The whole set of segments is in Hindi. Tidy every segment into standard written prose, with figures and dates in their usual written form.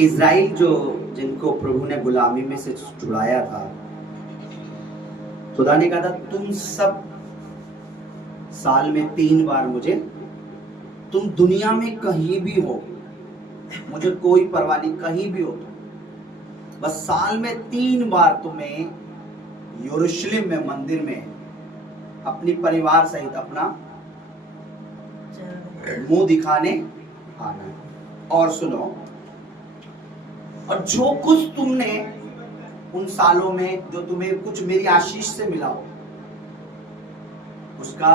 इज़राइल जो जिनको प्रभु ने गुलामी में से छुड़ाया था, खुदा ने कहा था तुम सब साल में 3 बार मुझे, तुम दुनिया में कहीं भी हो, मुझे कोई परवाह नहीं, कहीं भी हो तुम, बस साल में 3 बार तुम्हें यरूशलेम में मंदिर में अपनी परिवार सहित अपना मुंह दिखाने आना है। और सुनो, और जो कुछ तुमने उन सालों में जो तुम्हें कुछ मेरी आशीष से मिला हो, उसका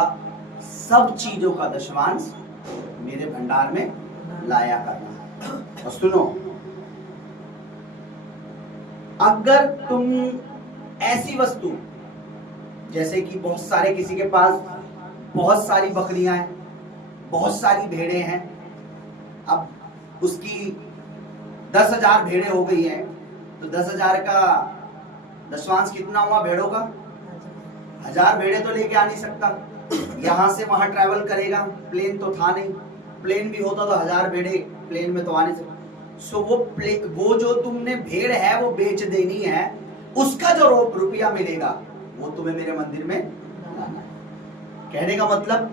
सब चीजों का दशमांश मेरे भंडार में लाया करना है। और सुनो, अगर तुम ऐसी वस्तु, जैसे कि बहुत सारे किसी के पास बहुत सारी बकरियां हैं, बहुत सारी भेड़ें हैं, अब उसकी 10,000 भेड़ें हो गई हैं, तो 10,000 का दशमांश कितना हुआ भेड़ों का? 1000 भेड़ें तो लेके आ नहीं सकता, यहां से वहां ट्रैवल करेगा, प्लेन तो था नहीं, प्लेन भी होता तो 1000 भेड़ें प्लेन में तो आ नहीं सकता। सो वो जो तुमने भेड़ है वो बेच देनी है, उसका जो रुपया मिलेगा वो तुम्हें मेरे मंदिर में लाना है। कहने का मतलब,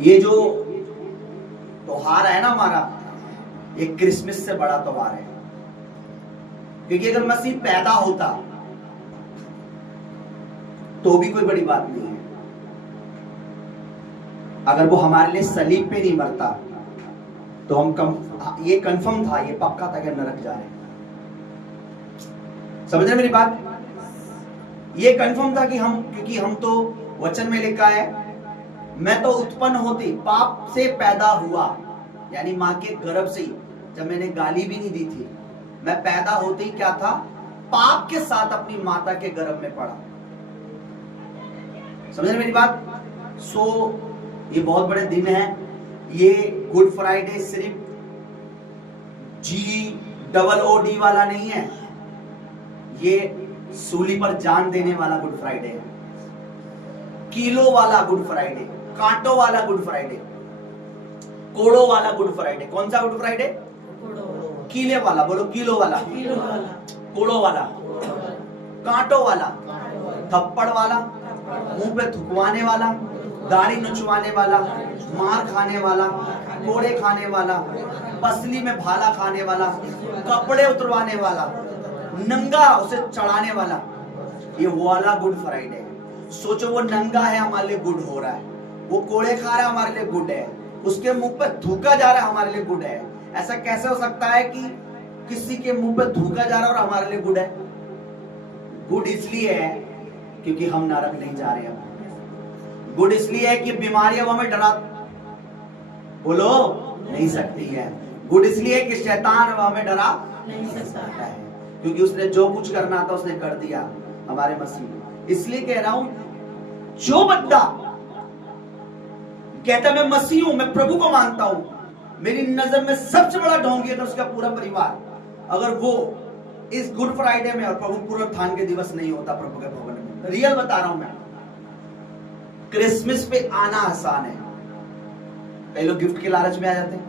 ये जो त्योहार है ना हमारा, ये क्रिसमस से बड़ा त्योहार है, क्योंकि अगर मसीह पैदा होता तो भी कोई बड़ी बात नहीं है, अगर वो हमारे लिए सलीब पे नहीं मरता तो हम ये कंफर्म था, ये पक्का था कि नरक जा रहे हैं। समझ रहे मेरी बात? ये कंफर्म था कि क्योंकि हम तो वचन में लिखा है, मैं तो उत्पन्न होती पाप से पैदा हुआ, यानी मां के गर्भ से ही, जब मैंने गाली भी नहीं दी थी, मैं पैदा होते ही क्या था? पाप के साथ अपनी माता के गर्भ में पड़ा। समझ रहे मेरी बात? सो ये बहुत बड़े दिन है। ये गुड फ्राइडे सिर्फ GOOD वाला नहीं है, ये सूली पर जान देने वाला गुड फ्राइडे है, किलो वाला गुड फ्राइडे, कांटों वाला गुड फ्राइडे, कोड़ों वाला गुड फ्राइडे। कौन सा गुड फ्राइडे? कीले वाला, बोलो किलो वाला, कोड़ों वाला, कांटों वाला, थप्पड़ वाला, मुंह पे थुकवाने वाला, दाढ़ी नचवाने वाला, मार खाने वाला, कोड़े खाने वाला, पसली में भाला खाने वाला, कपड़े उतरवाने वाला, नंगा उसे चढ़ाने वाला, ये वाला गुड फ्राइडे है। सोचो, वो नंगा है हमारे लिए गुड हो रहा है, वो कोड़े खा रहा है हमारे लिए गुड है, उसके मुंह पे थूका जा रहा है हमारे लिए गुड है। ऐसा कैसे हो सकता है कि किसी के मुंह पे थूका जा रहा है और हमारे लिए गुड है? गुड इसलिए है क्योंकि हम नरक नहीं जा रहे हैं। गुड इसलिए है कि बीमारियां हमें डरा, बोलो, नहीं सकती है। गुड इसलिए कि शैतान हमें डरा नहीं सकता है, क्योंकि उसने जो कुछ करना था उसने कर दिया हमारे मसीह। इसलिए कह रहा हूं, जो बंदा कहता मैं मसीह हूं, मैं प्रभु को मानता हूं, मेरी नजर में सबसे बड़ा ढोंगी अगर उसका पूरा परिवार, अगर वो इस गुड फ्राइडे में और प्रभु पुनरुत्थान के दिवस नहीं होता प्रभु के भवन में, रियल बता रहा हूं मैं, क्रिसमस पे आना आसान है। कई लोग गिफ्ट के लालच में आ जाते हैं,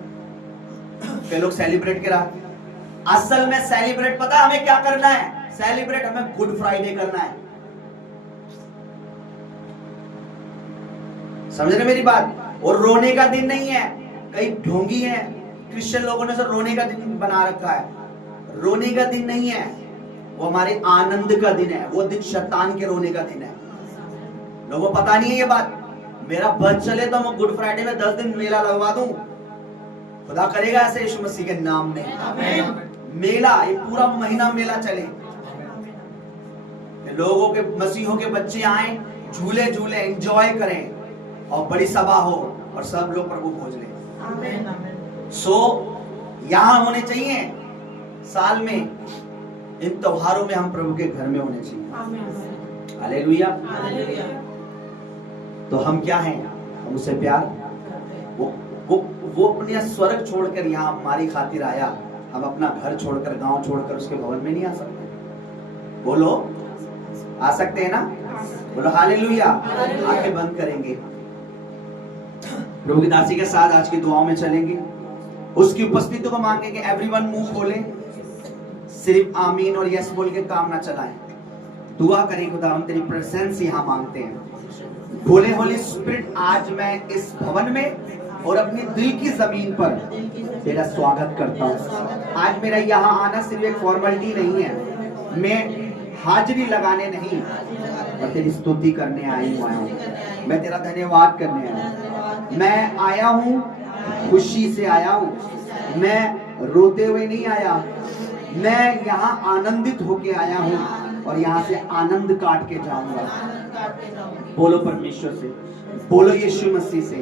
कई लोग सेलिब्रेट करा, असल में सेलिब्रेट पता है हमें क्या करना है? सेलिब्रेट हमें गुड फ्राइडे करना है। समझ रहे मेरी बात? और रोने का दिन नहीं है। कई ढोंगी हैं क्रिश्चियन लोगों ने, रोने का दिन बना रखा है। रोने का दिन नहीं है, वो हमारे आनंद का दिन है। वो दिन शैतान के रोने का दिन है। लोगों को पता नहीं है ये बात। मेरा बस चले तो मैं गुड फ्राइडे में 10 दिन मेला लगवा दूं, खुदा करेगा ऐसे यीशु मसीह के नाम में। आमीन। मेला, ये पूरा महीना मेला चले, लोगों के, मसीहों के बच्चे आए, झूले झूले एंजॉय करें और बड़ी सभा हो और सब लोग प्रभु खोज ले। आमीन। सो यहां होने चाहिए साल में, इन त्योहारों में हम प्रभु के घर में होने चाहिए। हालेलुया। तो हम क्या हैं? हम उससे प्यार, वो अपने स्वर्ग छोड़कर यहाँ हमारी खातिर आया, हम अपना घर छोड़कर, गांव छोड़कर उसके भवन में नहीं आ सकते? बोलो, आ सकते हैं ना? बोलो हालेलुया। आंखें बंद करेंगे, प्रभु की दासी के साथ आज की दुआओं में चलेंगे। उसकी उपस्थिति को मांगेंगे। एवरीवन मुंह खोले, सिर्फ आमीन और यस बोल के काम ना चलाएं। दुआ करें खुदा हम तेरी प्रेजेंस यहाँ मांगते हैं। बोले होली स्पिरिट आज मैं इस भवन में और अपनी दिल की जमीन पर तेरा स्वागत करता हूँ। आज मेरा यहाँ आना सिर्फ एक फॉर्मेलिटी नहीं है, मैं हाजिरी लगाने नहीं और तेरी स्तुति करने आया हूँ। मैं तेरा धन्यवाद करने आया हूँ। मैं आया हूँ, खुशी से आया हूँ, मैं रोते हुए नहीं आया, मैं यहाँ आनंदित होके आया हूँ और यहाँ से आनंद काट के जाऊंगा। बोलो परमेश्वर से, बोलो यीशु मसीह से,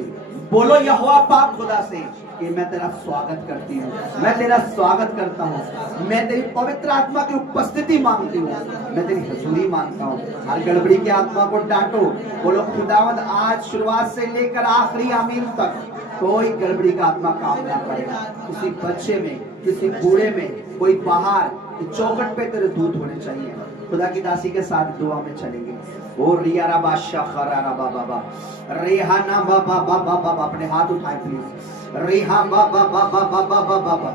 बोलो यहोवा पाक खुदा से कि मैं तेरा स्वागत करती हूँ, मैं तेरा स्वागत करता हूँ, मैं तेरी पवित्र आत्मा की उपस्थिति मांगती हूँ, मैं तेरी हजूरी मांगता हूँ। हर गड़बड़ी की आत्मा को डांटो। बोलो खुदावंद आज शुरुआत से लेकर आखिरी आमीन तक कोई गड़बड़ी का आत्मा काम ना करे। किसी बच्चे में, किसी बूढ़े में, कोई बाहर चौखट पे तेरे दूत होने चाहिए। खुदा की दासी के साथ दुआ में चलेंगे। ओ रियारा बादशाह खरारा बाबा रेहाना बाबा बाबा बाबा, अपने हाथ उठाए प्लीज। रेहा बाबा बाबा बाबा बाबा।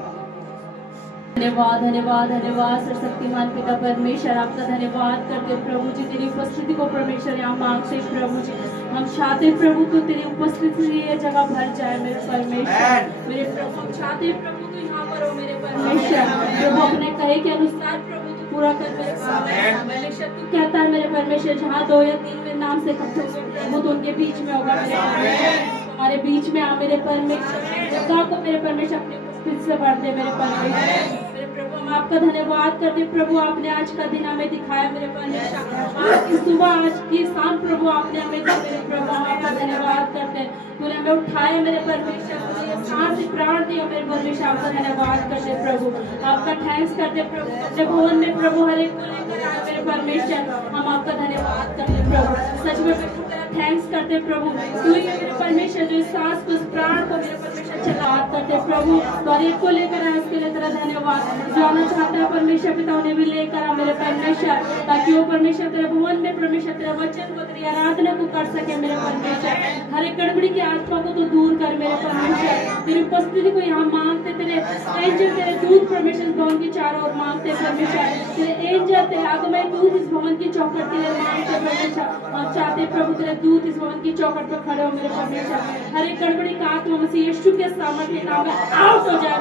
धन्यवाद धन्यवाद धन्यवाद सर्वशक्तिमान पिता परमेश्वर, आपका धन्यवाद करते प्रभु जी। तेरी उपस्थिति को परमेश्वर यहाँ मांगते प्रभु जी। हम चाहते प्रभु तो तेरी उपस्थिति से ये जगह भर जाए मेरे परमेश्वर। मेरे प्रभु हम चाहते प्रभु तो यहाँ पर हो मेरे परमेश्वर। प्रभु अपने कहे के अनुसार प्रभु तो पूरा कर मेरे परमेश्वर। तू कहता है मेरे परमेश्वर जहाँ 2 या 3 मेरे नाम से इकट्ठे होंगे प्रभु तो उनके बीच में होगा मेरे परमेश्वर। हमारे बीच में आ मेरे परमेश्वर, जगह को मेरे परमेश्वर अपनी उपस्थिति से भरते मेरे परमेश्वर। प्रभु हम आपका धन्यवाद करते प्रभु, आपने आज का दिन हमें दिखाया मेरे परमेश्वर। आज की सुबह, आज की शाम प्रभु आपने हमें दिया मेरे प्रभु, हम आपका धन्यवाद करते हैं। तूने हमें उठाया मेरे परमेश्वर, तूने सांस प्राण दिया मेरे परमेश्वर, आपका धन्यवाद करते प्रभु, आपका थैंक्स करते प्रभु। अपने भवन में प्रभु हर एक को लेकर आए मेरे परमेश्वर, हम आपका धन्यवाद करते प्रभु। सच में प्रभु तेरा थैंक्स करते प्रभु, तू ही मेरे परमेश्वर जो इस सांस को, इस प्राण को मेरे परमेश्वर चलात करते प्रभु। तो हर एक को लेकर आए उसके लिए तेरा धन्यवाद। जो आना चाहता है परमेश्वर पिता उन्हें भी लेकर आ मेरे परमेश्वर, ताकि वो परमेश्वर तेरे भवन में परमेश्वर तेरे वचन को, तेरी आराधना को कर सके मेरे परमेश्वर। हर एक गड़बड़ी की आत्मा को तो दूर कर मेरे परमेश्वर। तेरी उपस्थिति को यहाँ मांगते, तेरे एंजल तेरे दूत परमेश्वर भवन की चारों ओर मांगते परमेश्वर। तेरे एंजल तेरे आगमय दूत इस भवन की चौखट के लिए मांगते परमेश्वर। और चाहते प्रभु तेरे दूत इस भवन की चौखट पर खड़े हो मेरे परमेश्वर। हर एक गड़बड़ी का आत्मा मसीह यीशु के सामर्थ्य नाम में आउट हो जाए।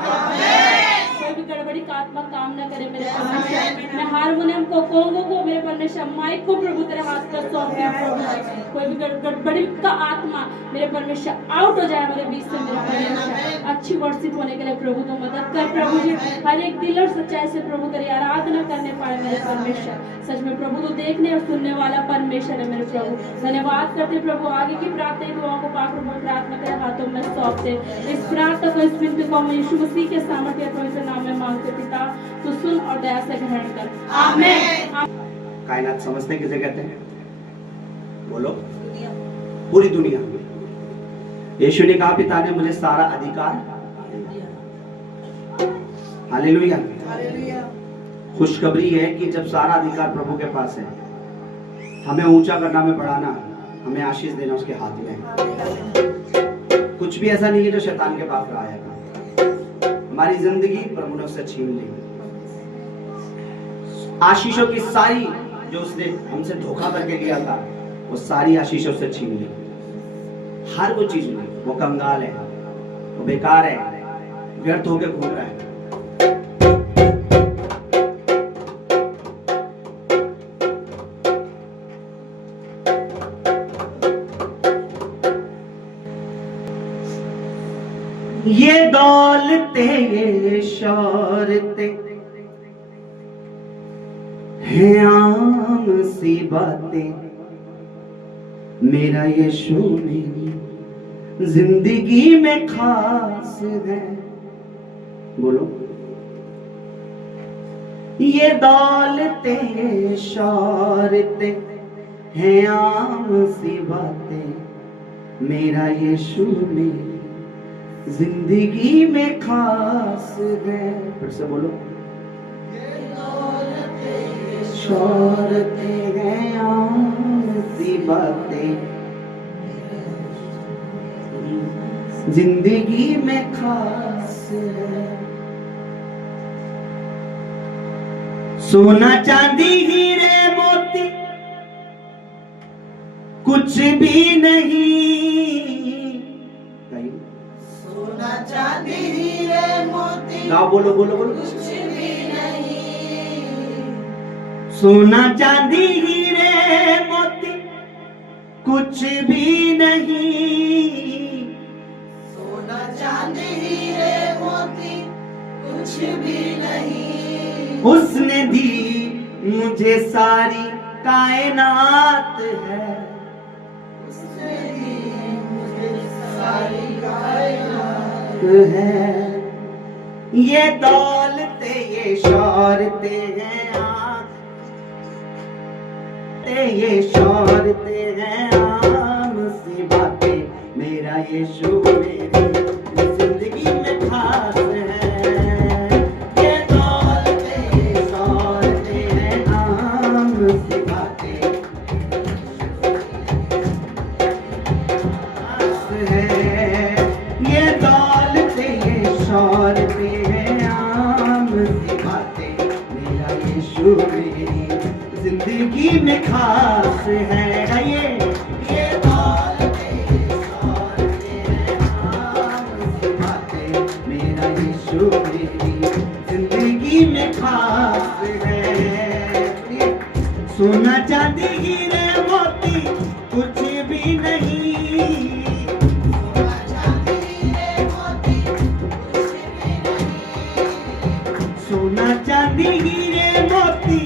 कोई भी गड़बड़ी का आत्मा काम न करे मेरे परमेश्वर। मैं हारमोनियम को, कोंगो को मेरे परमेश्वर, माइक को प्रभु तेरे हाथ पर सौंपती हूं प्रभु। कोई भी गड़बड़ी का आत्मा मेरे परमेश्वर आउट हो जाए मेरे बीच से मेरे परमेश्वर। अच्छी वर्षित होने के लिए प्रभु तो मदद कर प्रभु जी। हर एक दिल और सच्चाई से प्रभु तेरी आराधना करने पाए मेरे परमेश्वर। सच में प्रभु तो देखने और सुनने वाला परमेश्वर है मेरे प्रभु। धन्यवाद करते प्रभु। आगे की प्रार्थना दुआओं को पाक प्रभु प्रार्थना तेरे हाथों में सौंपते। इस प्रार्थना को, इस विनती को हम यीशु मसीह के सामर्थ्य पवित्र नाम में मांगते पिता, तो सुन और दया से ग्रहण कर। आमीन। कायनात समझते किसे कहते हैं? बोलो। पूरी दुनिया। यीशु ने कहा पिता ने मुझे सारा अधिकार। हालेलुया। खुशखबरी है कि जब सारा अधिकार प्रभु के पास है, हमें ऊंचा करना, हमें बढ़ाना, हमें आशीष देना उसके हाथ में है। कुछ भी ऐसा नहीं है जो शैतान के पास रहा है। हमारी जिंदगी प्रभु ने उससे छीन ली। आशीषों की सारी जो उसने हमसे धोखा करके लिया था, वो सारी आशीषों से छीन ली। हर वो चीज में वो कंगाल है, वो बेकार है, व्यर्थ होकर घूम रहा है। ये दौलते ये शौहरते हैं आम सी बातें, मेरा यीशु मेरी जिंदगी में खास है। बोलो। ये दौलते ये शौहरते हैं आम सी बातें, मेरा यीशु मेरी जिंदगी में खास है। फिर से बोलो। शौहरते हैं आम सी बातें, जिंदगी में खास है। सोना चांदी हीरे मोती कुछ भी नहीं। सोना चांदी हीरे मोती गाओ, बोलो बोलो बोलो। कुछ भी नहीं। सोना चांदी हीरे मोती कुछ भी नहीं। सोना चांदी हीरे मोती कुछ भी नहीं। उसने दी मुझे सारी कायनात है। उसने दी मुझे सारी कायनात है ये दौलते ये शौहरते हैं ये शौहरते हैं आम सी बातें। मेरा यीशु मेरी जिंदगी में खास है। ये दौलते ये शौहरते हैं आम सी बातें है। ये दौलते ये शौहरते हैं आम सी बातें। मेरा यीशु मेरी जिंदगी में खास है। ये दौलते ये शौहरते हैं आम सी बातें। मेरा यीशु मेरी जिंदगी में खास है। सोना चांदी हीरे मोती कुछ भी नहीं। सोना चांदी हीरे मोती कुछ भी नहीं। सोना चांदी हीरे मोती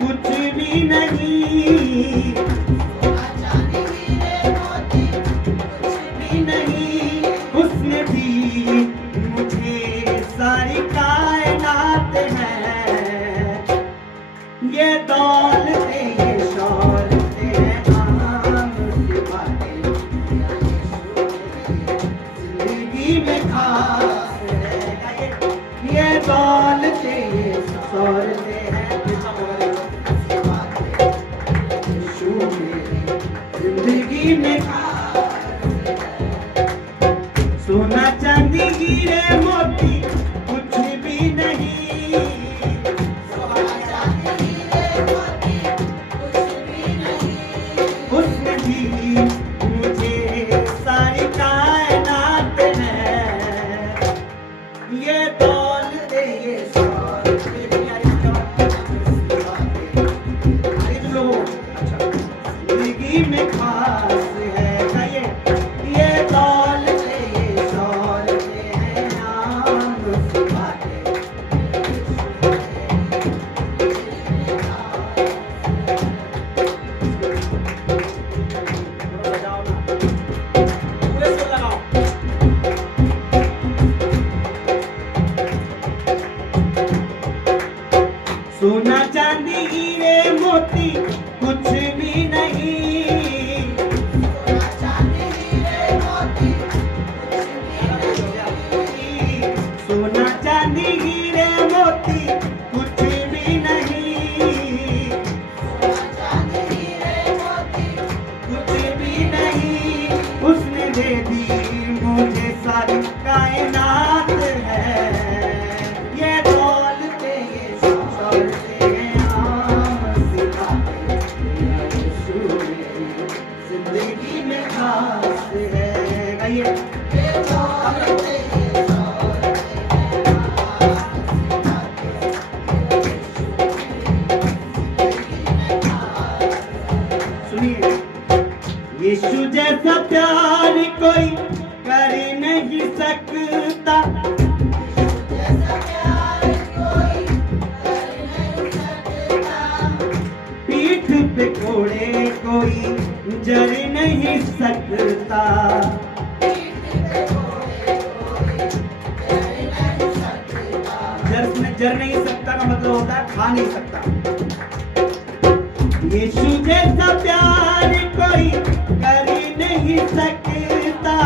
कुछ भी नहीं। सोना चांदी हीरे मोती कुछ भी नहीं। उसने दी मुझे सारी कायनात है। ये दौलते ये शौहरते हैं आम सी बातें। जिंदगी में खास है। ये दौलते ये शौहरते हैं यीशु मेरी जिंदगी में सोना चांदी हीरे मोती कुछ भी नहीं। सोना चांदी हीरे मोती कुछ भी नहीं। उसने दी मुझे सारी कायनात है। ये दौलते ये शौहरते जिंदगी में खास है। ये दौलते ये शौहरते हैं आम सी बातें। पूरे सुर लगाओ। सोना चांदी हीरे मोती कुछ भी नहीं। सोना चांदी हीरे मोती कुछ भी नहीं। सोना चांदी हीरे मोती कुछ भी नहीं। सोना चांदी हीरे मोती कुछ भी नहीं। उसने दे दी मुझे सारी कायनात है। ये दौलते ये शौहरते हैं आम सी बातें। मेरा यीशु मेरी जिंदगी में खास है। गाइए। ये दौलते ये शौहरते हैं सुनिए, यीशु जैसा प्यार कोई कर नहीं सकता। जैसा प्यार कोई कर नहीं सकता। पीठ पे कोड़े कोई जर नहीं सकता। जर नहीं सकता का मतलब होता है खा नहीं सकता। यीशु जैसा प्यार कोई कर नहीं सकता।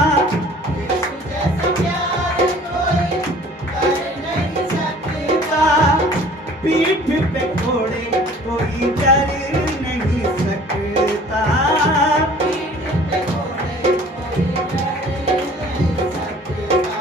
जैसा प्यार कोई कर नहीं सकता। पीठ पे कोड़े कोई जर नहीं सकता। पीठ पे घोड़े कोई कर नहीं सकता।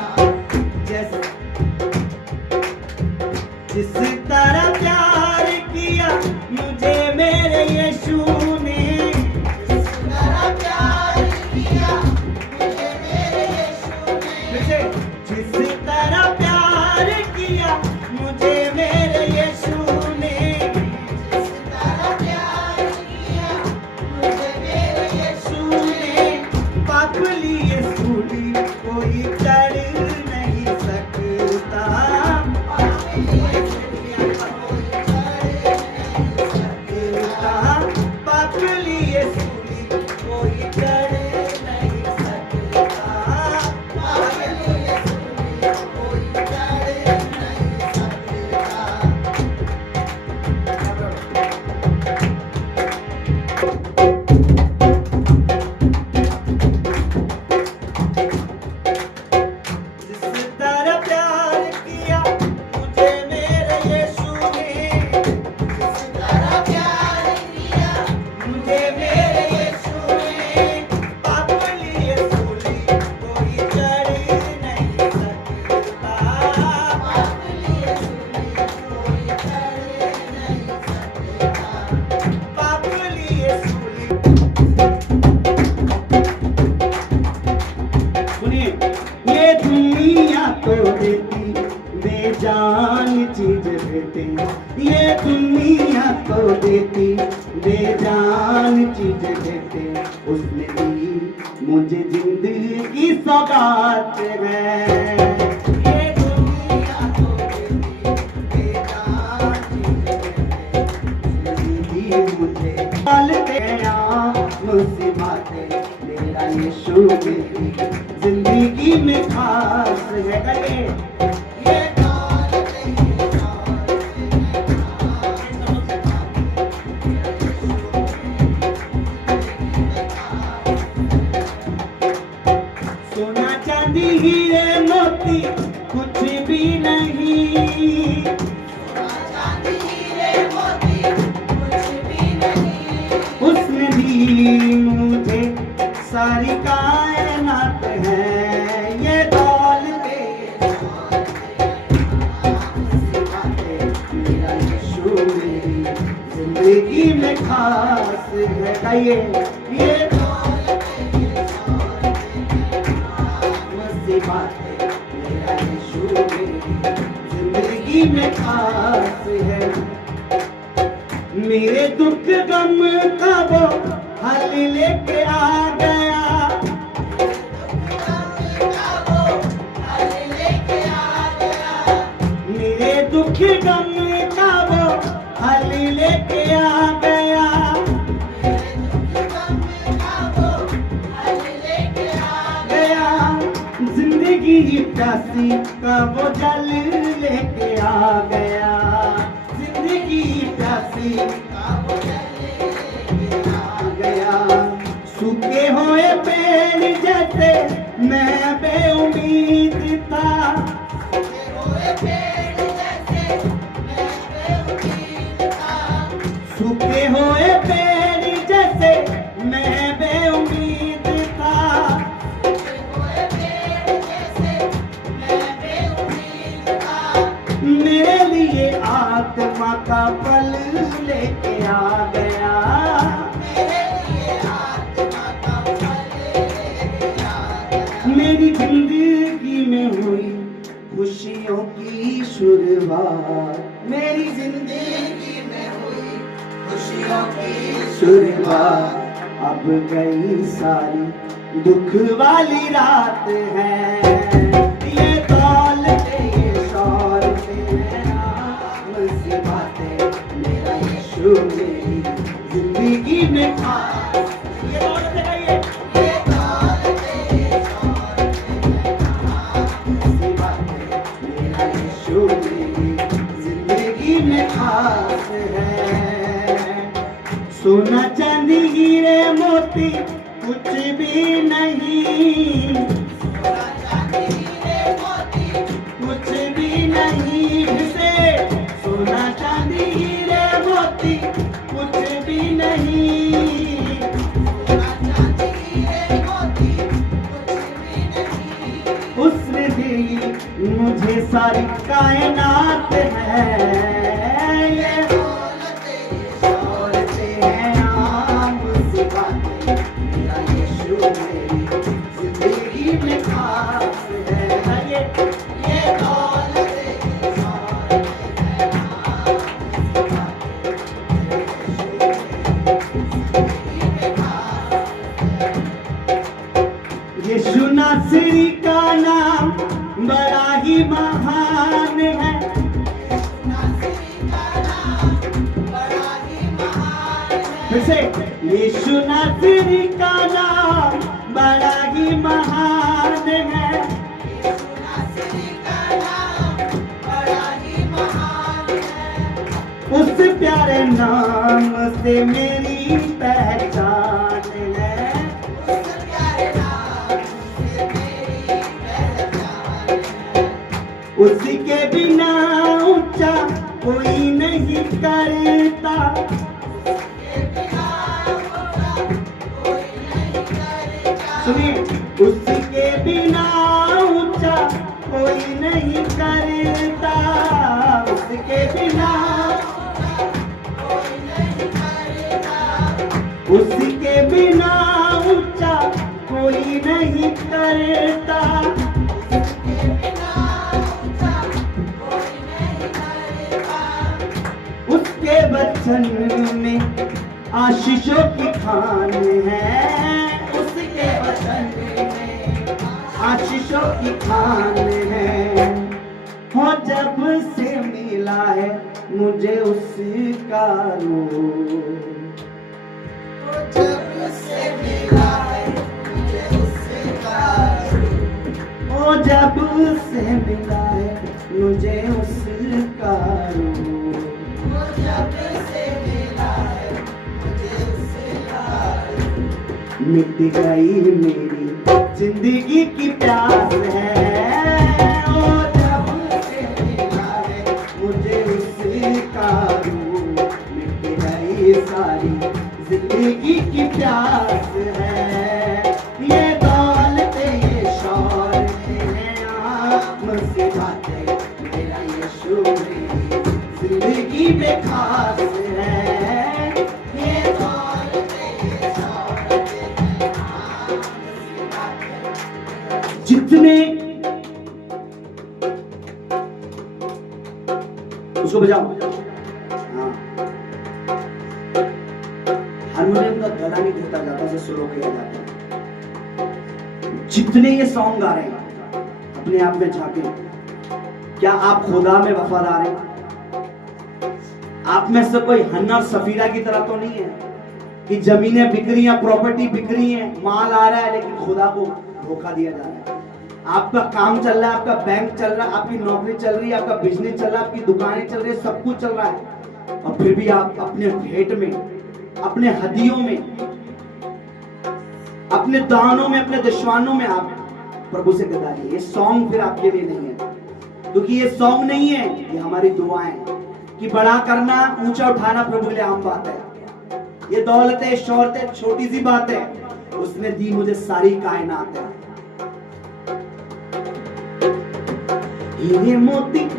कोई चढ़ नहीं सकता। पाप लिए सूली कोई चढ़ नहीं सकता। जिस तरह प्यार किया मुझे मेरे यीशु ने, जिस तरह प्यार किया मुझे मेरे यीशु ने, पाप लिए सूली कोई चढ़ नहीं सकता। पाप लिए सूली कोई चढ़ नहीं सकता। पाप लिए सूली। सुनिए, ये दुनिया तो देती बेजान चीज देती, ये दुनिया तो देती बेजान चीज देते, उसने दी मुझे जिंदगी की सौगात है। ये दुनिया तो देती बेजान चीज देते, उसने दी मुझे पालते मुसीबतें, मेरा यीशु मेरी जिंदगी में खास है। ये सोना चांदी हीरे मोती कुछ भी नहीं, उसने दी मुझे सारी कायनात है। ये दौलते मेरा यीशु मेरी जिंदगी में खास है। गाइए, ये मुसीबतें मेरा यीशु मेरी जिंदगी में खास है। मेरे दुख गम का वो हल लेके आ गया, मेरे दुख गम का वो हल लेके आ गया। जिंदगी प्यासी का वो जल लेके आ गया, जिंदगी प्यासी का वो जल लेके आ गया। सूखे हुए पेड़ जैसे मैं बेउम्मीद था, सूखे हुए पेड़ जैसे मैं बेउम्मीद था। मेरे लिए आत्मा का फल लेके आ गया, मेरी जिंदगी में हुई खुशियों की शुरुआत, मेरी जिंदगी में हुई खुशियों की शुरुआत। अब गई सारी दुख वाली रात है। ये दौलते ये शौहरते मुसीबतें मेरा यीशु मेरी जिंदगी में खास। ये दौलते गाइए, ये दौलते ये शौहरते मुसीबतें मेरा यीशु मेरी जिंदगी में खास है। सोना चांदी हीरे मोती कुछ भी नहीं, कुछ भी नहीं से सोना चांदी हीरे मोती कुछ भी नहीं। उसने दी मुझे सारी कायनात है। ये दौलते हैं आम सी बातें, मेरा यीशु मेरी जिंदगी में खास है। ये दौलते यीशु नासरी का नाम बड़ा ही महान है। फिर से, यीशु नासरी का नाम बड़ा ही महान है। उस प्यारे नाम से मेरी पहचान है। उसके बिना ऊंचा कोई नहीं करता। सुनिए, उसके बिना ऊंचा कोई नहीं करता। उसके बिना, उसके बिना ऊंचा कोई नहीं करता। उसके वचन में आशीषों की खान है। उसके वचन में आशीषों की खान है। हो जब से मिला है मुझे उसका रूप। जब से मिला है मुझे उसका रूप। ओ जब से मिला है मुझे उसका रूप। ओ जब से मिला है मुझे उसका रूप। मिट गई मेरी जिंदगी की प्यास है। ओ जब से मिला है मुझे उसका रूप। मिट गई सारी जिंदगी की प्यास है। ये दौलतें, ये शौहरतें हैं, आम सी बातें, मेरा यीशु मेरी जिंदगी में खास है। ये दौलतें, ये शौहरतें हैं, आम सी बातें। जितने, उसको बजाओ। हारमोनियम का गला नहीं घुटता जाता से स्लो किया जाता है। जितने ये सॉन्ग गा रहे हैं, अपने आप में झांके, क्या आप खुदा में वफादार हैं? आप में से कोई हन्ना और सफीरा की तरह तो नहीं है कि जमीनें बिक रही हैं, प्रॉपर्टी बिक रही है, माल आ रहा है, लेकिन खुदा को धोखा दिया जा रहा है। आपका काम चल रहा है, आपका बैंक चल रहा है, आपकी नौकरी चल रही है, आपका बिजनेस चल रहा है, आपकी दुकानें चल रही है, सब कुछ चल रहा है, और फिर भी आप अपने भेंट में, अपने हदियों में, अपने दानों में, अपने दशवानों में आप प्रभु से गदारिए। ये सॉन्ग फिर आपके लिए नहीं है, क्योंकि ये सॉन्ग नहीं है, ये हमारी दुआएं कि बड़ा करना, ऊंचा उठाना प्रभु के लिए आम बात है। ये दौलतें, शौहरतें छोटी सी बात है, उसने दी मुझे सारी कायनात है। हीरे मोती,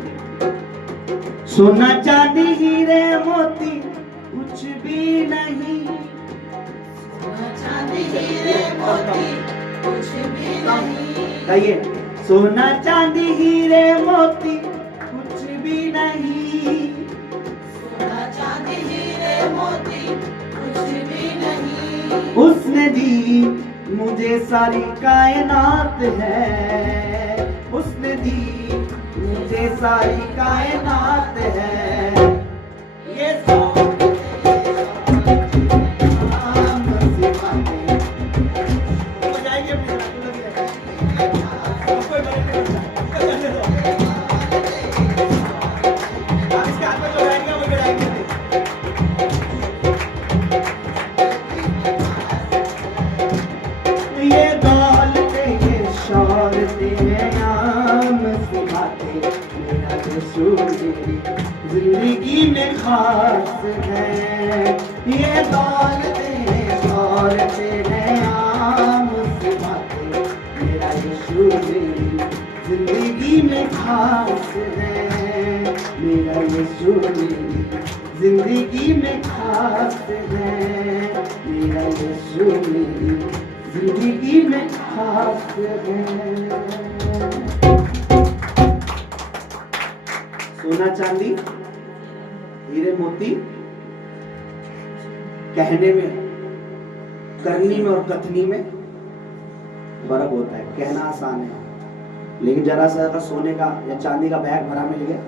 सोना चांदी, हीरे मोती कुछ भी नहीं। सोना चांदी हीरे मोती कुछ भी नहीं। गाइए, सोना चांदी हीरे मोती कुछ भी नहीं। सोना चांदी हीरे मोती कुछ भी नहीं। उसने दी मुझे सारी कायनात है। उसने दी मुझे सारी कायनात है। ये जिंदगी में खास है। ये दौलतें, शौहरतें हैं, आम सी बातें, मेरा यीशु मेरी जिंदगी में खास है। मेरा यीशु मेरी जिंदगी में खास है। मेरा यीशु मेरी जिंदगी में खास है। सोना चांदी, हीरे मोती कहने में, करनी में और कथनी में फर्क होता है। कहना आसान है, लेकिन जरा सा अगर सोने का या चांदी का बैग भरा मिल गया,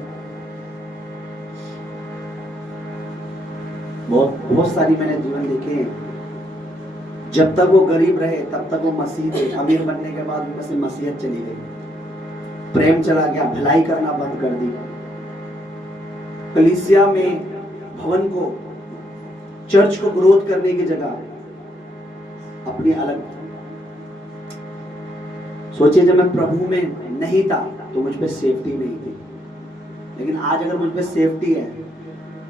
बहुत सारी मैंने जीवन देखे हैं, जब तक वो गरीब रहे तब तक वो मसीह थे, अमीर बनने के बाद उनमें से मसीहत चली गई, प्रेम चला गया, भलाई करना बंद कर दी। कलीसिया में भवन को, चर्च को ग्रोथ करने की जगह अपनी अलग। सोचिए, जब मैं प्रभु में नहीं था तो मुझ पे सेफ्टी नहीं थी, लेकिन आज अगर मुझ पे सेफ्टी है,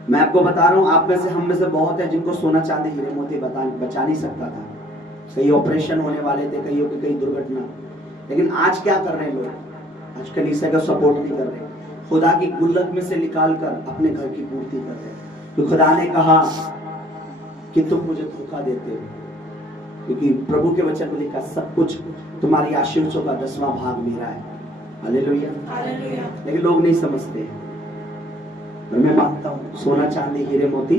मैं आपको बता रहा हूं, आप में से, हम में से बहुत है जिनको सोना चांदी हीरे मोती बचा नहीं सकता था। कई ऑपरेशन होने वाले थे, कईयों की कई दुर्घटना, लेकिन आज क्या कर रहे हैं लोग? आज कलीसिया का सपोर्ट नहीं कर रहे, खुदा की गुल्लक में से निकाल कर अपने घर की पूर्ति कर रहे हैं। तो खुदा ने कहा कि तुम मुझे धोखा देते हो, क्योंकि प्रभु के वचन में लिखा, सब कुछ तुम्हारी आशीषों का 10वां भाग मेरा है। हालेलुया। लेकिन लोग नहीं समझते, और मैं मानता हूं सोना चांदी हीरे मोती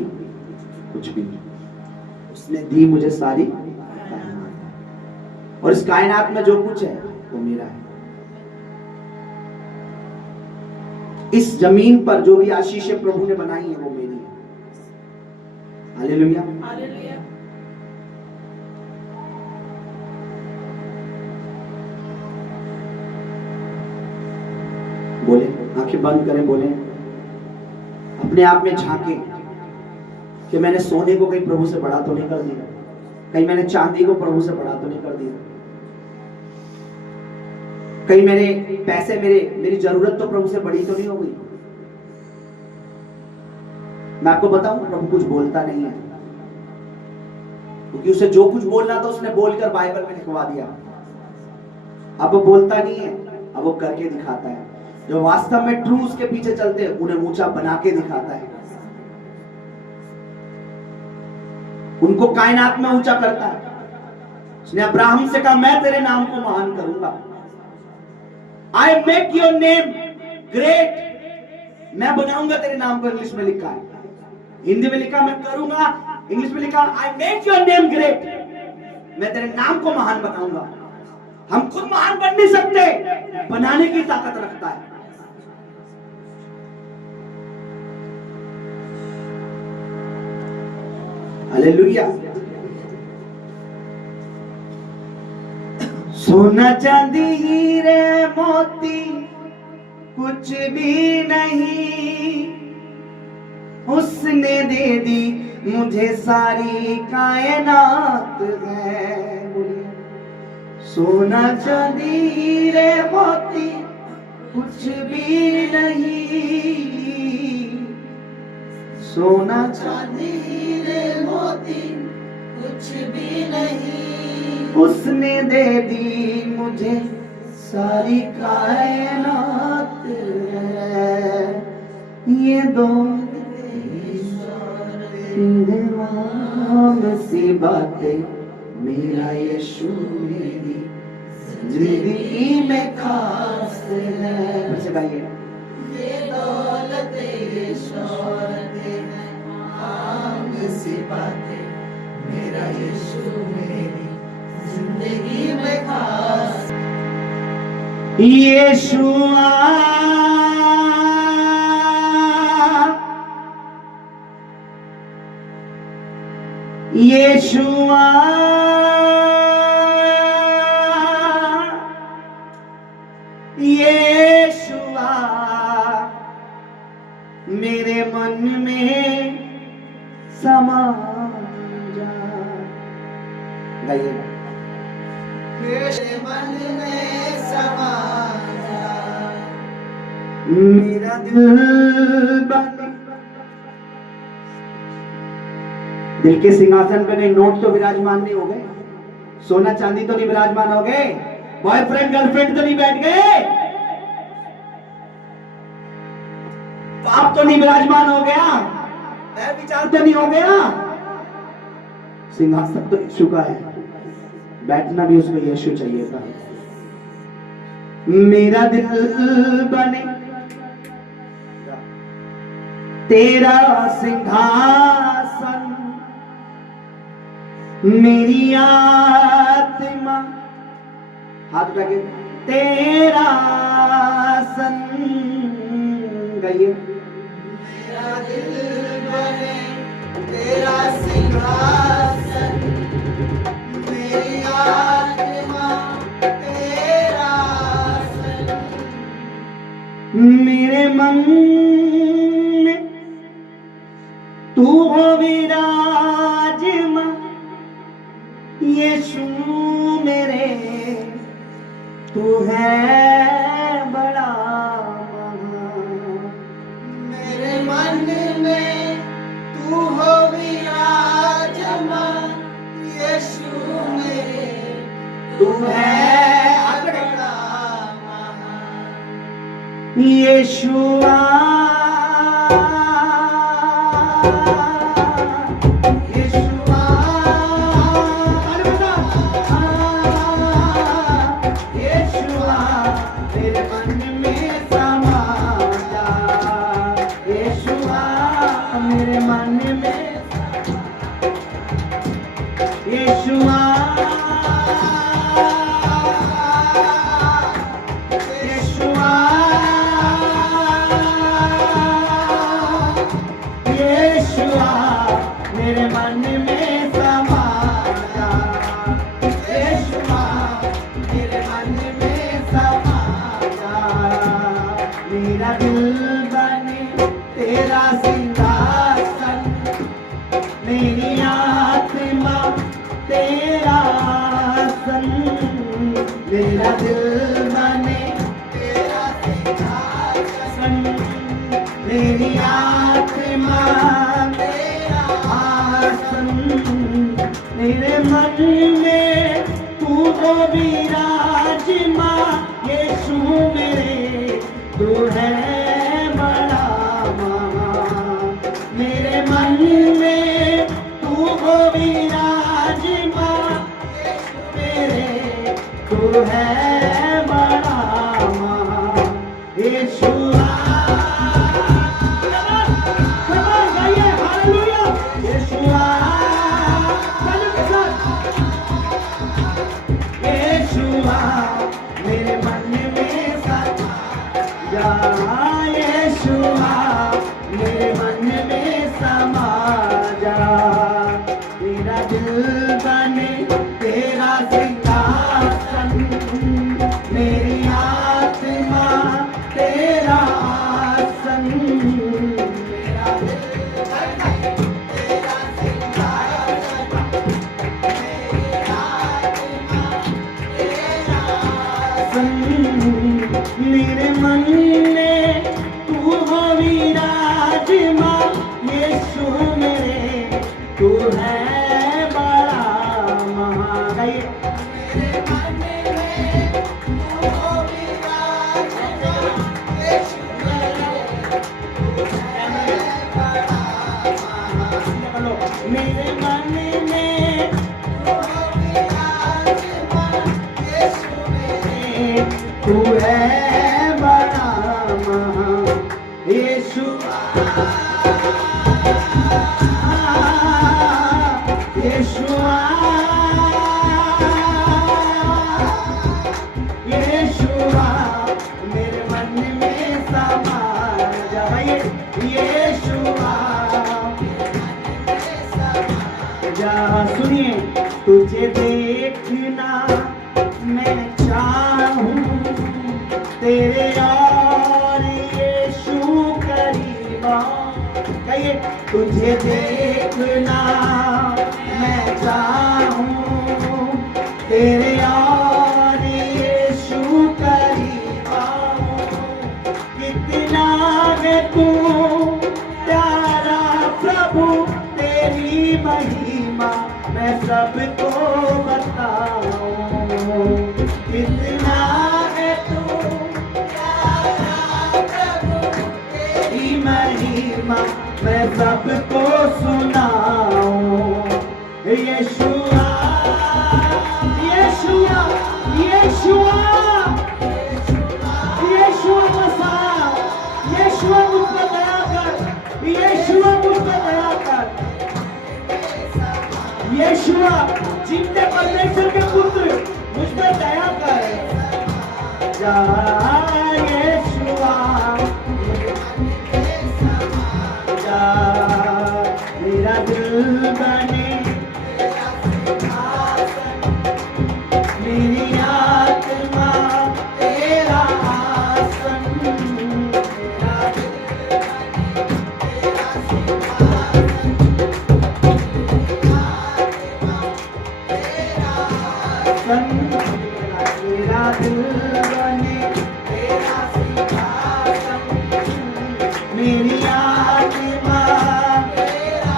कुछ भी नहीं, उसने दी मुझे सारी कायनात, और इस कायनात में जो कुछ है वो मेरा है। इस जमीन पर जो भी आशीषें प्रभु ने बनाई है वो मेरी है। हालेलुया। बोले, आंखें बंद करें, बोले, अपने आप में झांके कि मैंने सोने को कहीं प्रभु से बड़ा तो नहीं कर दिया, कहीं मैंने चांदी को प्रभु से बड़ा तो नहीं कर दिया, कहीं मेरे पैसे, मेरी जरूरत तो प्रभु से बड़ी तो नहीं हो गई। मैं आपको बताऊं, प्रभु कुछ बोलता नहीं है, क्योंकि उसे जो कुछ बोलना था उसने बोलकर बाइबल में लिखवा दिया। अब वो बोलता नहीं है, अब वो करके दिखाता है। जो वास्तव में ट्रू उसके पीछे चलते हैं उन्हें ऊंचा बना के दिखाता है, उनको कायनात में ऊंचा करता है। उसने अब्राहम से कहा, मैं तेरे नाम को महान करूंगा, I make your name great, मैं बनाऊंगा तेरे नाम को। इंग्लिश में लिखा है, हिंदी में लिखा मैं करूंगा, इंग्लिश में लिखा I make your name great, मैं तेरे नाम को महान बनाऊंगा। हम खुद महान बन नहीं सकते, बनाने की ताकत रखता है। हालेलुया। सोना चांदी हीरे मोती कुछ भी नहीं, उसने दे दी मुझे सारी कायनात है। सोना चांदी हीरे मोती कुछ भी नहीं, सोना चांदी हीरे मोती कुछ भी नहीं, उसने दे दी मुझे सारी कायनात है। ये दो सी बातें मेरा यीशु मेरी जिंदगी में खास है। बच्चे गाइए, ये दौलत शौहरत है, आम सी बातें मेरा यीशु मेरी जिंदगी में खास। यीशुआ यीशुआ यीशुआ मेरे मन में समा जा। गाइए, मेरे मन में समा जा, मेरा दिल बन। दिल के सिंहासन पे कहीं नोट तो विराजमान नहीं हो गए, सोना चांदी तो नहीं विराजमान हो गए, बॉयफ्रेंड गर्लफ्रेंड तो नहीं बैठ गए, पाप तो नहीं विराजमान हो गया, विचार तो नहीं हो गया। सिंहासन तो यीशु का है, बैठना भी उसमें यीशु चाहिए था। मेरा दिल बने तेरा सिंहासन, मेरी आत्मा हाथ उठा के तेरा संग गाइए। मेरा दिल बने तेरा सिंहासन, मेरी आत्मा तेरा आसन। मेरे मन में तू हो विराजमान, यीशु मेरे तू है बड़ा महान। मेरे मन में तू हो विराजमान, यीशु मेरे तू है बड़ा महान। यीशुआ यीशुआ यीशुआ मेरे मन में समा जा, यीशुआ मेरे मन में यीशुआ यीशुआ यीशुआ मेरे मन में समा जा, यीशुआ मेरे मन में समा जा। मेरा दिल बने तेरा सिंहासन, मेरी आत्मा तेरा आसन। मेरा दिल बने तेरा सिंहासन, मेरी आत्मा तेरा आसन। मेरे मन में तू हो विराजमान, यीशु मेरे तू है बड़ा महान। मेरे मन में तू हो विराजमान, यीशु मेरे तू है बड़ा महान। यीशुआ गाइए हालेलुया। यीशुआ यीशुआ मेरे मन में समा जा, यीशुआ मेरे मन में समा जा। तेरा दिल बने तेरा सिंहासन, मेरी आत्मा तेरा आसन। मेरा दिल बने तेरा सिंहासन, मेरी आत्मा तेरा आसन। मेरे मन में तू हो विराजमान, यीशु मेरे तू है बड़ा महान। गाइए मेरे मन में तू हो विराजमान, यीशु मेरे तू है बड़ा महान। बोलो मेरे मन में तू हो विराजमान, यीशु मेरे तू है बड़ा महान। यीशुआ यीशुआ यीशुआ मेरे मन में समा जा। यीशुआ जा। सुनिए तुझे देखना मैं चाहूं, तेरे और यीशु करीब आओ। कहिए तुझे देखना मैं चाहूं, तेरे और यीशु करीब आओ। कितना है तू प्यारा प्रभु, तेरी महिमा मैं सबको बताऊं। कितना है तू प्यारा प्रभु, तेरी महिमा मैं सबको सुनाऊं। यीशुआ यीशुआ यीशुआ यीशुआ मसीह, यीशुआ मुझ पर दया कर, यीशुआ मुझ पर दया कर। यीशुआ जिंदे परमेश्वर के पुत्र मुझ पर दया कर। जा यीशुआ जा मेरा दिल बने मेरी आत्मा तेरा आसन मेरा मेरा दिल बने तेरा सिंहासन मेरी आत्मा तेरा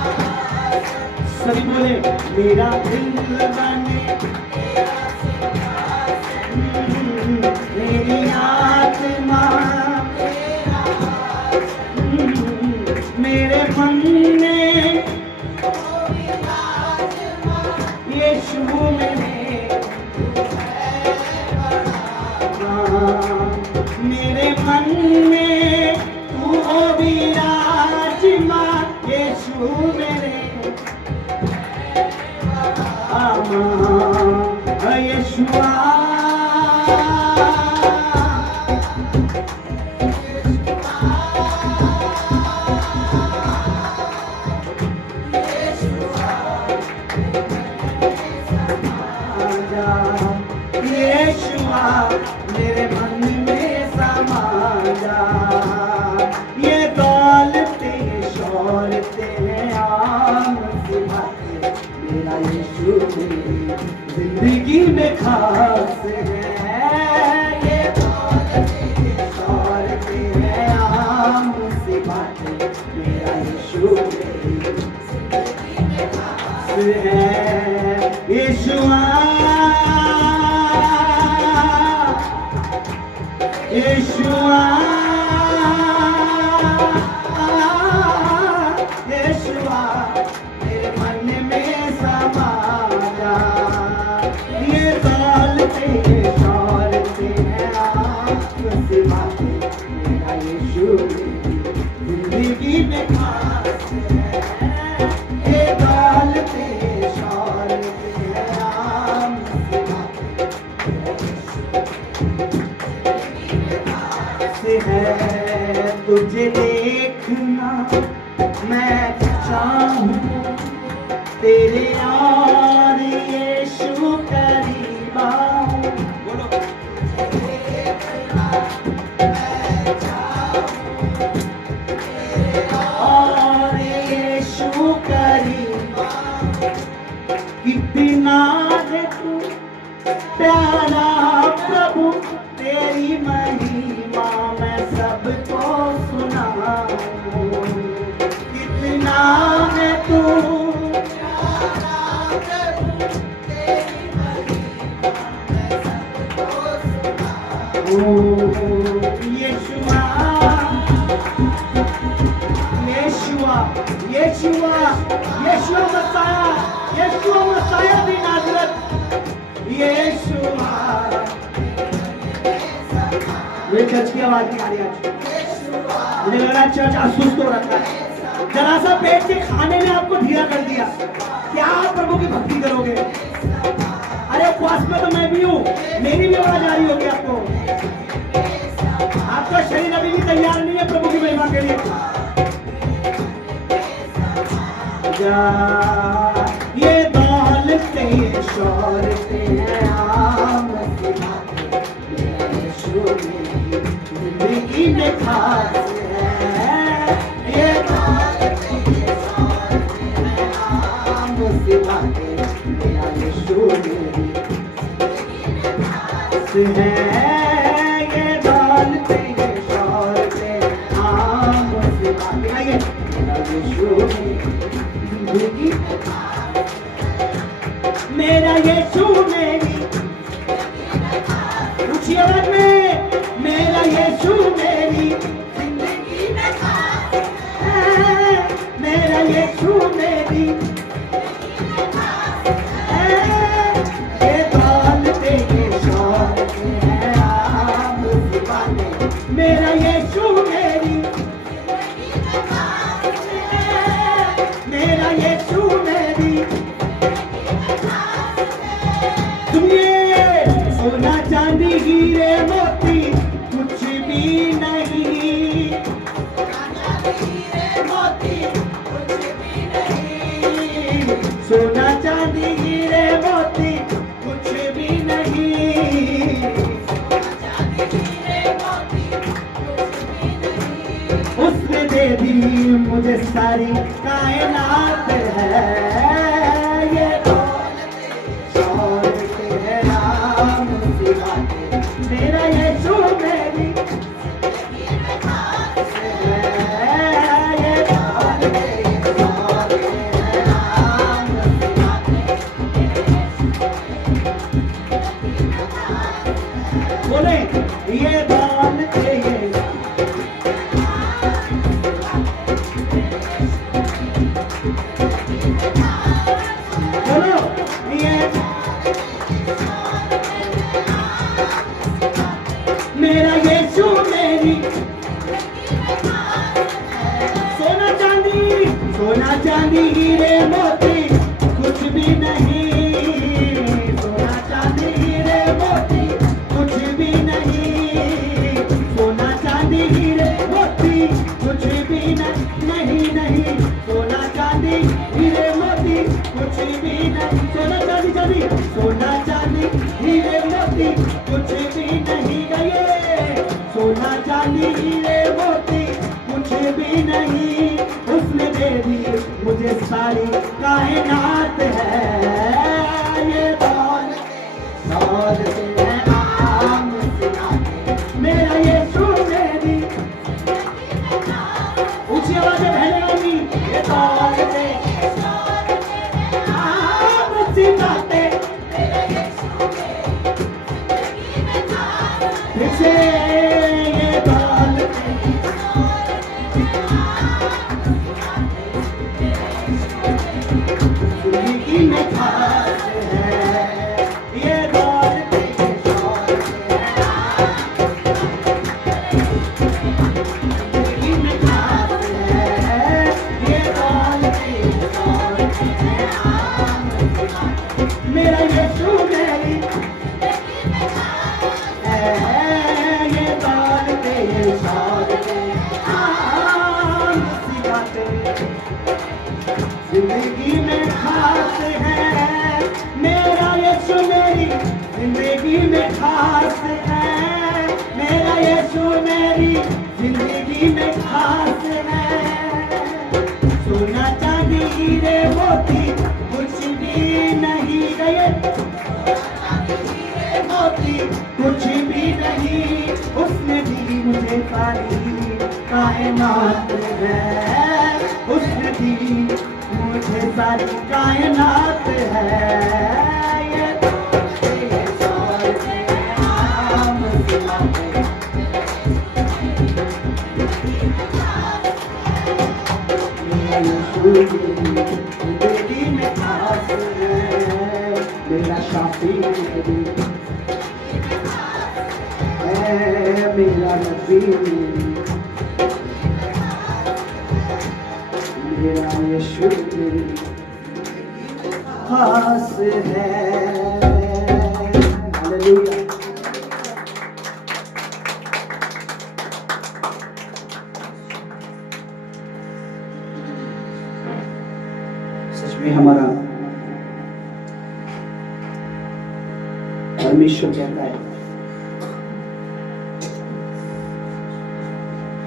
सभी बोले मेरा दिल बने तेरा सिंहासन मेरी आत्मा तेरा मेरे मन में यीशु मेरे मेरे मन में तू हो विराजमान यीशु मेरे यीशुआ यीशुआ मेरे मन में समा जा ये दौलते शौहरते हैं आम सी बातें मेरा यीशु मेरी जिंदगी में खास है ये दौलते शौहरते हैं आम सी बातें मेरा यीशु मेरी जिंदगी में खास है यीशुआ यीशुआ यीशुआ मेरे मन में समा जा ये दौलते शौहरते हैं आपसे बातें मेरा यीशु जिंदगी में खास है ये दौलते शौहरते हैं आपसे बातें है तुझे देखना मैं चाहूं तेरे यार यीशु करीब आऊं बोलो तुझे देखना मैं चाहूं तेरे यार यीशु करीब आऊं कितना है तू प्यारा प्रभु तेरी महिमा मैं सबको सुनाऊं कितना है तू प्यारा प्रभु तेरी महिमा मैं सबको सुनाऊं यीशुआ यीशुआ यीशुआ यीशुआ मसाया दी नाज़रत यीशुआ ये चर्च की आवाज नहीं आ रही आज मुझे लग रहा है चर्च असुस्त हो रखा है जरा सा पेट के खाने ने आपको ढीला कर दिया क्या आप प्रभु की भक्ति करोगे अरे उपवास में तो मैं भी हूँ मेरी भी आवाज आ रही होगी आपको आपका शरीर अभी भी तैयार नहीं है प्रभु की महिमा के लिए ये दौलते शौहरते हैं आम सी बातें मेरा यीशु जिंदगी में खास है ये दौलते शौहरते हैं आम सी बातें मेरा यीशु मेरी जिंदगी में खास है ये दौलते शौहरते आम सी बातें आइए मेरा यीशु जिंदगी मेरा यीशु मेरी ऊंची आवाज में मेरा यीशु मेरी जिंदगी में खास है मेरा यीशु मेरी ये दौलते शौहरते हैं आम सी बातें मेरा यीशु मेरी मेरा यीशु मेरी सुनिए सोना चांदी हीरे मोती सारी कायनात है, ये दौलत है नाम की बातें, मेरा यीशु मेरी बोले ये दौलत है, ये बोलो ये मेरा यीशु मेरी सोना चांदी हीरे मोती कुछ भी नहीं, सोना चांदी हीरे मोती कुछ भी नहीं, सोना चांदी हीरे मोती कुछ भी नहीं, नहीं सोना चांदी हीरे मोती कुछ भी नहीं, सोना चांदी हीरे मोती कुछ भी नहीं गए, सोना चांदी हीरे मोती कुछ भी नहीं, उसने दे दी मुझे सारी कायनात है, ये दौलत है नाम की बातें, मेरा यीशु मेरी ऊंची आवाज में कहने वाली, ये दौलत है नाम की बातें, फिर से ये दौलत जिंदगी में खास है, ये दौलत जिंदगी में खास है, ये दौलत मेरा यीशु मेरी ये दौलत ये शौकत जिंदगी में खास है, मेरा यीशु मेरी जिंदगी में खास है, मेरा यीशु मेरी जिंदगी में खास है, सोना चांदी हीरे मोती कुछ भी नहीं गए, मोती कुछ भी नहीं, उसने दी मुझे सारी कायनात है, उसने दी मुझे सारी कायनात है, ये दौलत है नाम की बातें, मेरा यीशु जिंदगी में खास है, मेरा शाफी मेरा नबी मेरा यीशु खास है, हालेलुया। सच में हमारा परमेश्वर कहता है,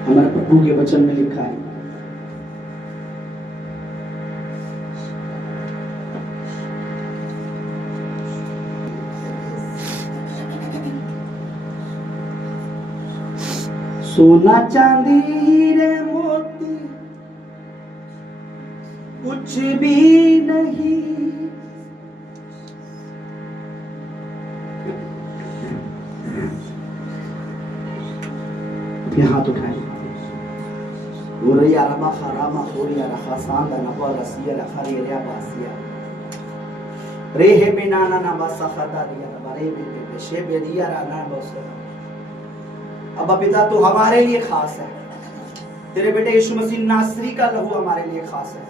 हमारे प्रभु के वचन में लिखा है, सोना चांदी हीरे मोती कुछ भी नहीं, अपने हाथ उठाए, अब पिता तू हमारे लिए खास है, तेरे बेटे यीशु मसीह नासरी का लहू हमारे लिए खास है,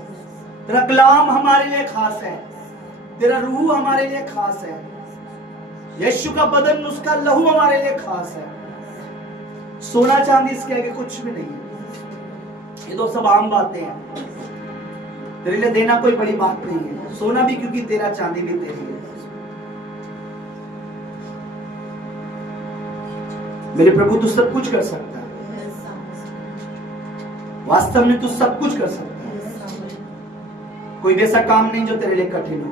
तेरा कलाम हमारे लिए खास है, तेरा रूह हमारे लिए खास है, यीशु का बदन उसका लहू हमारे लिए खास है। सोना चांदी इसके आगे कुछ भी नहीं है, ये तो सब आम बातें हैं, तेरे लिए देना कोई बड़ी बात नहीं है, सोना भी क्योंकि तेरा, चांदी भी तेरी है। मेरे प्रभु तू सब कुछ कर सकता है, वास्तव में तू सब कुछ कर सकता है, कोई भी ऐसा काम नहीं जो तेरे लिए कठिन हो।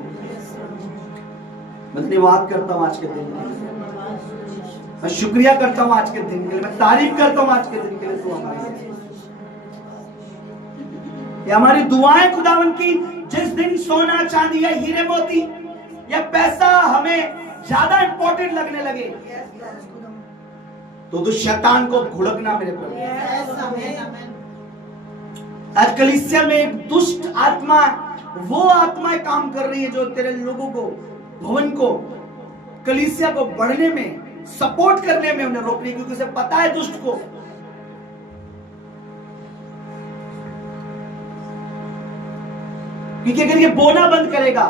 मैं धन्यवाद करता हूँ आज के दिन के लिए, मैं शुक्रिया करता हूँ आज के दिन के लिए, मैं तारीफ करता हूँ आज के दिन के लिए। तू हमारे लिए, ये हमारी दुआएं खुदावन की, जिस दिन सोना चांदी या हीरे मोती या पैसा हमें ज्यादा इंपॉर्टेंट लगने लगे, तो शैतान को भुड़कना मेरे प्रभु। आज कलीसिया में एक दुष्ट आत्मा, वो आत्माएं काम कर रही है जो तेरे लोगों को, भवन को, कलीसिया को बढ़ने में, सपोर्ट करने में उन्हें रोक रही, क्योंकि उसे पता है दुष्ट को क्योंकि अगर ये बोना बंद करेगा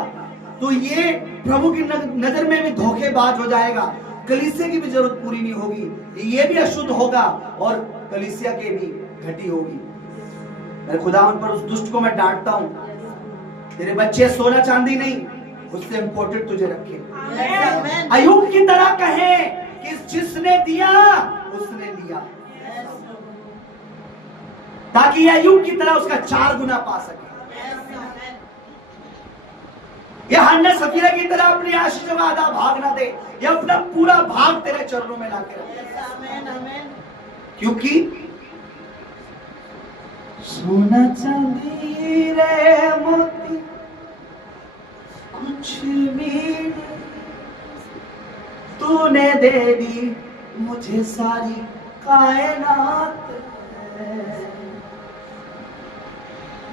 तो ये प्रभु की नजर में भी धोखेबाज हो जाएगा, कलीसिया की भी जरूरत पूरी नहीं होगी, ये भी अशुद्ध होगा और कलीसिया के भी घटी होगी। मेरे खुदावन पर उस दुष्ट को मैं डांटता हूं, तेरे बच्चे सोना चांदी नहीं, उससे इंपॉर्टेंट तुझे रखे। अय्यूब की तरह कहे कि जिसने दिया उसने लिया, ताकि अय्यूब की तरह उसका 4 गुना पा सके। या हन्ना सफीरा की तरह अपनी आशीष का आधा भाग ना दे, या अपना पूरा भाग तेरे चरणों में लाके रखे, क्योंकि सोना चांदी रे मोती कुछ भी तूने दे दी मुझे सारी कायनात,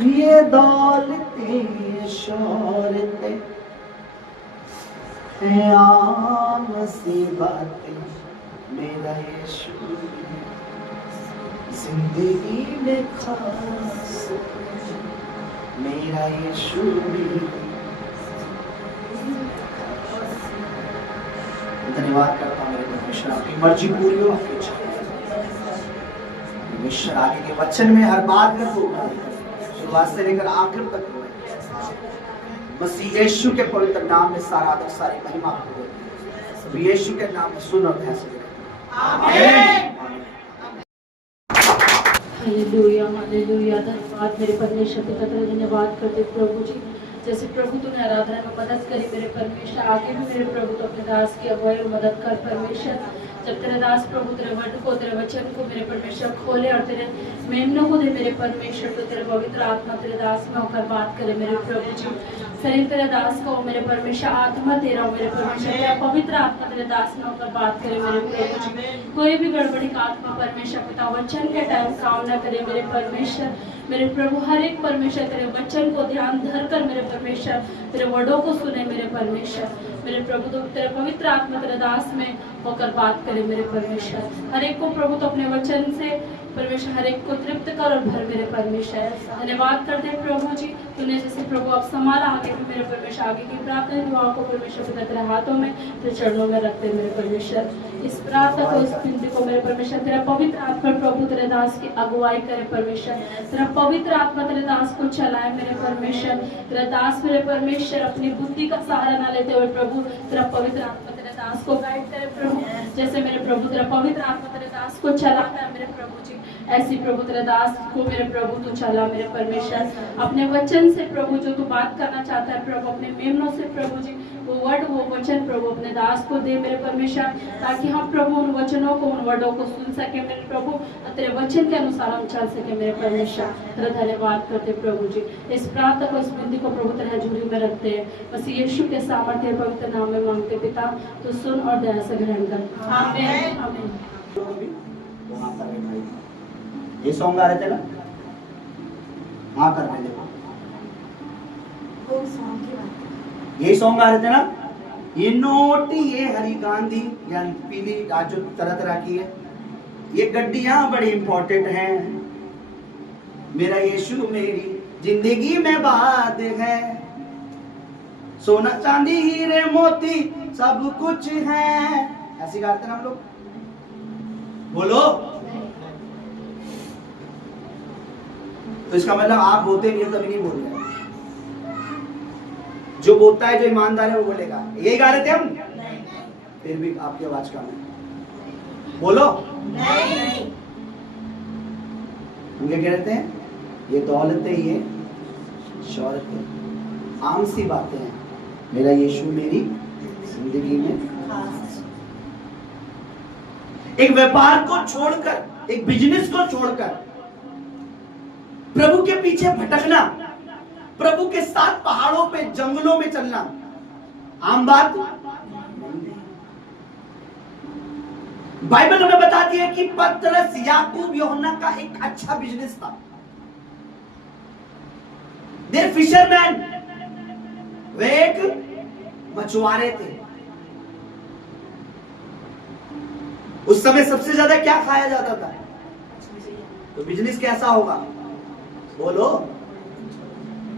ये दौलतें शोहरतें हैं आम सी बातें, मेरा यीशु जिंदगी में खास, मेरा यीशु धन्यवाद करता हूँ मेरे परमेश्वर, आपकी मर्जी पूरी हो, आपकी इच्छा परमेश्वर आगे के वचन में हर बात कर दो, शुरुआत से लेकर आखिर तक हो, मसीह यीशु के पवित्र नाम में सारा आदर सारी महिमा हो, यीशु के नाम में सुन और ध्यान से आमीन। Hallelujah hallelujah. धन्यवाद मेरे परमेश्वर पिता, तेरा धन्यवाद करते प्रभु जी, जैसे प्रभु तूने आराधना में मदद करी मेरे परमेश्वर, आगे भी मेरे प्रभु तो अपने दास की अगुवाई और मदद कर परमेश्वर। जब तेरे दास प्रभु तेरे वर्ड को, तेरे वचन को मेरे परमेश्वर खोले और तेरे मेमनों को दे मेरे परमेश्वर, तो तेरे पवित्र आत्मा तेरे दास में होकर बात करे मेरे प्रभु जी। शरीर तेरे दास को मेरे परमेश्वर, आत्मा तेरा हो मेरे परमेश्वर, तेरा पवित्र आत्मा तेरे दास में होकर बात करे मेरे प्रभु जी। कोई भी गड़बड़ी का आत्मा परमेश्वर पिता वचन के टाइम काम न करे मेरे परमेश्वर, मेरे प्रभु हर एक परमेश्वर तेरे वचन को ध्यान धर कर मेरे परमेश्वर तेरे वर्डों को सुने मेरे परमेश्वर, मेरे प्रभु तो तेरे पवित्र आत्मा तेरे दास में होकर बात करे मेरे परमेश्वर। हर एक को प्रभु तो अपने वचन से परमेश्वर हर एक को तृप्त कर और भर मेरे परमेश्वर। धन्यवाद करते हैं प्रभु जी, तूने जैसे प्रभु अब संभाला, आगे भी मेरे परमेश्वर आगे की प्रार्थना दुआओं को परमेश्वर पिता तेरे हाथों में तेरे चरणों में रखते मेरे परमेश्वर। इस प्रार्थना को, इस विनती को मेरे परमेश्वर तेरा पवित्र आत्मा प्रभु तेरे दास की अगुवाई करे परमेश्वर, तेरा पवित्र आत्मा तेरे दास को चलाए मेरे परमेश्वर। तेरा दास मेरे परमेश्वर अपनी बुद्धि का सहारा ना लेते हुए प्रभु तेरा पवित्र आत्मा तेरे दास को गाइड करे प्रभु, जैसे मेरे प्रभु तेरा पवित्र आत्मा तेरे दास को चलाता है मेरे प्रभु जी, ऐसी प्रभु तेरे दास को मेरे प्रभु तू चला मेरे परमेश्वर। अपने वचन से प्रभु जो तू बात करना चाहता है प्रभु, अपने मेमनों से प्रभु जी वो वर्ड वो वचन प्रभु अपने दास को दे मेरे परमेश्वर, ताकि हम प्रभु उन वचनों को, उन वर्डों को सुन सके मेरे प्रभु, और तेरे वचन के अनुसार हम चल सके मेरे परमेश्वर। तेरा धन्यवाद करते प्रभु जी, इस प्रार्थना को, इस विनती को प्रभु तेरे हजूरी में रखते हैं, बस यीशु के सामर्थ्य पवित्र नाम में मांगते पिता, तो सुन और दया से ग्रहण कर। आमीन आमीन। ये सॉन्ग आ रहे थे ना, हाँ कर रहे थे, ये सॉन्ग आ रहे थे ना, ये नोटी, ये हरी गांधी या पीली जो तरह तरह की है, ये गड्डियां बड़ी इंपॉर्टेंट हैं। मेरा यीशु मेरी जिंदगी में बाद है, सोना चांदी हीरे मोती सब कुछ है, ऐसी गाते ना हम लोग, बोलो। तो इसका मतलब आप बोलते नहीं हो तभी नहीं बोल रहे, जो बोलता है, जो ईमानदार है वो बोलेगा। यही गा रहे थे हम, फिर भी आपकी आवाज कम है, बोलो नहीं। हम क्या कह रहे थे, ये दौलत है, ये शौहरत है, आम सी बातें हैं। मेरा यीशु मेरी जिंदगी में खास। एक व्यापार को छोड़कर, एक बिजनेस को छोड़कर प्रभु के पीछे भटकना, प्रभु के साथ पहाड़ों पे जंगलों में चलना आम बात नहीं है। बाइबल हमें बताती है कि पतरस, याकूब, यूहन्ना का एक अच्छा बिजनेस था। दे फिशरमैन, वे एक मछुआरे थे। उस समय सबसे ज्यादा क्या खाया जाता था? तो बिजनेस कैसा होगा बोलो?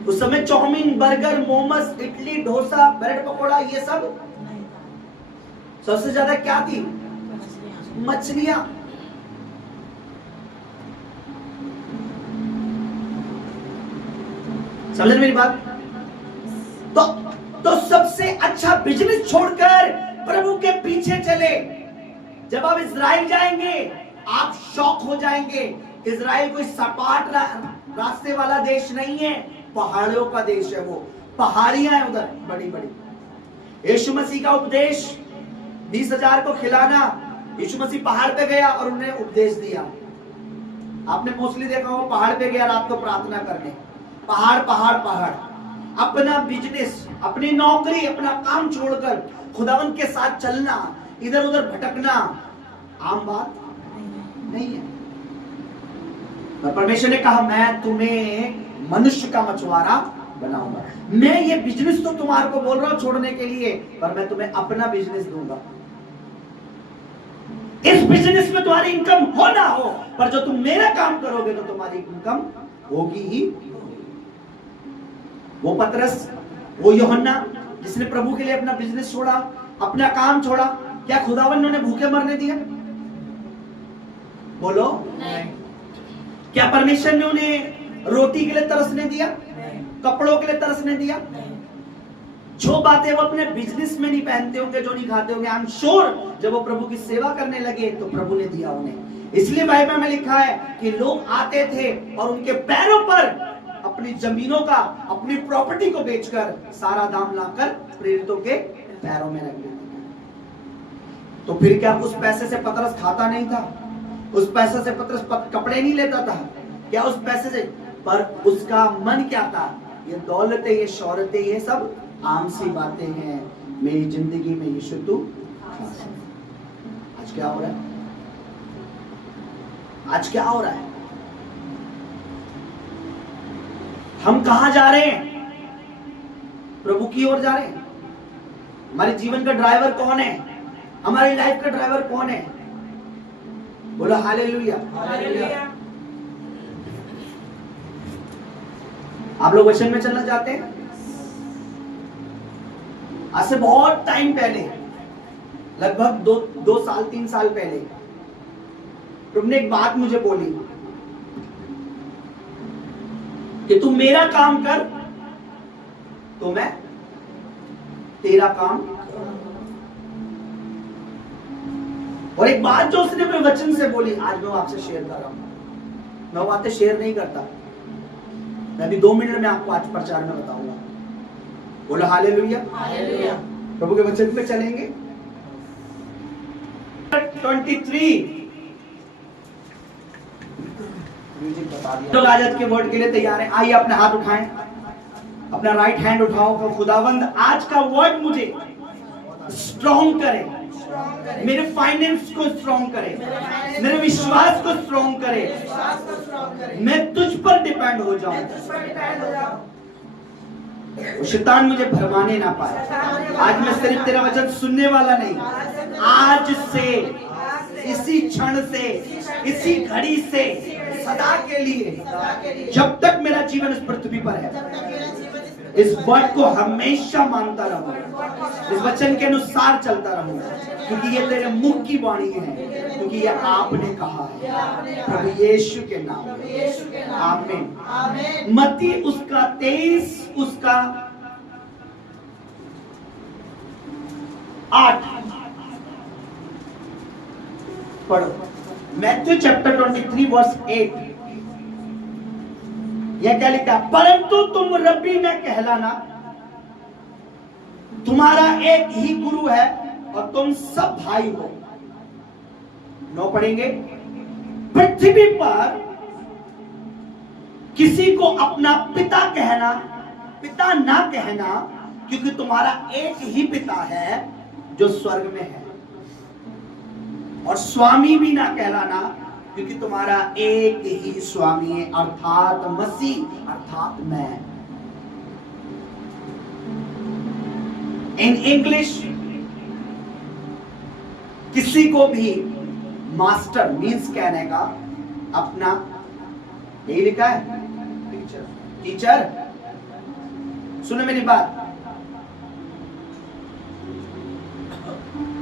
उस समय chow mein, burger, momos, idli, dosa, bread pakora, ये सब सबसे ज्यादा क्या थी? मछलियां। समझ मेरी बात? तो सबसे अच्छा बिजनेस छोड़कर प्रभु के पीछे चले। जब आप इजराइल जाएंगे आप शॉक हो जाएंगे। इजराइल कोई सपाट रास्ते वाला देश नहीं है, पहाड़ों का देश है। वो पहाड़ियां हैं उधर बड़ी बड़ी। यीशु मसीह का उपदेश 20,000 को खिलाना, यीशु मसीह पहाड़ पे गया और उन्हें उपदेश दिया। आपने मोस्टली देखा हो, पहाड़ पे गया रात को प्रार्थना करने। पहाड़ पहाड़ पहाड़। अपना बिजनेस, अपनी नौकरी, अपना काम छोड़कर खुदावंत के साथ चलना, इधर उधर भटकना आम बात नहीं है। पर परमेश्वर ने कहा मैं तुम्हें मनुष्य का मछुआरा बनाऊंगा। मैं ये बिजनेस तो तुम्हारे को बोल रहा हूं छोड़ने के लिए, पर मैं तुम्हें अपना बिजनेस दूंगा। इस बिजनेस में तुम्हारी इनकम हो ना हो, पर जो तुम मेरा काम करोगे तो तुम्हारी इनकम होगी ही। वो पतरस, वो यूहन्ना जिसने प्रभु के लिए अपना बिजनेस छोड़ा, अपना काम छोड़ा, क्या खुदावन ने उन्हें भूखे मरने दिया? बोलो नहीं। क्या परमेश्वर ने उन्हें रोटी के लिए तरसने दिया? नहीं। कपड़ों के लिए तरसने दिया? नहीं। जो बातें वो अपने बिजनेस में नहीं पहनते होंगे, जो नहीं खाते होंगे, आई एम श्योर जब वो प्रभु की सेवा करने लगे तो प्रभु ने दिया उन्हें। इसलिए बाइबल में लिखा है कि लोग आते थे और उनके पैरों पर अपनी जमीनों का, अपनी प्रॉपर्टी को बेचकर सारा दाम लाकर प्रेरितों के पैरों में रख देते थे। तो फिर क्या उस पैसे से पतरस खाता नहीं था? उस पैसे से पतरस कपड़े नहीं लेता था क्या? उस पैसे से, पर उसका मन क्या था? ये दौलतें, ये शौहरतें, ये सब आम सी बातें हैं। मेरी जिंदगी में यीशु तू खास है। आज क्या हो रहा है? आज क्या हो रहा है? हम कहां जा रहे हैं? प्रभु की ओर जा रहे हैं। हमारे जीवन का ड्राइवर कौन है? हमारी लाइफ का ड्राइवर कौन है? बोलो हालेलुया। हालेलुया। आप लोग वचन में चलना चाहते हैं? आज से बहुत टाइम पहले, लगभग 2 साल 3 साल पहले, प्रभु ने एक बात मुझे बोली कि तू मेरा काम कर तो मैं तेरा काम। और एक बात जो उसने अपने वचन से बोली, आज मैं आपसे शेयर कर रहा हूं। मैं वो बातें शेयर नहीं करता, मैं भी 2 मिनट में आपको आज प्रचार में बताऊंगा। बोलो हालेलुया। हालेलुया। प्रभु के वचन पे चलेंगे। 23 लोग आज के वर्ड के लिए तैयार हैं? आइए अपने हाथ उठाएं, अपना राइट हैंड उठाओ। तो खुदावंद आज का वर्ड मुझे स्ट्रॉन्ग करे, मेरे फाइनेंस को स्ट्रॉन्ग करे, मेरे विश्वास को स्ट्रॉन्ग करे, मैं तुझ पर डिपेंड हो जाऊं, शैतान मुझे भरमाने ना पाए। आज मैं सिर्फ तेरा वचन सुनने वाला नहीं, आज से, इसी क्षण से, इसी घड़ी से, सदा के लिए, जब तक मेरा जीवन इस पृथ्वी पर है, इस वर्ड को हमेशा मानता रहूं, इस वचन के अनुसार चलता रहूं, क्योंकि ये तेरे मुख की वाणी है, क्योंकि ये आपने कहा है। प्रभु यीशु के नाम में आमीन। मत्ती उसका 23 उसका 8 पढ़ो। Matthew chapter 23 verse 8। यह क्या लिखा? परंतु तुम रब्बी न कहलाना, तुम्हारा एक ही गुरु है और तुम सब भाई हो। 9 पढ़ेंगे। पृथ्वी पर किसी को अपना पिता कहना, पिता ना कहना, क्योंकि तुम्हारा एक ही पिता है जो स्वर्ग में है। और स्वामी भी ना कहलाना, क्योंकि तुम्हारा एक ही स्वामी है, अर्थात मसीह, अर्थात मैं। इन इंग्लिश किसी को भी मास्टर मीन्स कहने का अपना, यही लिखा है टीचर। टीचर सुनो मेरी बात,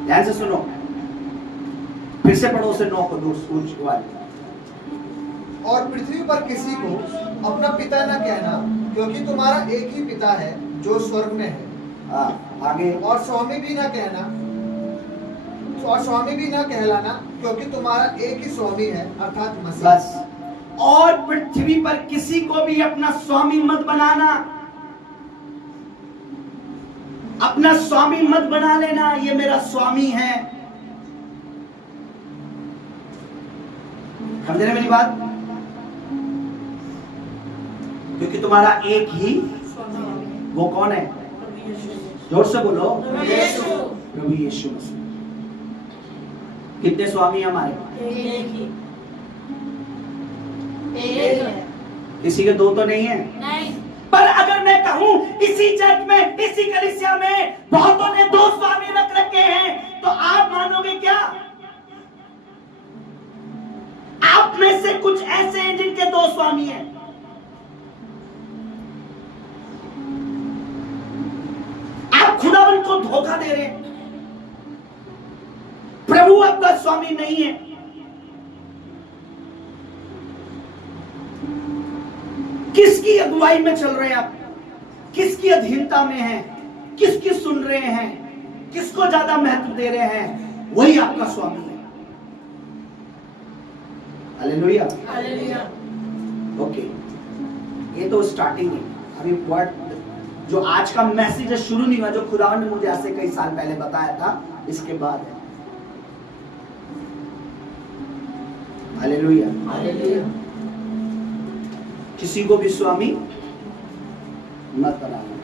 ध्यान से सुनो, फिर से पढ़ो उसे 9 को, दूसरी वाली। और पृथ्वी पर किसी को अपना पिता न कहना, क्योंकि तुम्हारा एक ही पिता है जो स्वर्ग में है। आगे। और स्वामी भी न कहना, और स्वामी भी न कहलाना, क्योंकि तुम्हारा एक ही स्वामी है, अर्थात मसीह। बस। और पृथ्वी पर किसी को भी अपना स्वामी मत बनाना, अपना स्वामी मत बना लेना, ये मेरा स्वामी है। समझे ना मेरी बात? क्योंकि तुम्हारा एक ही, वो कौन है? जोर से बोलो, प्रभु यीशु मसीह। कितने स्वामी हैं हमारे? एक है। किसी के 2 तो नहीं है। नहीं। पर अगर मैं कहूं इसी चर्च में, इसी कलीसिया में बहुतों ने 2 स्वामी रख रखे हैं, तो आप मानोगे क्या? आप में से कुछ ऐसे हैं जिनके 2 स्वामी हैं। आप खुदावन को धोखा दे रहे हैं। प्रभु आपका स्वामी नहीं है। किसकी अगुवाई में चल रहे हैं आप? किसकी अधीनता में हैं? किसकी सुन रहे हैं? किसको ज्यादा महत्व दे रहे हैं? वही आपका स्वामी है। हालेलुया। हालेलुया। ओके, ये तो स्टार्टिंग है। अभी वर्ड जो आज का मैसेज है शुरू नहीं हुआ, जो खुदावन ने मुझे ऐसे कई साल पहले बताया था, इसके बाद है। हालेलुया। हालेलुया। किसी को भी स्वामी मत बनाना।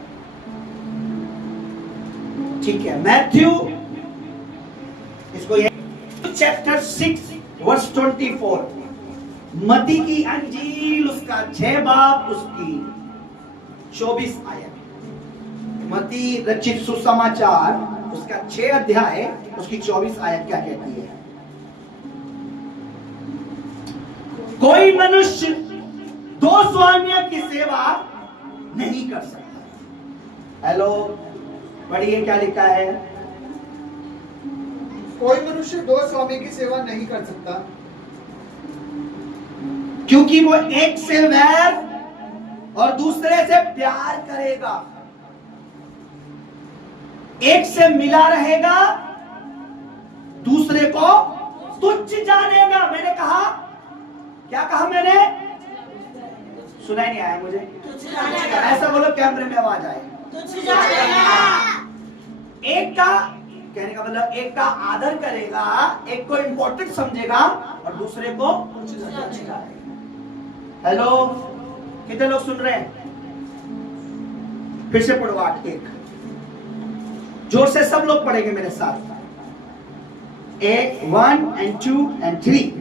ठीक है, मैथ्यू, इसको चैप्टर 6 वर्स 24, मती की अंजील उसका 6 बाब उसकी 24 आयत। मती रचित सुसमाचार उसका 6 अध्याय उसकी 24 आयत क्या कहती है? कोई मनुष्य 2 स्वामियों की सेवा नहीं कर सकता। हेलो, पढ़िए क्या लिखा है? कोई मनुष्य 2 स्वामी की सेवा नहीं कर सकता, क्योंकि वो एक से वैर और दूसरे से प्यार करेगा, एक से मिला रहेगा, दूसरे को तुच्छ जानेगा। मैंने कहा, क्या कहा मैंने? सुनाई नहीं आया मुझे? ऐसा बोलो कैमरे में आवाज आए। एक का कहने का मतलब, एक का आदर करेगा, एक को इंपॉर्टेंट समझेगा और दूसरे को तुच्छ जानेगा। हेलो, कितने लोग सुन रहे हैं? फिर से पढ़ो 8:1, जोर से सब लोग पढ़ेंगे मेरे साथ। 1 and 2 and 3।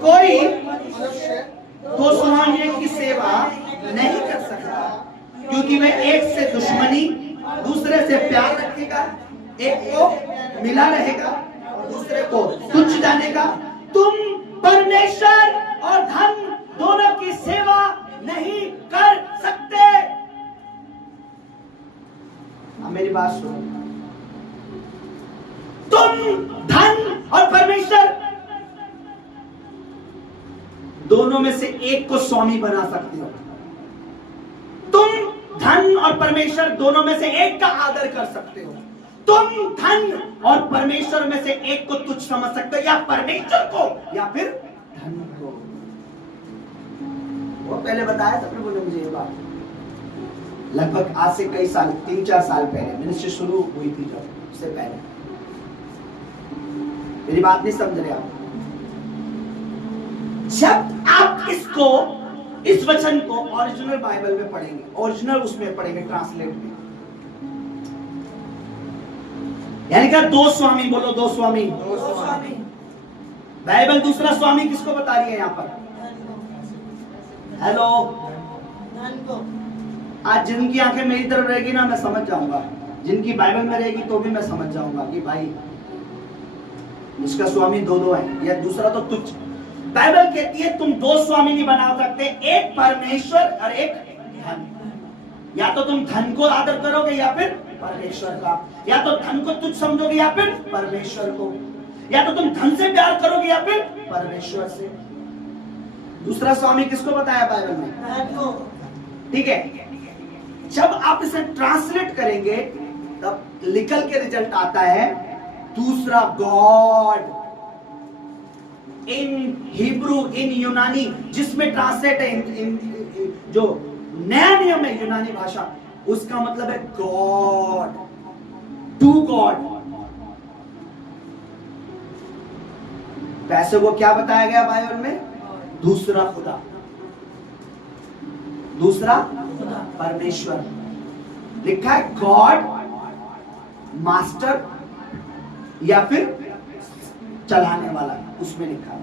कोई मनुष्य 2 स्वामियों की सेवा नहीं कर सकता, क्योंकि वह एक से दुश्मनी, दूसरे से प्यार रखेगा, एक को मिला रहेगा और दूसरे को तुच्छ जानेगा। तुम परमेश्वर और धन दोनों की सेवा नहीं कर सकते। मेरी बात सुनो, तुम धन और परमेश्वर दोनों में से एक को स्वामी बना सकते हो। तुम धन और परमेश्वर दोनों में से एक का आदर कर सकते हो। तुम धन और परमेश्वर में से एक को तुच्छ समझ सकते हो, या परमेश्वर को या फिर धन को। वो पहले बताया था प्रभु ने मुझे ये बात, लगभग आज से कई साल, 3-4 साल पहले मिनिस्ट्री शुरू हुई थी, जब उससे पहले। मेरी बात नहीं समझ रहे आप? जब आप इसको, इस वचन को ओरिजिनल बाइबल में पढ़ेंगे, ओरिजिनल उसमें पढ़ेंगे, ट्रांसलेट में, यानी क्या, दो स्वामी, बोलो दो स्वामी। दो स्वामी। बाइबल दूसरा स्वामी किसको बता रही है यहाँ पर? हेलो, धन को। आज जिनकी आंखें मेरी तरफ रहेगी ना, मैं समझ जाऊंगा, जिनकी बाइबल में रहेगी तो भी मैं समझ जाऊंगा कि भाई इसका स्वामी दो है, या दूसरा तो तुच्छ। बाइबल कहती है तुम दो स्वामी नहीं बना सकते, एक परमेश्वर और एक धन। या तो तुम धन को आदर करोगे या फिर परमेश्वर का, या तो धन को तुच्छ समझोगे या फिर परमेश्वर को, या तो तुम धन से प्यार करोगे या फिर परमेश्वर से। दूसरा स्वामी किसको बताया बाइबल में? धन को। ठीक है। जब आप इसे ट्रांसलेट करेंगे तब निकल के रिजल्ट आता है दूसरा गॉड। इन हिब्रू, इन यूनानी, जिसमें ट्रांसलेट है जो नया नियम है यूनानी भाषा, उसका मतलब है गॉड, टू गॉड। पैसे को क्या बताया गया बाइबल में? दूसरा खुदा, दूसरा परमेश्वर। लिखा है गॉड, मास्टर या फिर चलाने वाला, उसमें लिखा है।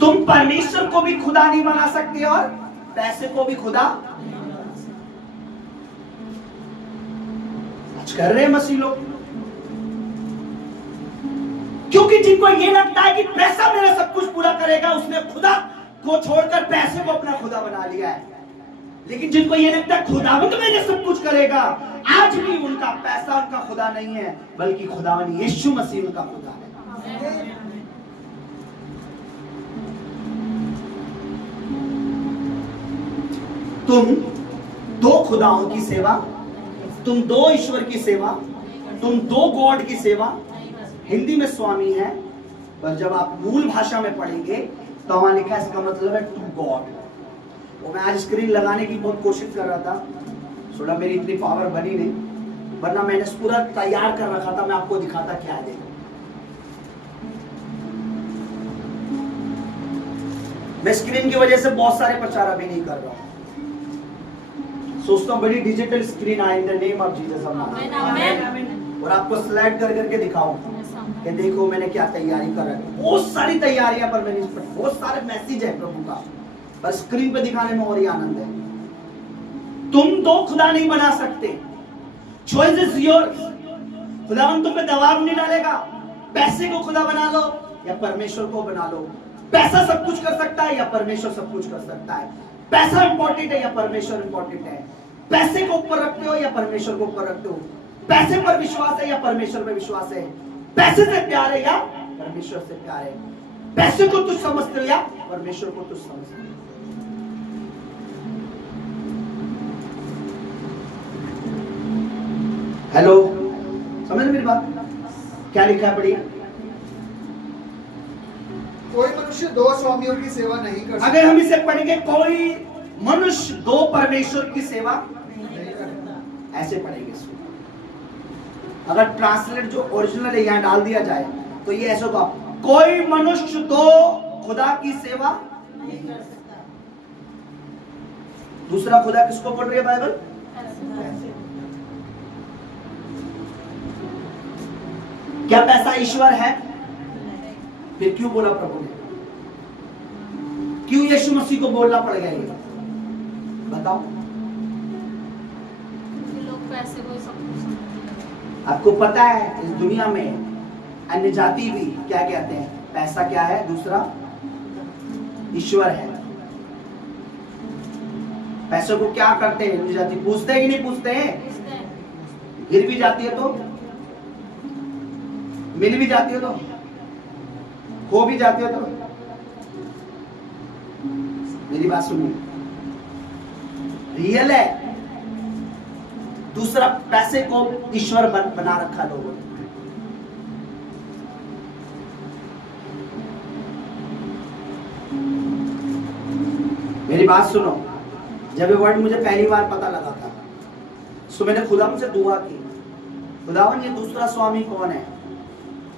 तुम परमेश्वर को भी खुदा नहीं बना सकते और पैसे को भी खुदा। आज कर रहे हैं मसीह लोग, क्योंकि जिनको ये लगता है कि पैसा मेरा सब कुछ पूरा करेगा, उसने खुदा को छोड़कर पैसे को अपना खुदा बना लिया है। लेकिन जिनको ये लगता है खुदावंद मेरे सब कुछ करेगा, आज भी उनका पैसा उनका खुदा नहीं है, बल्कि खुदावंद यीशु मसीह उनका खुदा है। तुम दो खुदाओं की सेवा, तुम दो ईश्वर की सेवा, तुम दो गॉड की सेवा, हिंदी में स्वामी है, पर जब आप मूल भाषा में पढ़ेंगे तो वहां लिखा है, इसका मतलब है टू गॉड। वो मैं आज स्क्रीन लगाने की बहुत कोशिश कर रहा था, थोड़ा मेरी इतनी पावर बनी नहीं, वरना मैंने पूरा तैयार कर रखा था, मैं आपको दिखाता क्या है। देखो, मैं स्क्रीन की वजह से बहुत सारे प्रचार अभी नहीं कर रहा हूं। सोचता हूं बड़ी डिजिटल स्क्रीन आए in the name of Jesus. और आपको स्लाइड कर करके दिखाऊं कि देखो मैंने क्या तैयारी कर रखी है। बहुत सारी तैयारियां पर मैंने, बहुत सारे मैसेज है प्रभु का, पर स्क्रीन पे दिखाने में और ही आनंद है। तुम दो खुदा नहीं बना सकते, चॉइस इज योर्स। खुदावन तुम पे दबाव नहीं डालेगा, पैसे को खुदा बना लो या परमेश्वर को बना लो। पैसा सब कुछ कर सकता है या परमेश्वर सब कुछ कर सकता है। पैसा इंपॉर्टेंट है या परमेश्वर इंपॉर्टेंट है। पैसे को ऊपर रखते हो या परमेश्वर को ऊपर रखते हो। पैसे पर विश्वास है या परमेश्वर पर विश्वास है। पैसे से प्यार है या परमेश्वर से प्यार है। पैसे को तुझ समझते हो या परमेश्वर को तुझ समझते हो। हेलो, समझ मेरी बात? क्या लिखा है? पढ़िए। कोई मनुष्य दो स्वामियों की सेवा नहीं कर सकता। अगर हम इसे पढ़ेंगे, कोई मनुष्य दो परमेश्वर की सेवा नहीं करता। ऐसे पढ़ेंगे इसको। अगर ट्रांसलेट जो ओरिजिनल है यहां डाल दिया जाए तो ये ऐसा होगा, कोई मनुष्य दो खुदा की सेवा नहीं कर सकता। दूसरा खुदा किसको पढ़ रही है बाइबल? क्या पैसा ईश्वर है? फिर क्यों बोला प्रभु ने? क्यों यीशु मसीह को बोलना पड़ गया ये? बताओ। लोग पैसे को सब कुछ। आपको पता है इस दुनिया में अन्य जाति भी क्या कहते हैं? पैसा क्या है? दूसरा ईश्वर है। पैसों को क्या करते हैं अन्य जाति? पूछते हैं कि नहीं पूछते हैं? गिर भी जाती है तो, मिल भी जाती हो तो, खो भी जाती हो तो। मेरी बात सुनिए, रियल है। दूसरा, पैसे को ईश्वर बना रखा लोगों ने। मेरी बात सुनो, जब ये वर्ड मुझे पहली बार पता लगा था, सो मैंने खुदा मुझसे दुआ की, खुदावन ये दूसरा स्वामी कौन है?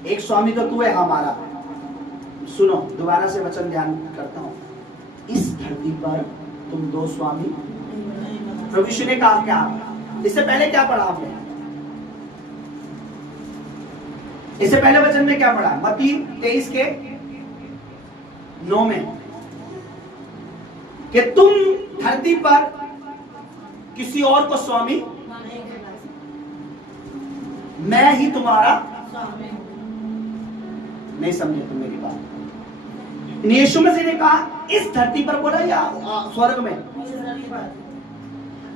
एक स्वामी तो तू है हमारा। सुनो, दोबारा से वचन ध्यान करता हूं, इस धरती पर तुम दो स्वामी। प्रभु यीशु ने कहा क्या? इससे पहले क्या पढ़ा आपने? इससे पहले वचन में क्या पढ़ा? मत्ती 23:9 में कि तुम धरती पर किसी और को स्वामी, मैं ही तुम्हारा। नहीं समझे तुम मेरी बात? यीशु मसीह ने कहा इस धरती पर बोला या स्वर्ग में?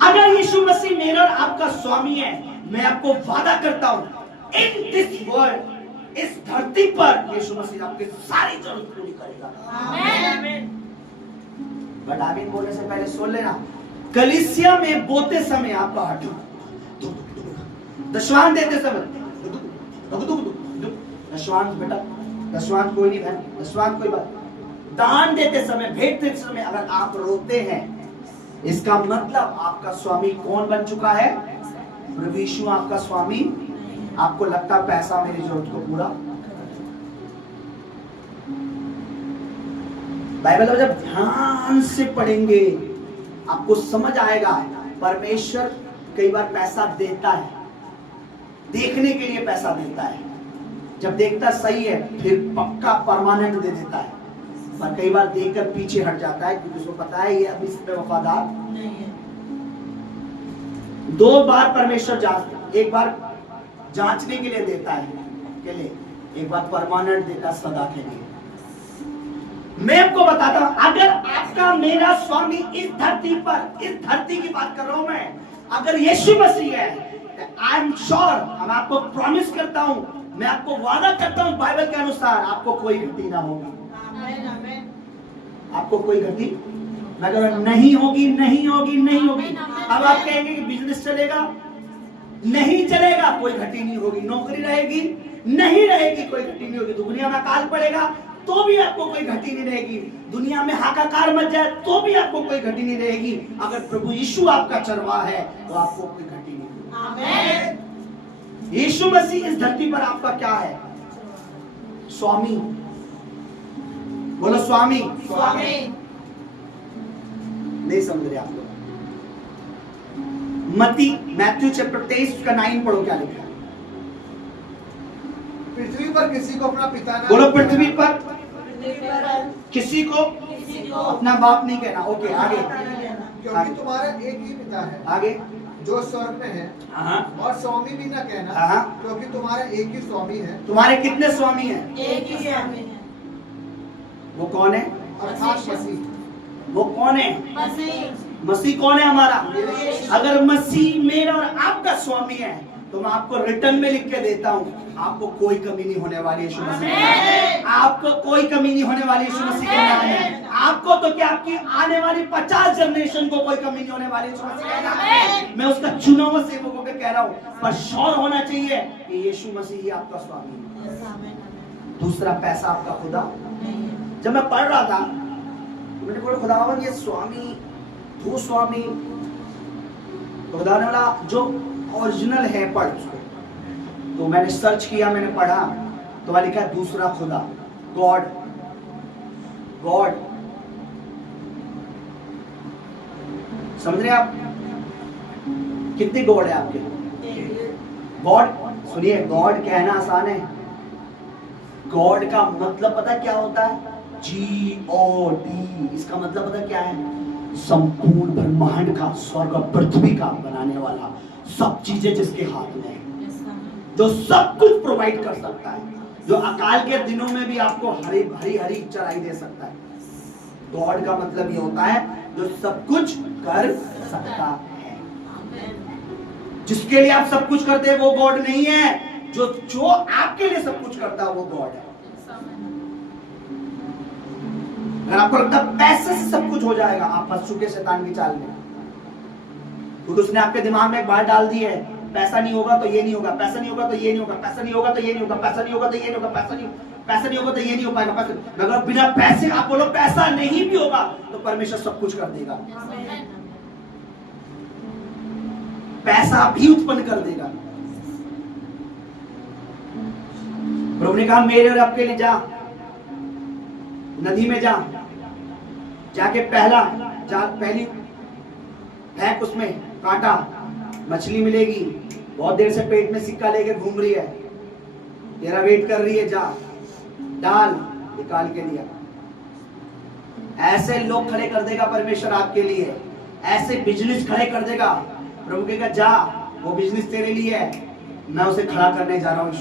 अगर यीशु मसीह मेरा और आपका स्वामी है, मैं आपको वादा करता हूं इन दिस वर्ल्ड, इस धरती पर यीशु मसीह आपकी सारी जरूरत पूरी करेगा। आमीन। बट आमीन बोलने से पहले सुन लेना, कलीसिया में बोते समय आपका हाथ दशवान देते समय, दशवान बेटा, दशवान कोई नहीं बहन, दशवान कोई बात, दान देते समय, भेंट देते समय अगर आप रोते हैं, इसका मतलब आपका स्वामी कौन बन चुका है? प्रभु यीशु आपका स्वामी। आपको लगता पैसा मेरी जरूरत को पूरा? बाइबल जब ध्यान से पढ़ेंगे आपको समझ आएगा, परमेश्वर कई बार पैसा देता है, देखने के लिए पैसा देता है। जब देखता सही है फिर पक्का परमानेंट दे देता है, पर कई बार देखकर पीछे हट जाता है क्योंकि उसको पता है ये अभी इस पे वफादार नहीं है। 2 बार परमेश्वर जांचता, एक बार जांचने के लिए देता है के लिए, एक बार परमानेंट देता है सदा के लिए। मैं आपको बताता हूं, अगर आपका मेरा स्वामी इस धरती पर, इस धरती की बात कर रहा हूं मैं, अगर यीशु मसीह है, आई एम श्योर, मैं आपको प्रॉमिस करता हूं, मैं आपको वादा करता हूं बाइबल के अनुसार आपको कोई गति ना होगी। आपको कोई गति मगर नहीं होगी, नहीं होगी, नहीं होगी। अब आप कहेंगे कि बिजनेस चलेगा, नहीं चलेगा, कोई घटी नहीं होगी। नौकरी रहेगी, नहीं रहेगी, कोई घटी नहीं होगी। दुनिया में अकाल पड़ेगा तो भी आपको कोई घटी नहीं रहेगी। दुनिया में हाहाकार मच जाए तो भी आपको कोई घटी नहीं रहेगी। अगर प्रभु यीशु आपका चरवाहा है तो आपको कोई घटी नहीं होगी। आमीन। यीशु मसीह इस धरती पर आपका क्या है? स्वामी। बोलो स्वामी। स्वामी। नहीं समझ रहे आप लोग? मैथ्यू चैप्टर 23 का 9 पढ़ो, क्या लिखा है? पृथ्वी पर किसी को अपना पिता ना, बोलो पृथ्वी पर किसी को अपना बाप नहीं कहना। ओके, आगे। क्योंकि तुम्हारा एक ही पिता है, आगे, जो स्वर्ग में है, और स्वामी भी ना कहना, क्योंकि तुम्हारा एक ही स्वामी है। तुम्हारे कितने स्वामी हैं? एक ही स्वामी है। वो कौन है? अर्थात मसीह। वो कौन है? मसीह कौन है हमारा? अगर मसीह मेरा और आपका स्वामी है तो मैं आपको रिटर्न में लिख के देता हूँ, आपको कोई कमी नहीं होने वाली। यीशु मसीह, आपको कोई कमी नहीं होने वाली। यीशु मसीह के नाम में आपको तो क्या, आपकी आने वाली 50 जनरेशन को कोई कमी नहीं होने वाली। यीशु मसीह के नाम में मैं उसका चुना हुआ सेवकों को कह रहा हूँ, पर श्योर होना चाहिए कि यीशु मसीह ही आपका स्वामी है। दूसरा पैसा आपका खुदा। जब मैं पढ़ रहा था तो मैंने बोला खुदावन ये स्वामी, दो स्वामी, खुदा ने बोला जो ओरिजिनल है पढ़ उसको। तो मैंने सर्च किया, मैंने पढ़ा तो वहां लिखा दूसरा खुदा, गॉड। गॉड समझ रहे आप? कितने गॉड है आपके? गॉड, सुनिए, गॉड कहना आसान है, गॉड का मतलब पता क्या होता है? G-O-D। इसका मतलब पता क्या है? संपूर्ण ब्रह्मांड का, स्वर्ग और पृथ्वी का बनाने वाला, सब चीजें जिसके हाथ में है, जो सब कुछ प्रोवाइड कर सकता है, जो अकाल के दिनों में भी आपको हरी हरी हरी चराई दे सकता है। गॉड का मतलब ये होता है जो सब कुछ कर सकता है। जिसके लिए आप सब कुछ करते हैं वो गॉड नहीं है, जो आपके लिए सब कुछ करता है वो गॉड है। अगर आपको लगता है पैसे से सब कुछ हो जाएगा, आप फंस चुके शैतान की चाल में, क्योंकि उसने आपके दिमाग में एक बात डाल दी है, पैसा नहीं होगा तो ये नहीं होगा, पैसा नहीं होगा तो ये नहीं होगा, पैसा नहीं होगा तो ये नहीं होगा, पैसा नहीं होगा तो ये नहीं होगा, पैसा नहीं होगा तो ये नहीं हो पाएगा। अगर बिना पैसे आप बोलो पैसा नहीं भी होगा तो परमेश्वर सब कुछ कर देगा। पैसा भी उत्पन्न कर देगा। प्रभु ने कहा मेरे और आपके लिए जा, नदी में जा, जाके पहली फेंक उसमें कांटा, मछली मिलेगी। बहुत देर से पेट में सिक्का लेके घूम रही है, तेरा वेट कर रही है, जा डाल, निकाल के दिया। ऐसे लोग खड़े कर देगा परमेश्वर आपके लिए, ऐसे बिजनेस खड़े कर देगा। प्रभु कहेगा जा, वो बिजनेस तेरे लिए है, मैं उसे खड़ा करने जा रहा हूँ।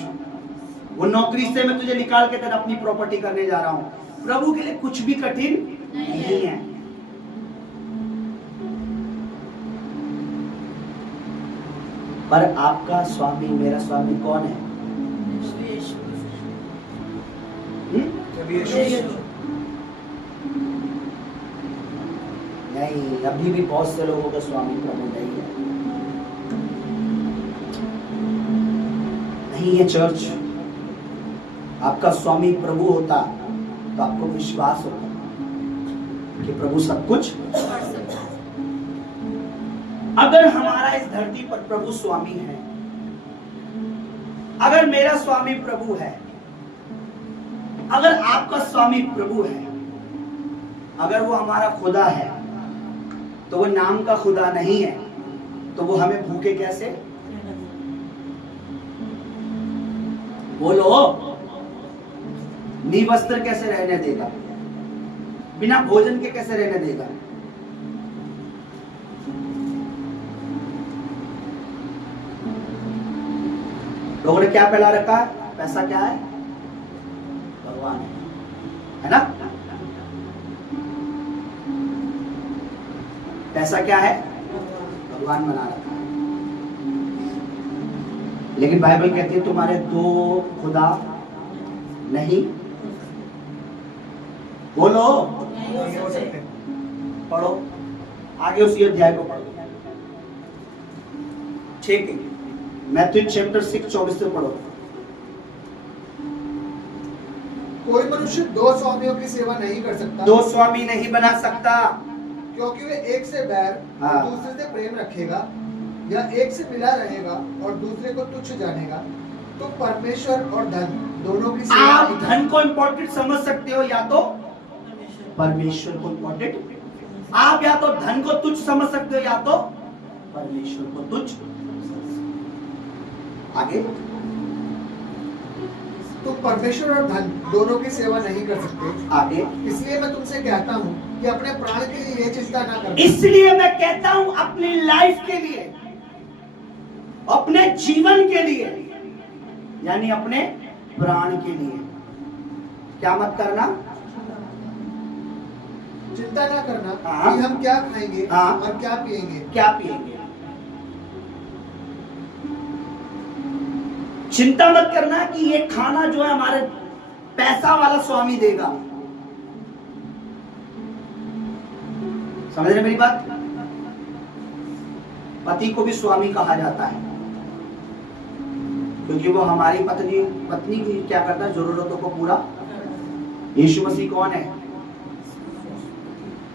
वो नौकरी से मैं तुझे निकाल के तेरा अपनी प्रॉपर्टी करने जा रहा हूँ। प्रभु के लिए कुछ भी कठिन नहीं है। पर आपका स्वामी, मेरा स्वामी कौन है? नहीं, अभी भी बहुत से लोगों का स्वामी प्रभु नहीं है। नहीं है चर्च। आपका स्वामी प्रभु होता तो आपको विश्वास होता कि प्रभु सब कुछ। अगर हमारा इस धरती पर प्रभु स्वामी है, अगर मेरा स्वामी प्रभु है, अगर आपका स्वामी प्रभु है, अगर वो हमारा खुदा है, तो वो नाम का खुदा नहीं है, तो वो हमें भूखे कैसे? बोलो, निवस्त्र कैसे रहने देगा? बिना भोजन के कैसे रहने देगा? लोगों ने क्या फैला रखा है? पैसा क्या है? भगवान है ना? पैसा क्या है? भगवान बना रखा है। लेकिन बाइबल कहती है तुम्हारे दो खुदा नहीं। बोलो, नहीं हो सकते। पढ़ो आगे उसी अध्याय को पढ़ो। ठीक है, मैथ्यू चैप्टर 6 24 से पढ़ो। कोई मनुष्य दो स्वामियों की सेवा नहीं कर सकता, दो स्वामी नहीं बना सकता, क्योंकि वे एक से बैर हाँ। और दूसरे से प्रेम रखेगा, या एक से मिला रहेगा और दूसरे को तुच्छ जानेगा। तो परमेश्वर और धन दोनों की सेवा आप नहीं कर धन को इंपॉर्टेंट समझ सकते हो, या तो परमेश्वर को इंपॉर्टेंट। आप या तो धन को तुच्छ समझ सकते हो, या तो परमेश्वर को तुच्छ। आगे, तो परमेश्वर और धन दोनों की सेवा नहीं कर सकते। आगे, इसलिए मैं तुमसे कहता हूँ कि अपने प्राण के लिए ये चिंता ना करना। इसलिए मैं कहता हूं अपनी लाइफ के लिए, अपने जीवन के लिए, यानी अपने प्राण के लिए क्या मत करना? चिंता ना करना हाँ। कि हम क्या खाएंगे हाँ। और क्या पिएंगे। क्या पिएंगे। चिंता मत करना कि ये खाना जो है हमारे पैसा वाला स्वामी देगा। समझ रहे मेरी बात? पति को भी स्वामी कहा जाता है, क्योंकि वो हमारी पत्नी की क्या करता है? जरूरतों को पूरा। यीशु मसीह कौन है?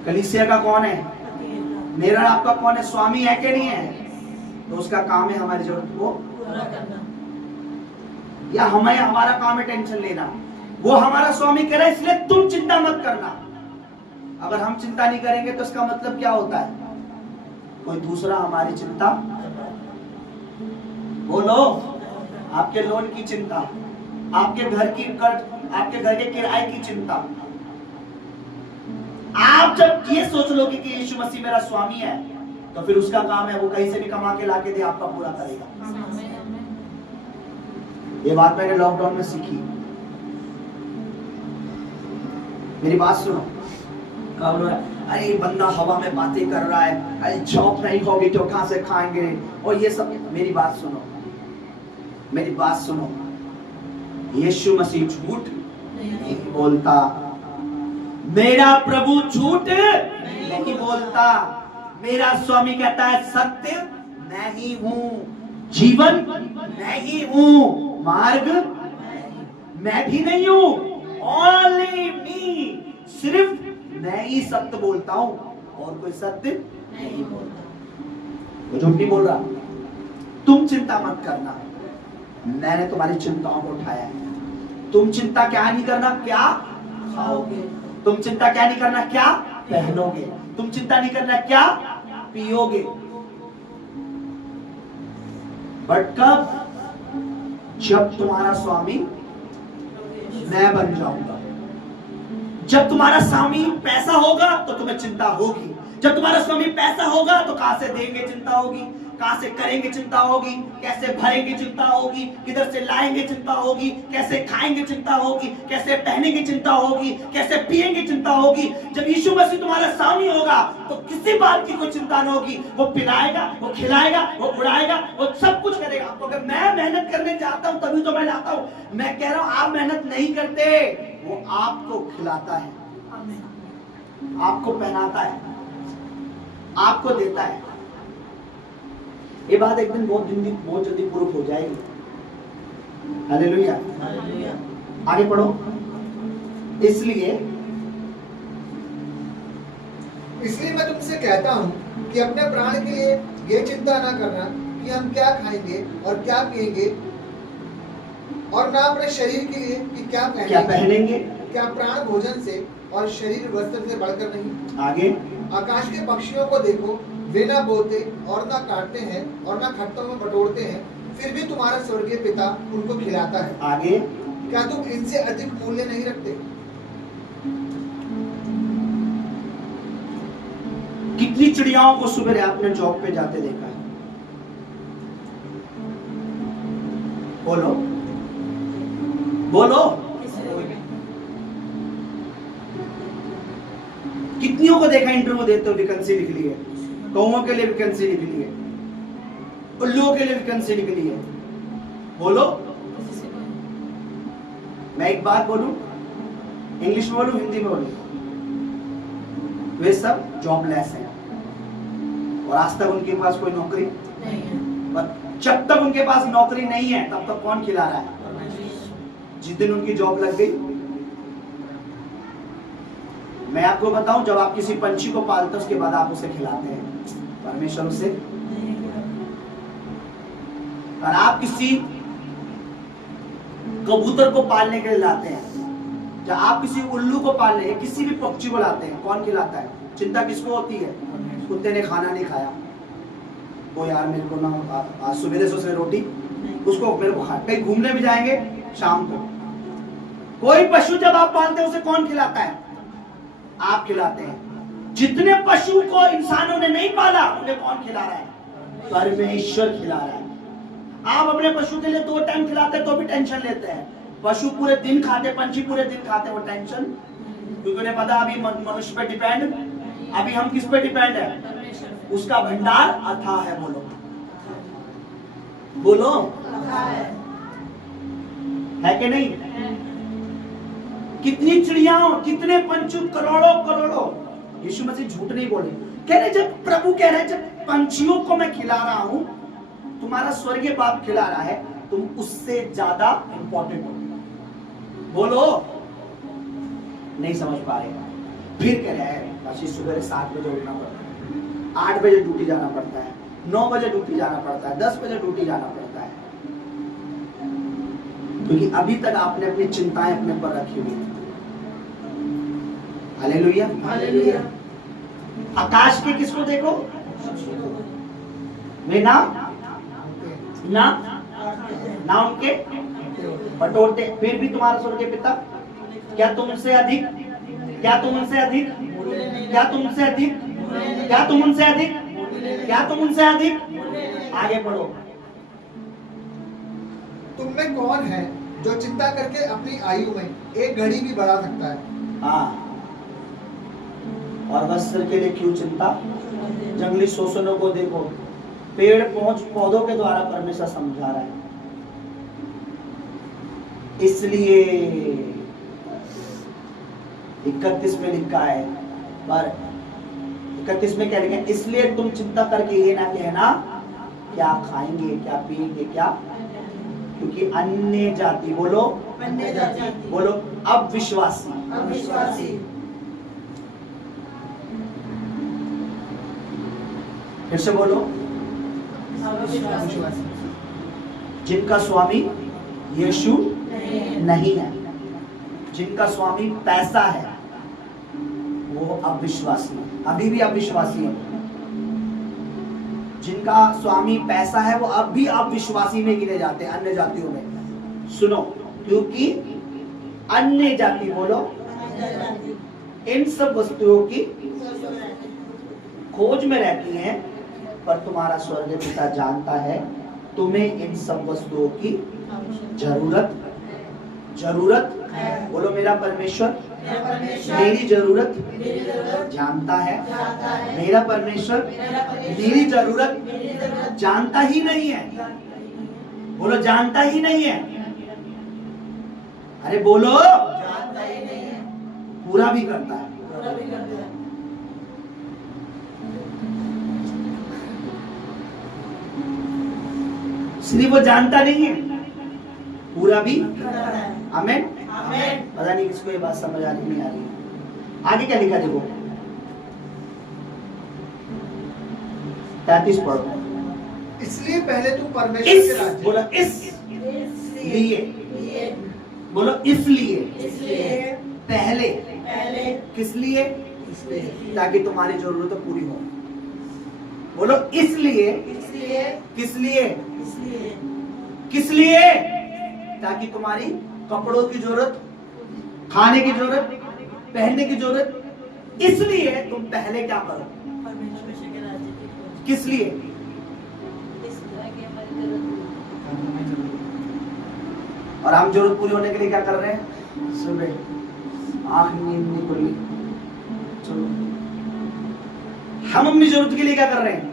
कलीसिया का कौन है? मेरा आपका कौन है? स्वामी है कि नहीं है? तो उसका काम है हमारी जरूरत को पूरा करना, या हमें हमारा काम है टेंशन लेना? वो हमारा स्वामी कह रहा है, इसलिए तुम चिंता मत करना। अगर हम चिंता नहीं करेंगे तो इसका मतलब क्या होता है? कोई दूसरा हमारी चिंता। बोलो, आपके लोन की चिंता, आपके घर की कर्ज, आपके घर के किराए की चिंता। आप जब ये सोच लोगे कि यीशु मसीह मेरा स्वामी है, तो फिर उसका काम है वो कहीं से भी कमा के लाके दे, आपका पूरा करेगा। ये बात मैंने लॉकडाउन में सीखी। मेरी बात सुनो। कब लोग अरे बंदा हवा में बातें कर रहा है, अरे जॉब नहीं होगी तो कहां से खाएंगे, और ये सब। मेरी बात सुनो, मेरी बात सुनो। यीशु मसीह झूठ नहीं बोलता, मेरा प्रभु झूठ नहीं बोलता। मेरा स्वामी कहता है सत्य मैं ही हूं, जीवन मैं ही हूं, मार्ग मैं भी नहीं हूं, ओनली मी, सिर्फ मैं ही सत्य बोलता हूं और कोई सत्य नहीं बोलता। वो झूठ नहीं बोल रहा। तुम चिंता मत करना, मैंने तुम्हारी चिंताओं को उठाया है। तुम चिंता क्या नहीं करना, क्या खाओगे। तुम चिंता क्या नहीं करना, क्या पहनोगे। तुम चिंता नहीं करना, क्या पियोगे। बट कब, जब तुम्हारा स्वामी मैं बन जाऊंगा। जब तुम्हारा स्वामी पैसा होगा तो तुम्हें चिंता होगी। जब तुम्हारा स्वामी पैसा होगा तो कहां से देंगे चिंता होगी, कहां से करेंगे चिंता होगी, कैसे भरेंगे चिंता होगी, किधर से लाएंगे चिंता होगी, कैसे खाएंगे चिंता होगी, कैसे पहनेंगे चिंता होगी, कैसे पिएंगे चिंता होगी। जब यीशु मसीह तुम्हारा स्वामी होगा तो किसी बात की कोई चिंता नहीं होगी। वो पिलाएगा, वो खिलाएगा, वो उड़ाएगा, वो सब कुछ करेगा। तो अगर मैं मेहनत करने जाता हूं तभी तो मैं लाता हूं। मैं कह रहा हूं आप मेहनत नहीं करते, वो आपको खिलाता है, आपको पहनाता है, आपको देता है। ये बात एक दिन बहुत जल्दी प्रूफ हो जाएगी। हालेलुया। आगे पढ़ो। इसलिए मैं तुमसे कहता हूँ कि अपने प्राण के लिए ये चिंता ना करना कि हम क्या खाएंगे और क्या पिएंगे, और ना अपने शरीर के लिए कि क्या पहनेंगे। क्या प्राण भोजन से और शरीर वस्त्र से बढ़कर नहीं। आगे, आकाश के पक्षियों को देखो, वे ना बोते और ना काटते हैं और ना खत्तों में बटोरते हैं, फिर भी तुम्हारा स्वर्गीय पिता उनको खिलाता है। आगे, क्या तुम इनसे अधिक मूल्य नहीं रखते। कितनी चिड़ियाओं को सुबह आपने जॉब पे जाते देखा है? बोलो बोलो। कितनियों को देखा इंटरव्यू देते हो वैकेंसी निकली है, कौओं के लिए वैकेंसी निकली है, उल्लुओं के लिए वैकेंसी निकली है। बोलो। मैं एक बात बोलूं, इंग्लिश में बोलूं, हिंदी में बोलूं, वे सब जॉबलेस हैं और आज तक उनके पास कोई नौकरी नहीं है। पर जब तक उनके पास नौकरी नहीं है तब तक कौन खिला रहा है? जिस दिन उनकी जॉब लग गई, मैं आपको बताऊं, जब आप किसी पंछी को पालते हैं उसके बाद आप उसे खिलाते हैं, परमेश्वर उसे। और आप किसी कबूतर को पालने के लिए लाते हैं, जब आप किसी उल्लू को पालने, किसी भी पक्षी को लाते हैं, कौन खिलाता है? चिंता किसको होती है? कुत्ते ने खाना नहीं खाया, वो यार मेरे को ना आज सुबह से उसने रोटी, उसको मेरे को खा। कहीं घूमने भी जाएंगे शाम को, कोई पशु जब आप पालते हैं उसे कौन खिलाता है? आप खिलाते हैं। जितने पशु को इंसानों ने नहीं पाला उन्हें कौन खिला रहा है? परमेश्वर खिला रहा है। आप अपने पशु के लिए 2 टाइम खिलाते तो भी टेंशन लेते हैं। पशु पूरे दिन खाते, पंछी पूरे दिन खाते, वो टेंशन, क्योंकि उन्हें पता अभी मनुष्य पे डिपेंड, अभी हम किस पे डिपेंड है? उसका भंडार अथाह है। बोलो बोलो, है कि नहीं? कितनी चिड़ियाओं, कितने पंछी, करोड़ों करोड़ों। यीशु मसीह झूठ नहीं बोले, कह रहे, जब प्रभु कह रहे, जब पंछियों को मैं खिला रहा हूं, तुम्हारा स्वर्गीय बाप खिला रहा है, तुम उससे ज्यादा इंपॉर्टेंट हो। बोलो, नहीं समझ पा रहे। फिर कह रहे हैं काशी सुबह 7 बजे उठना पड़ता है, 8 बजे ड्यूटी जाना पड़ता है, 9 बजे ड्यूटी जाना पड़ता है, 10 बजे ड्यूटी जाना पड़ता है, क्योंकि अभी तक आपने अपनी चिंताएं अपने पर रखी हुई है। Hallelujah hallelujah. आकाश के किसको देखो, वे ना उनके बटोरते, फिर भी तुम्हारा स्वर्गीय पिता क्या तुम उनसे अधिक, क्या तुम उनसे अधिक, क्या तुम उनसे अधिक, क्या तुम उनसे अधिक, क्या तुम उनसे अधिक। आगे पढ़ो। तुम में कौन है जो चिंता करके अपनी आयु में एक घड़ी भी बढ़ा सकता है। हाँ, और वस्त्र के लिए क्यों चिंता? जंगली शोषणों को देखो, पेड़ पौधों के द्वारा परमेश्वर समझा रहा है। इसलिए 31 में लिखा है, पर 31 में क्या लिखा है? इसलिए तुम चिंता करके ये ना कहना क्या खाएंगे, क्या पिएंगे, क्या, क्योंकि अन्य जाति, बोलो अन्य जाति, बोलो अविश्वासी, अविश्वासी, फिर से बोलो अविश्वासी, जिनका स्वामी यीशु नहीं है, जिनका स्वामी पैसा है, वो अविश्वासी है, अभी भी अविश्वासी है। जिनका स्वामी पैसा है वो अब भी अविश्वासी में गिने जाते हैं, अन्य जातियों में। सुनो, क्योंकि अन्य जाति, बोलो, इन सब वस्तुओं की खोज में रहती हैं, पर तुम्हारा स्वर्गीय पिता जानता है तुम्हें इन सब वस्तुओं की जरूरत बोलो, मेरा परमेश्वर मेरी जरूरत जानता है। मेरा परमेश्वर मेरी जरूरत जानता ही नहीं है, बोलो, जानता ही नहीं है। अरे बोलो, पूरा भी करता है। इसलिए वो जानता नहीं है, पूरा भी। आमीन। पता नहीं किसको ये बात समझ आ रही नहीं आ रही। आगे क्या लिखा देखो, 33 पढ़ो। इसलिए पहले तुम परमेश्वर के राज्य, बोलो इसलिए, बोलो इसलिए, पहले, किस लिए? ताकि तुम्हारी जरूरतें पूरी हो। बोलो इसलिए, किस लिए? किस लिए? ताकि तुम्हारी कपड़ों की जरूरत, खाने की जरूरत, पहनने की जरूरत, इसलिए तुम पहले क्या करो? किस लिए? और हम जरूरत पूरी होने के लिए क्या कर रहे हैं? सुबह आंख नींद नहीं खुली, चलो हम अपनी जरूरत के लिए क्या कर रहे हैं?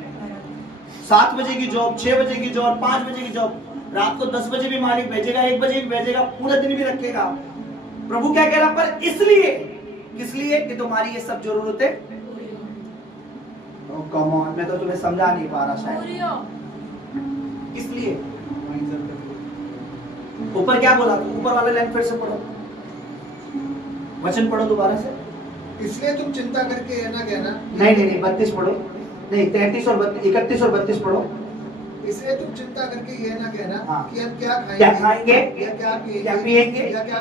7 बजे की जॉब, 6 बजे की जॉब, 5 बजे की जॉब, रात को 10 बजे भी मालिक भेजेगा, 1 बजे भी भेजेगा, पूरा दिन भी रखेगा। प्रभु क्या कह रहा? पर इसलिए, किस लिए? कि तुम्हारी ये सब जरूरतें, कम ऑन, मैं तो तुम्हें समझा नहीं पा रहा शायद। इसलिए ऊपर क्या बोला? ऊपर वाले लाइन फिर से पढ़ो, वचन पढ़ो दोबारा से। इसलिए तुम चिंता करके ये ना कहना। नहीं 32 पढ़ो, नहीं 33 और 31 और 32 पढ़ो। इसलिए तुम चिंता करके ये ना कहना कि हम क्या खाएंगे, या क्या पिएंगे, या क्या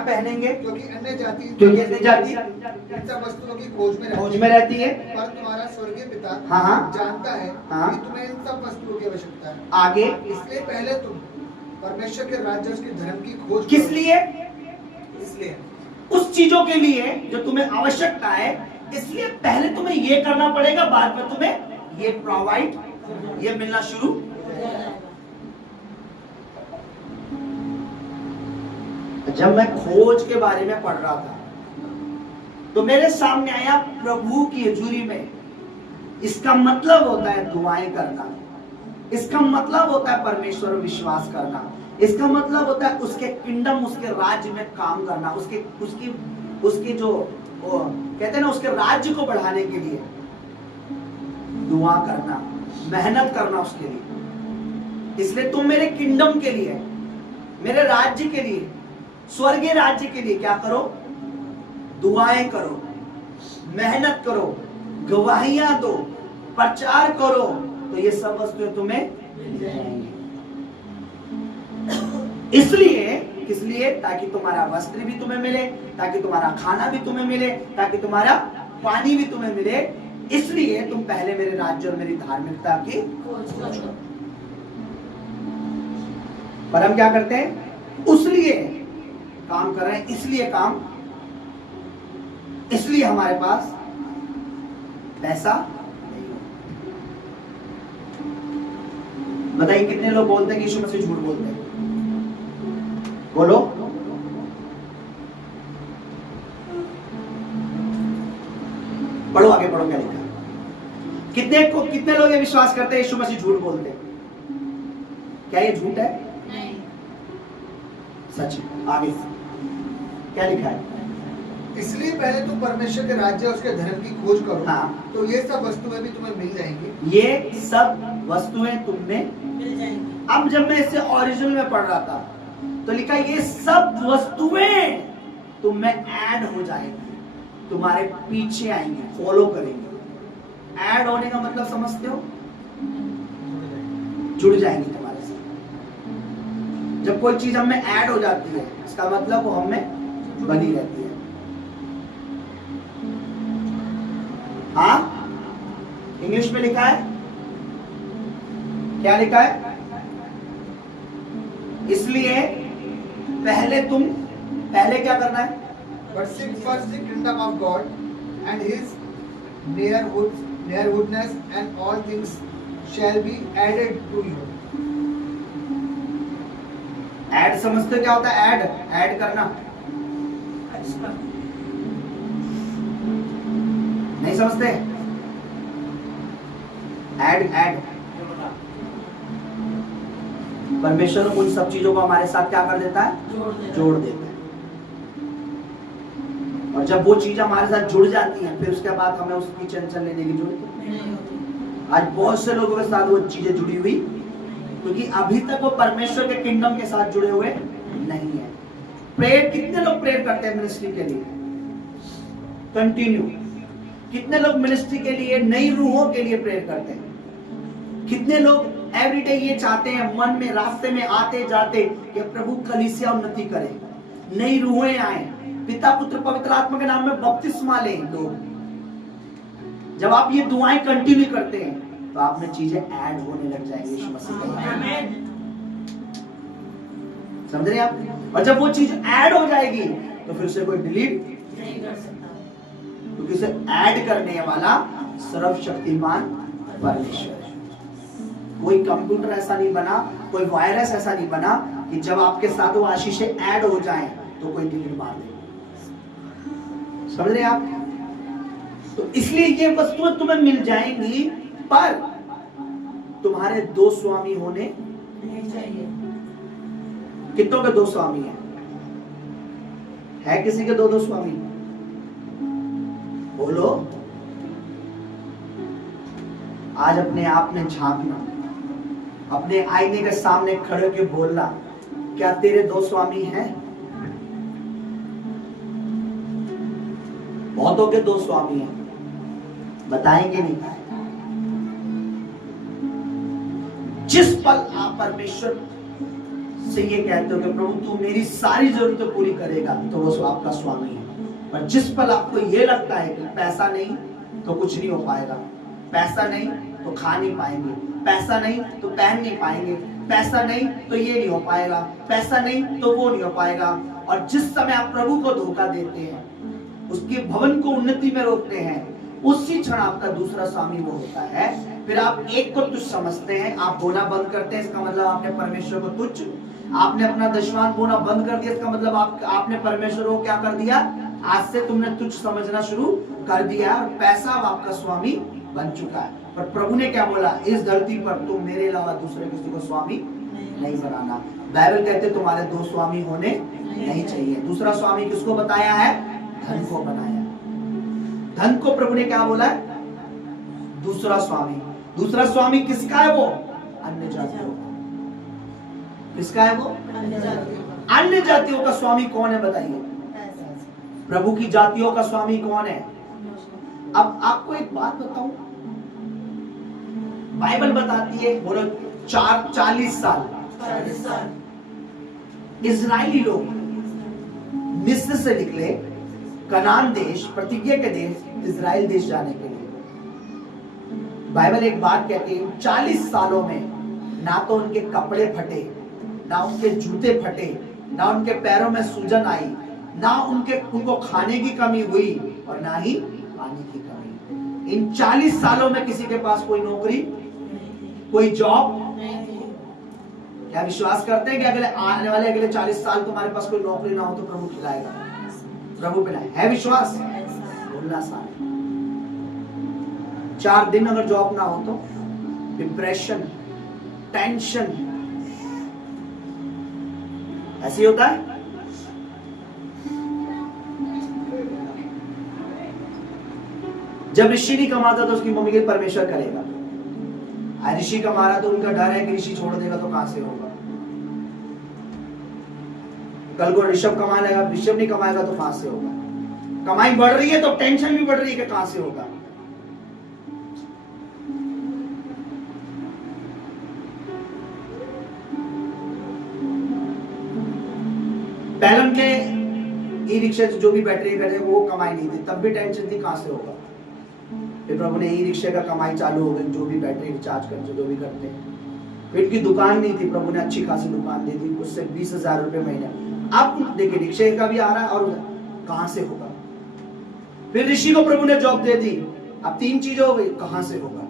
पहनेंगे, क्योंकि अन्य जाति इन सब वस्तुओं की खोज में रहती है। पर तुम्हारा स्वर्गीय पिता जानता है कि तुम्हें इन सब वस्तुओं की आवश्यकता है। आगे, इसलिए पहले तुम परमेश्वर के राज्य, उसके धर्म की खोज। किस लिए? इसलिए उस चीजों के लिए जो तुम्हें आवश्यकता है, इसलिए पहले तुम्हें ये करना पड़ेगा, बाद में तुम्हें ये प्रोवाइड, ये मिलना शुरू। जब मैं खोज के बारे में पढ़ रहा था तो मेरे सामने आया प्रभु की हजूरी में, इसका मतलब होता है दुआएं करना, इसका मतलब होता है परमेश्वर में विश्वास करना, इसका मतलब होता है उसके किंगडम, उसके राज्य में काम करना, उसकी जो कहते हैं ना, उसके राज्य को बढ़ाने के लिए दुआ करना, मेहनत करना उसके लिए। इसलिए तुम मेरे किंगडम के लिए, मेरे राज्य के लिए, स्वर्गीय राज्य के लिए क्या करो? दुआएं करो, मेहनत करो, गवाहियां दो, प्रचार करो, तो ये सब वस्तुएं तुम्हें मिल जाएंगी। इसलिए, किस लिए? ताकि तुम्हारा वस्त्र भी तुम्हें मिले, ताकि तुम्हारा खाना भी तुम्हें मिले, ताकि तुम्हारा पानी भी तुम्हें मिले। इसलिए तुम पहले मेरे राज्य और मेरी धार्मिकता की खोज करो। पर हम क्या करते हैं? उसलिए काम कर रहे हैं, इसलिए हमारे पास पैसा नहीं हो। बताइए कितने लोग बोलते हैं कि यीशु मसीह झूठ बोलते हैं? बोलो। पढ़ो, आगे पढ़ो, क्या लिखा? कितने लोग ये विश्वास करते हैं यीशु मसीह झूठ बोलते हैं? क्या ये झूठ है? नहीं, सच। आगे क्या लिखा है? इसलिए पहले तुम परमेश्वर के राज्य, उसके धर्म की खोज करो, तो ये सब वस्तुएं भी तुम्हें मिल जाएंगी। ये सब वस्तुएं तुम्हें मिल जाएंगी। अब जब मैं इसे ओरिजिनल में पढ़ रहा था तो लिखा ये सब वस्तुएं तुम में ऐड हो जाएंगी, तुम्हारे पीछे आएंगे, फॉलो करेंगे। ऐड होने का मतलब समझते हो? जुड़ जाएंगे तुम्हारे साथ। जब कोई चीज हमें ऐड हो जाती है इसका मतलब वो हमें बनी रहती है। हाँ, इंग्लिश में लिखा है, क्या लिखा है? इसलिए पहले क्या करना है? But seek first the kingdom of God and His nearwoodness, and all things shall be added to you. Add समझते हो क्या होता है? ऐड करना नहीं समझते? ऐड परमेश्वर उन सब चीजों को हमारे साथ क्या कर देता है? जोड़ देता है। और जब वो चीज हमारे साथ जुड़ जाती है फिर उसके बाद हमें उसकी टेंशन लेने की जरूरत नहीं। आज बहुत से लोगों के साथ वो चीजें जुड़ी हुई क्योंकि अभी तक वो परमेश्वर के किंगडम के साथ जुड़े हुए नहीं है। प्रेयर, कितने लोग प्रेयर करते हैं मिनिस्ट्री के लिए कंटिन्यू? कितने लोग मिनिस्ट्री के लिए, नई रूहों के लिए प्रेयर करते हैं? कितने लोग एवरीडे ये चाहते हैं मन में, रास्ते में आते जाते कि प्रभु कलीसिया उन्नति करे, नई रूहें आए, पिता पुत्र पवित्र आत्मा के नाम में बपतिस्मा लें लोग। जब आप ये दुआएं कंटिन्यू करते हैं तो आप में चीजें ऐड होने लग जाएंगी यीशु मसीह के नाम। समझ रहे हैं आप? और जब वो चीज ऐड हो जाएगी तो फिर उसे कोई डिलीट नहीं कर सकता, क्योंकि उसे ऐड करने वाला सर्वशक्तिमान परमेश्वर है। कोई कंप्यूटर ऐसा नहीं बना, कोई वायरस ऐसा नहीं बना कि जब आपके साथ वो आशीषें ऐड हो जाएं तो कोई डिलीट मार दे। समझ रहे हैं आप? तो इसलिए ये वस्तुएं तुम्हें मिल जाएंगी, पर तुम्हारे दो स्वामी होने नहीं चाहिए। कितनों के दो स्वामी हैं? है किसी के दो स्वामी? बोलो। आज अपने आप में झांकना, अपने आईने के सामने खड़े होकर बोलना, क्या तेरे दो स्वामी हैं? बहुतों के दो स्वामी हैं, बताएंगे नहीं। जिस पल आप परमेश्वर से ये कहते हो कि प्रभु तू मेरी सारी जरूरतें पूरी करेगा, तो वो आपका स्वामी है। पर जिस पल आपको ये लगता है कि पैसा नहीं तो कुछ नहीं हो पाएगा, पैसा नहीं तो खा नहीं पाएंगे, पैसा नहीं तो पहन नहीं पाएंगे, पैसा नहीं तो ये नहीं हो पाएगा, पैसा नहीं तो वो नहीं हो पाएगा, और जिस समय आप प्रभु को धोखा देते हैं, उसके भवन को उन्नति में रोकते हैं, उसी क्षण आपका दूसरा स्वामी वो होता है। फिर आप एक को तुच्छ समझते हैं, आप बोना बंद करते हैं, इसका मतलब आपने परमेश्वर को तुच्छ, आपने अपना दशवान बोना बंद कर दिया, इसका मतलब आपने परमेश्वर को क्या कर दिया? आज से तुमने तुच्छ समझना शुरू कर दिया, और पैसा अब आपका स्वामी बन चुका है। पर प्रभु ने क्या बोला? इस धरती पर तुम मेरे अलावा दूसरे किसी को स्वामी नहीं बनाना। बाइबल कहते तुम्हारे दो स्वामी होने नहीं चाहिए। दूसरा स्वामी किसको बताया है? धन को बनाया। धन को प्रभु ने क्या बोला है? दूसरा स्वामी। दूसरा स्वामी किसका है? वो अन्य जातियों का। किसका है वो? अन्य जातियों का स्वामी कौन है बताइए? प्रभु की जातियों का स्वामी कौन है? अब आपको एक बात बताऊं, बाइबल बताती है, बोलो 40 साल इजरायली लोग मिस्र से निकले कनान देश, प्रतिज्ञा के देश इजराइल देश जाने के लिए। बाइबल एक बात कहती है 40 सालों में ना तो उनके कपड़े फटे, ना उनके जूते फटे, ना उनके पैरों में सूजन आई, ना उनको खाने की कमी हुई, और ना ही पानी की कमी। इन 40 सालों में किसी के पास कोई नौकरी, कोई जॉब? क्या विश्वास करते हैं कि अगले 40 साल तुम्हारे पास कोई नौकरी ना हो तो प्रभु खिलाएगा, प्रभु पिलाए? है विश्वास? बोलना सारे 4 दिन अगर जॉब ना हो तो डिप्रेशन, टेंशन, ऐसे होता है। जब ऋषि नहीं कमाता तो उसकी मम्मी के परमेश्वर करेगा। ऋषि कमा रहा तो उनका डर है कि ऋषि छोड़ देगा तो कहां से होगा। कल को ऋषभ कमा लेगा, ऋषभ नहीं कमाएगा तो कहां से होगा। कमाई बढ़ रही है तो टेंशन भी बढ़ रही है कि कहां से होगा। पहले के ई रिक्शे जो भी बैटरी करे वो कमाई नहीं थी, तब भी टेंशन थी कहां से होगा। फिर प्रभु ने ई रिक्शे का कमाई चालू हो गई, जो भी बैटरी रिचार्ज करते जो भी करते हैं। फिर उनकी दुकान नहीं थी, प्रभु ने अच्छी खासी दुकान दे दी, उससे 20,000 रुपए महीने। अब देखिए रिक्शे का भी आ रहा है और कहां से होगा। फिर ऋषि को प्रभु ने जॉब दे दी, अब 3 चीजें हो गई, कहां से होगा।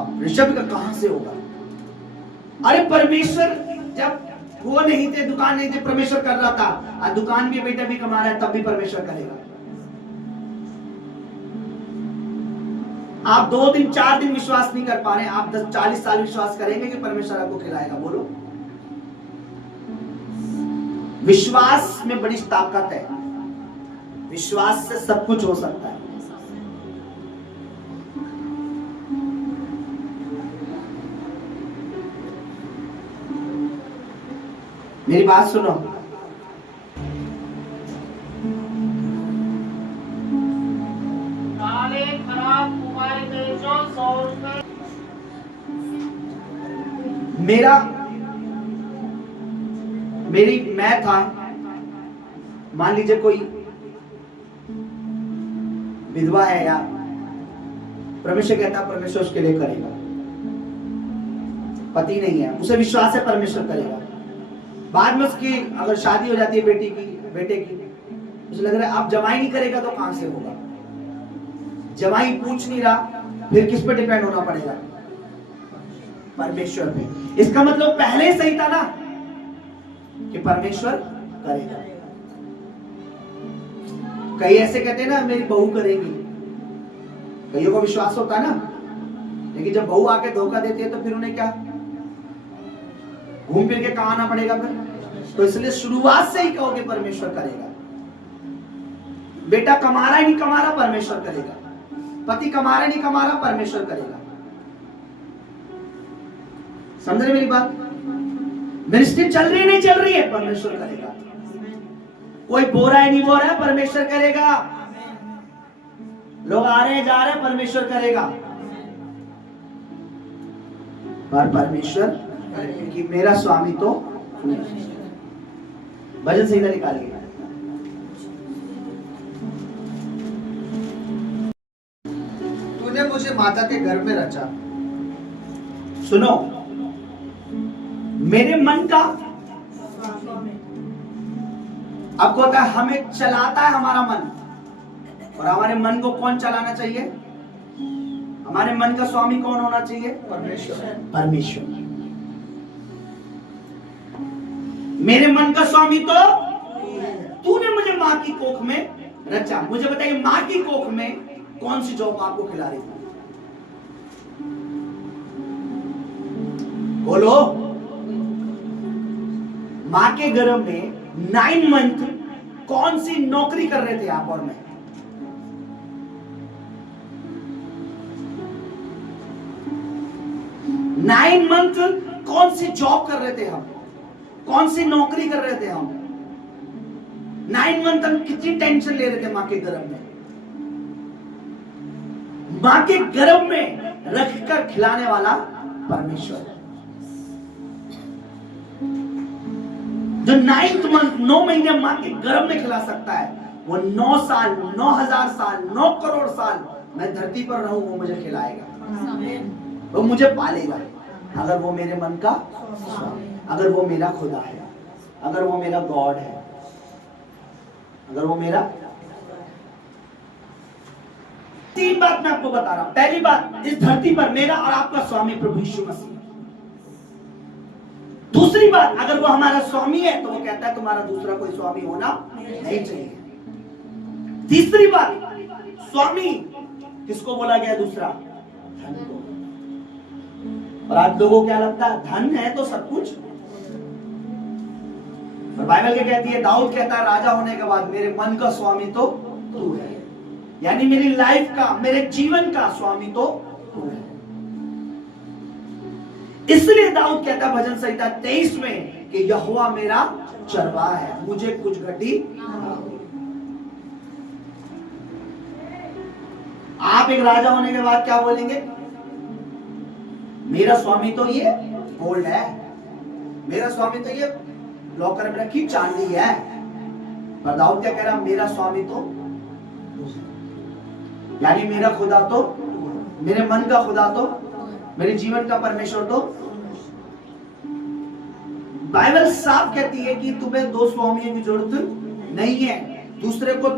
अब ऋषभ का कहां से होगा। अरे परमेश्वर जब वो नहीं थे, दुकान नहीं थे, परमेश्वर कर रहा था। आज दुकान भी बेटा भी कमा रहा है, तब भी परमेश्वर करेगा। आप 2 दिन 4 दिन विश्वास नहीं कर पा रहे, आप 10-40 साल विश्वास करेंगे कि परमेश्वर आपको खिलाएगा। बोलो, विश्वास में बड़ी ताकत है, विश्वास से सब कुछ हो सकता है। मेरी बात सुनो, काले खराब कुमारी बेचो 100 रुपए। मैं था, मान लीजिए कोई विधवा है या परमेश्वर कहता परमेश्वर उसके लिए करेगा, पति नहीं है, उसे विश्वास है परमेश्वर करेगा। बाद में उसकी अगर शादी हो जाती है बेटे की, मुझे लग रहा है अब जमाई नहीं करेगा तो कहां से होगा। जमाई पूछ नहीं रहा, फिर किस पे डिपेंड होना पड़ेगा, परमेश्वर पे। इसका मतलब पहले सही था ना कि परमेश्वर करेगा। कई ऐसे कहते हैं ना मेरी बहू करेगी, कईयों को विश्वास होता है ना, लेकिन जब बहू आके धोखा देती है तो फिर उन्हें क्या घूम फिर के कहां आना पड़ेगा फिर। तो इसलिए शुरुआत से ही कहोगे परमेश्वर करेगा। बेटा कमा रहा है नहीं कमा रहा, परमेश्वर करेगा। पति कमा रहा है नहीं कमा रहा, परमेश्वर करेगा। समझ रहे मेरी बात। मिनिस्ट्री चल रही है नहीं चल रही है, परमेश्वर करेगा। कोई बो रहा है नहीं बो रहा है, परमेश्वर करेगा। लोग आ रहे हैं जा रहे हैं, परमेश्वर करेगा। पर परमेश्वर कि मेरा स्वामी तो भजन संहिता निकालिए। तूने मुझे माता के गर्भ में रचा। सुनो, मेरे मन का आपको होता है, हमें चलाता है हमारा मन। और हमारे मन को कौन चलाना चाहिए? हमारे मन का स्वामी कौन होना चाहिए? परमेश्वर। मेरे मन का स्वामी तो तूने मुझे मां की कोख में रचा। मुझे बताइए मां की कोख में कौन सी जॉब आपको खिला रही थी? बोलो। मां के गर्भ में 9 मंथ कौन सी नौकरी कर रहे थे आप और मैं? नाइन मंथ कौन सी जॉब कर रहे थे हम? कौन सी नौकरी कर रहे थे हम? 9 मंथ हम कितनी टेंशन ले रहे थे मां के गर्भ में? मां के गर्भ में रखकर खिलाने वाला परमेश्वर। जो 9th मंथ 9 महीने मां के गर्भ में खिला सकता है, वो 9 साल 9,000 साल 9 करोड़ साल मैं धरती पर रहूं, वो मुझे खिलाएगा, वो मुझे पालेगा। अगर वो मेरे मन का, अगर वो मेरा खुदा है, अगर वो मेरा गॉड है, अगर वो मेरा। 3 बात मैं आपको बता रहा हूं। पहली बात, इस धरती पर मेरा और आपका स्वामी प्रभु यीशु मसीह। दूसरी बात, अगर वो हमारा स्वामी है तो वो कहता है तुम्हारा दूसरा कोई स्वामी होना नहीं चाहिए। तीसरी बात, स्वामी किसको बोला गया? दूसरा धन को। और आज लोगों को क्या लगता है धन है तो सब कुछ। और बाइबल क्या कहती है? दाऊद कहता है राजा होने के बाद मेरे मन का स्वामी तो तू है, यानी मेरी लाइफ का, मेरे जीवन का स्वामी तो तू है। इसलिए दाऊद कहता है भजन संहिता 23 में कि यहोवा मेरा चरवाहा है, मुझे कुछ घटी ना हो। आप एक राजा होने के बाद क्या बोलेंगे? मेरा स्वामी तो ये बोल्ड है, मेरा स्वामी तो ये लॉकर में रखी चांदी है। पर दाऊद क्या कह रहा, मेरा स्वामी तो, यानी मेरा खुदा तो, मेरे मन का खुदा तो, मेरे जीवन का परमेश्वर तो। बाइबल साफ कहती है कि तुम्हें दो स्वामियों की जरूरत नहीं है। दूसरे को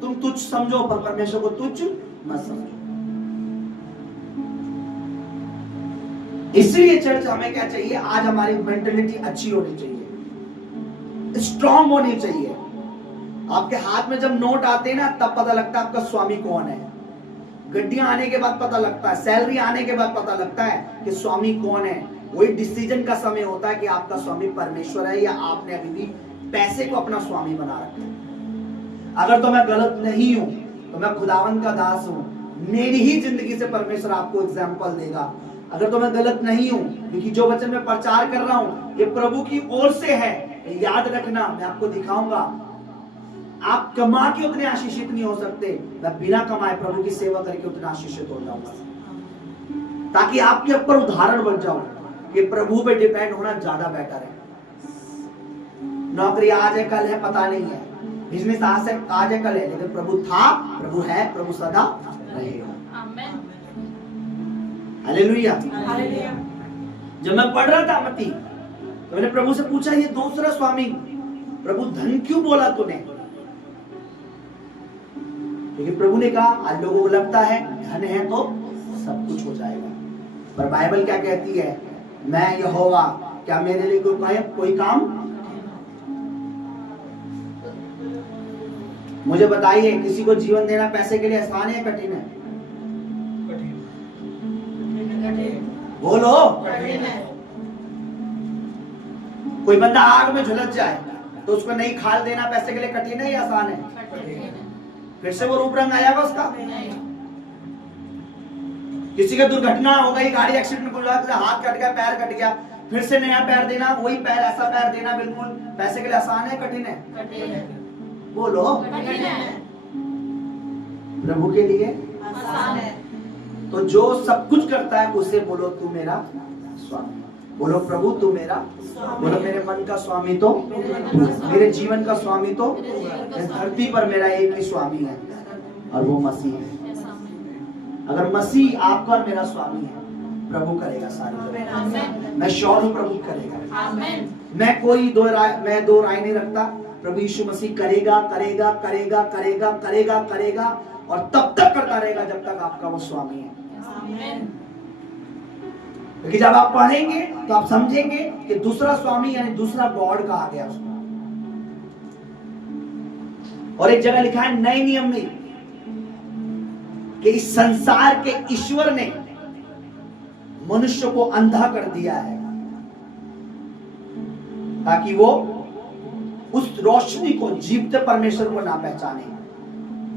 तुम तुच्छ समझो पर परमेश्वर को तुच्छ मत समझो। इसलिए चर्च हमें क्या चाहिए, आज हमारी मेंटेलिटी अच्छी होनी चाहिए, स्ट्रांग होनी चाहिए। आपके हाथ में जब नोट आते हैं ना, तब पता लगता है आपका स्वामी कौन है। गड्डियां आने के बाद पता लगता है, सैलरी आने के बाद पता लगता है कि स्वामी कौन है। वही डिसीजन का समय होता है कि आपका स्वामी परमेश्वर है या आपने अभी भी पैसे को अपना स्वामी बना रखा है। अगर तो मैं गलत नहीं हूं तो मैं खुदावंत का दास हूं, मेरी ही जिंदगी से परमेश्वर आपको एग्जाम्पल देगा। अगर तो मैं गलत नहीं हूं, क्योंकि जो वचन मैं प्रचार कर रहा हूं ये प्रभु की ओर से है, याद रखना, मैं आपको दिखाऊंगा। आप कमा के उतने आशीषित नहीं हो सकते, मैं बिना कमाए प्रभु की सेवा करके उतना आशीषित हो जाऊंगा, ताकि आपके ऊपर उदाहरण बन जाऊं कि प्रभु पे डिपेंड होना ज्यादा बेटर है। नौकरी आज है कल है पता नहीं है, बिजनेस आज है कल है, लेकिन प्रभु था, प्रभु है, प्रभु सदा रहेगा। आमीन। हालेलुया। हालेलुया। जब मैं पढ़ रहा था मत्ती, तो मैंने प्रभु से पूछा, ये दूसरा स्वामी प्रभु धन क्यों बोला तूने? क्योंकि प्रभु ने कहा आज लोगों को लगता है धन है तो सब कुछ हो जाएगा, पर बाइबल क्या कहती है, मैं यहोवा, क्या मेरे लिए कोई काम? मुझे बताइए, किसी को जीवन देना पैसे के लिए आसान है कठिन है? बोलो। कोई बंदा आग में झुलस जाए तो उसको नई खाल देना पैसे के लिए कठिन है या आसान है? फिर से वो रूप रंग आएगा उसका? किसी का दुर्घटना हो गई, गाड़ी एक्सीडेंट में हाथ कट गया, पैर कट गया, फिर से नया पैर देना, वही पैर ऐसा पैर देना बिल्कुल पैसे के लिए आसान है कठिन है? बोलो। प्रभु के लिए आसान है। तो जो सब कुछ करता है उसे बोलो तू मेरा स्वामी। बोलो प्रभु तू मेरा, बोलो मेरे मन का स्वामी तो, मेरे जीवन का स्वामी तो, इस धरती पर मेरा एक ही स्वामी है और वो मसीह है। अगर मसीह आपका और मेरा स्वामी है, प्रभु करेगा सारी, मैं श्योर हूँ प्रभु करेगा। मैं कोई दो राय नहीं रखता, प्रभु यीशु मसीह करेगा करेगा करेगा करेगा करेगा करेगा और तब तक करता रहेगा जब तक आपका वो स्वामी है। क्योंकि जब आप पढ़ेंगे तो आप समझेंगे कि दूसरा स्वामी यानी दूसरा गॉड कहा गया उसको। और एक जगह लिखा है नए नियम में कि इस संसार के ईश्वर ने मनुष्य को अंधा कर दिया है ताकि वो उस रोशनी को, जीवते परमेश्वर को ना पहचाने।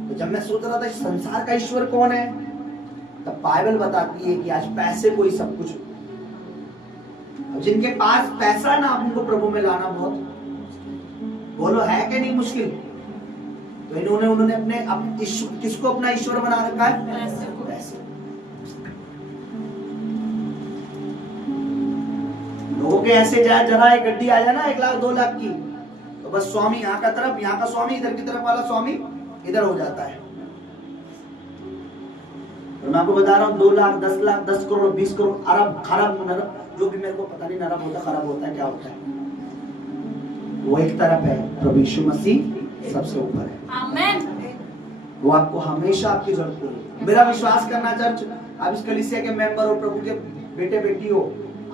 तो जब मैं सोच रहा था संसार का ईश्वर कौन है, तब बाइबल बताती है कि आज पैसे को ही सब कुछ। अब जिनके पास पैसा ना, उनको प्रभु में लाना बहुत, बोलो है कि नहीं मुश्किल? तो उन्होंने अपने किसको अपना ईश्वर बना रखा है? पैसे। लोगों के ऐसे जाए, जरा एक गड्डी आ जाए ना 1 लाख 2 लाख की, तो बस स्वामी यहाँ का तरफ, यहाँ का स्वामी इधर की तरफ वाला स्वामी इधर हो जाता है। और मैं आपको बता रहा हूँ 2 लाख 10 लाख 10 करोड़ 20 करोड़ अरब खरब नरब, जो भी मेरे को पता नहीं नरब होता खराब होता है क्या होता है, वो एक तरफ है। प्रभु यीशु मसीह सबसे ऊपर है। आमीन। वो आपको हमेशा आपकी जरूरत होगी। मेरा विश्वास करना चर्च, आप इस कलीसिया के मेंबर हो, प्रभु के बेटे बेटी हो,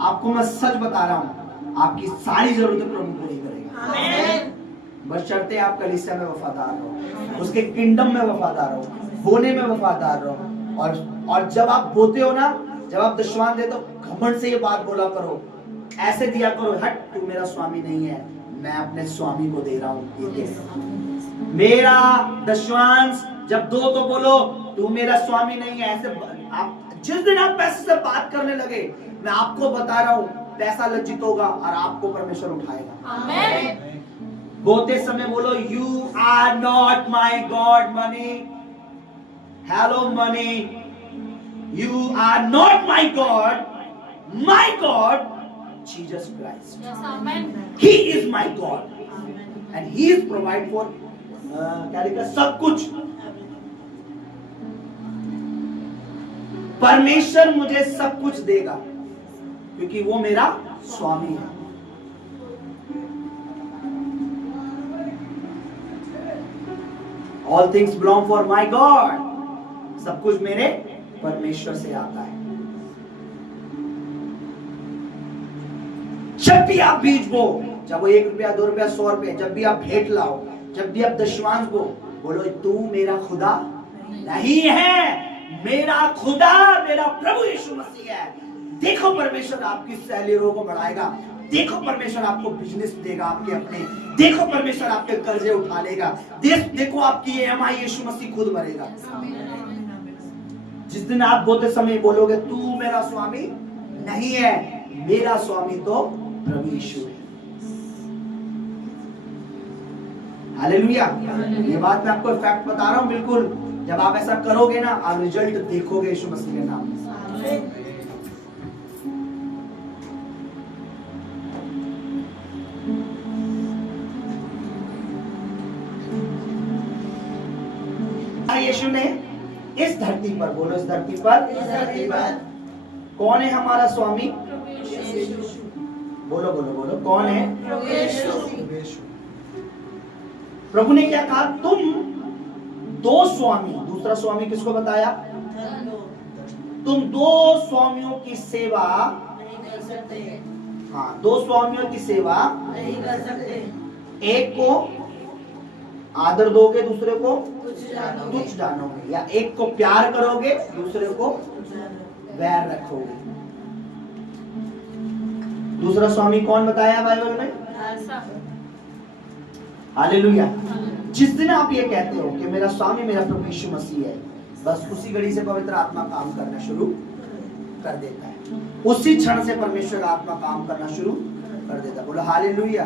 आपको मैं सच बता रहा हूँ, आपकी सारी जरूरतें प्रभु पूरी करेगा। आमीन। बशर्ते आप कलीसिया में वफादार रहो, उसके किंगडम में वफादार रहो, बोने में वफादार रहो। और जब आप बोते हो ना, जब आप दशवान दे तो घमंड से ये बात बोला करो, ऐसे दिया करो, हट तू मेरा स्वामी नहीं है, मैं अपने स्वामी को दे रहा हूँ मेरा दशवांश। जब दो तो बोलो तू मेरा स्वामी नहीं है। ऐसे आप जिस दिन आप पैसे से बात करने लगे, मैं आपको बता रहा हूँ पैसा लज्जित होगा और आपको परमेश्वर उठाएगा। आमीन। बोते समय बोलो you are not my God money. Hello money, you are not my God Jesus Christ. Yes, amen. He is my God and He is provide for क्या लिखा सब कुछ। परमेश्वर मुझे सब कुछ देगा क्योंकि वो मेरा स्वामी है। All things belong for my God. सब कुछ मेरे परमेश्वर से आता है। जब भी आप बीज बो, जब वो 1 रुपया 2 रुपया 100 रुपये, जब भी आप भेंट लाओ, जब भी आप दशमांश बो, बोलो तू मेरा खुदा नहीं है, मेरा खुदा मेरा प्रभु यीशु मसीह है। देखो परमेश्वर आपकी सैलरी को बढ़ाएगा, देखो परमेश्वर आपको बिजनेस देगा आपके अपने, देखो परमेश्वर आपके कर्जे उठा लेगा, देखो आपकी EMI यीशु मसीह खुद भरेगा। जिस दिन आप बोलते समय बोलोगे तू मेरा स्वामी नहीं है, मेरा स्वामी तो प्रभु यीशु है। हालेलुया। ये बात मैं आपको फैक्ट बता रहा हूं, बिल्कुल जब आप ऐसा करोगे ना आप रिजल्ट देखोगे यीशु मसीह के नाम में। यीशु ने इस धरती पर, बोलो इस धरती पर कौन है हमारा स्वामी? बोलो बोलो बोलो कौन है? प्रभु ने क्या कहा? तुम 2 स्वामी, दूसरा स्वामी किसको बताया? तुम 2 स्वामियों की सेवा, हाँ 2 स्वामियों की सेवा नहीं कर सकते। एक को आदर दोगे, दूसरे को तुच्छ जानोगे, या एक को प्यार करोगे दूसरे को वैर रखोगे। दूसरा स्वामी कौन बताया बाइबल में? हालेलुया। जिस दिन आप ये कहते हो कि मेरा स्वामी मेरा प्रभु यीशु मसीह है, बस उसी घड़ी से पवित्र आत्मा काम करना शुरू कर देता है, उसी क्षण से परमेश्वर आत्मा काम करना शुरू कर देता है। बोलो हालेलुया।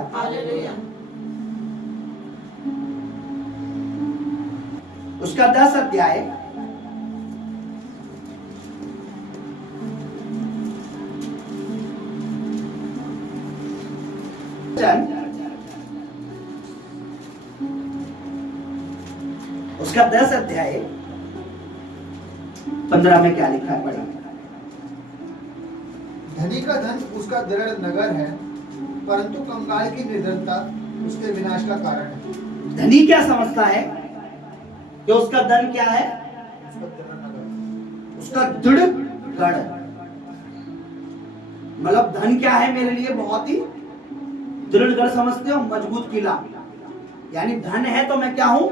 उसका 10 अध्याय उसका 10 अध्याय 15 में क्या लिखा है? पढ़िए। धनी का धन उसका दृढ़ नगर है, परंतु कंगाल की निर्धनता उसके विनाश का कारण है। धनी क्या समझता है कि उसका धन क्या है? उसका दृढ़ गढ़। मतलब धन क्या है मेरे लिए? बहुत ही दृढ़ गढ़ समझते हो, मजबूत किला। यानी धन है तो मैं क्या हूं?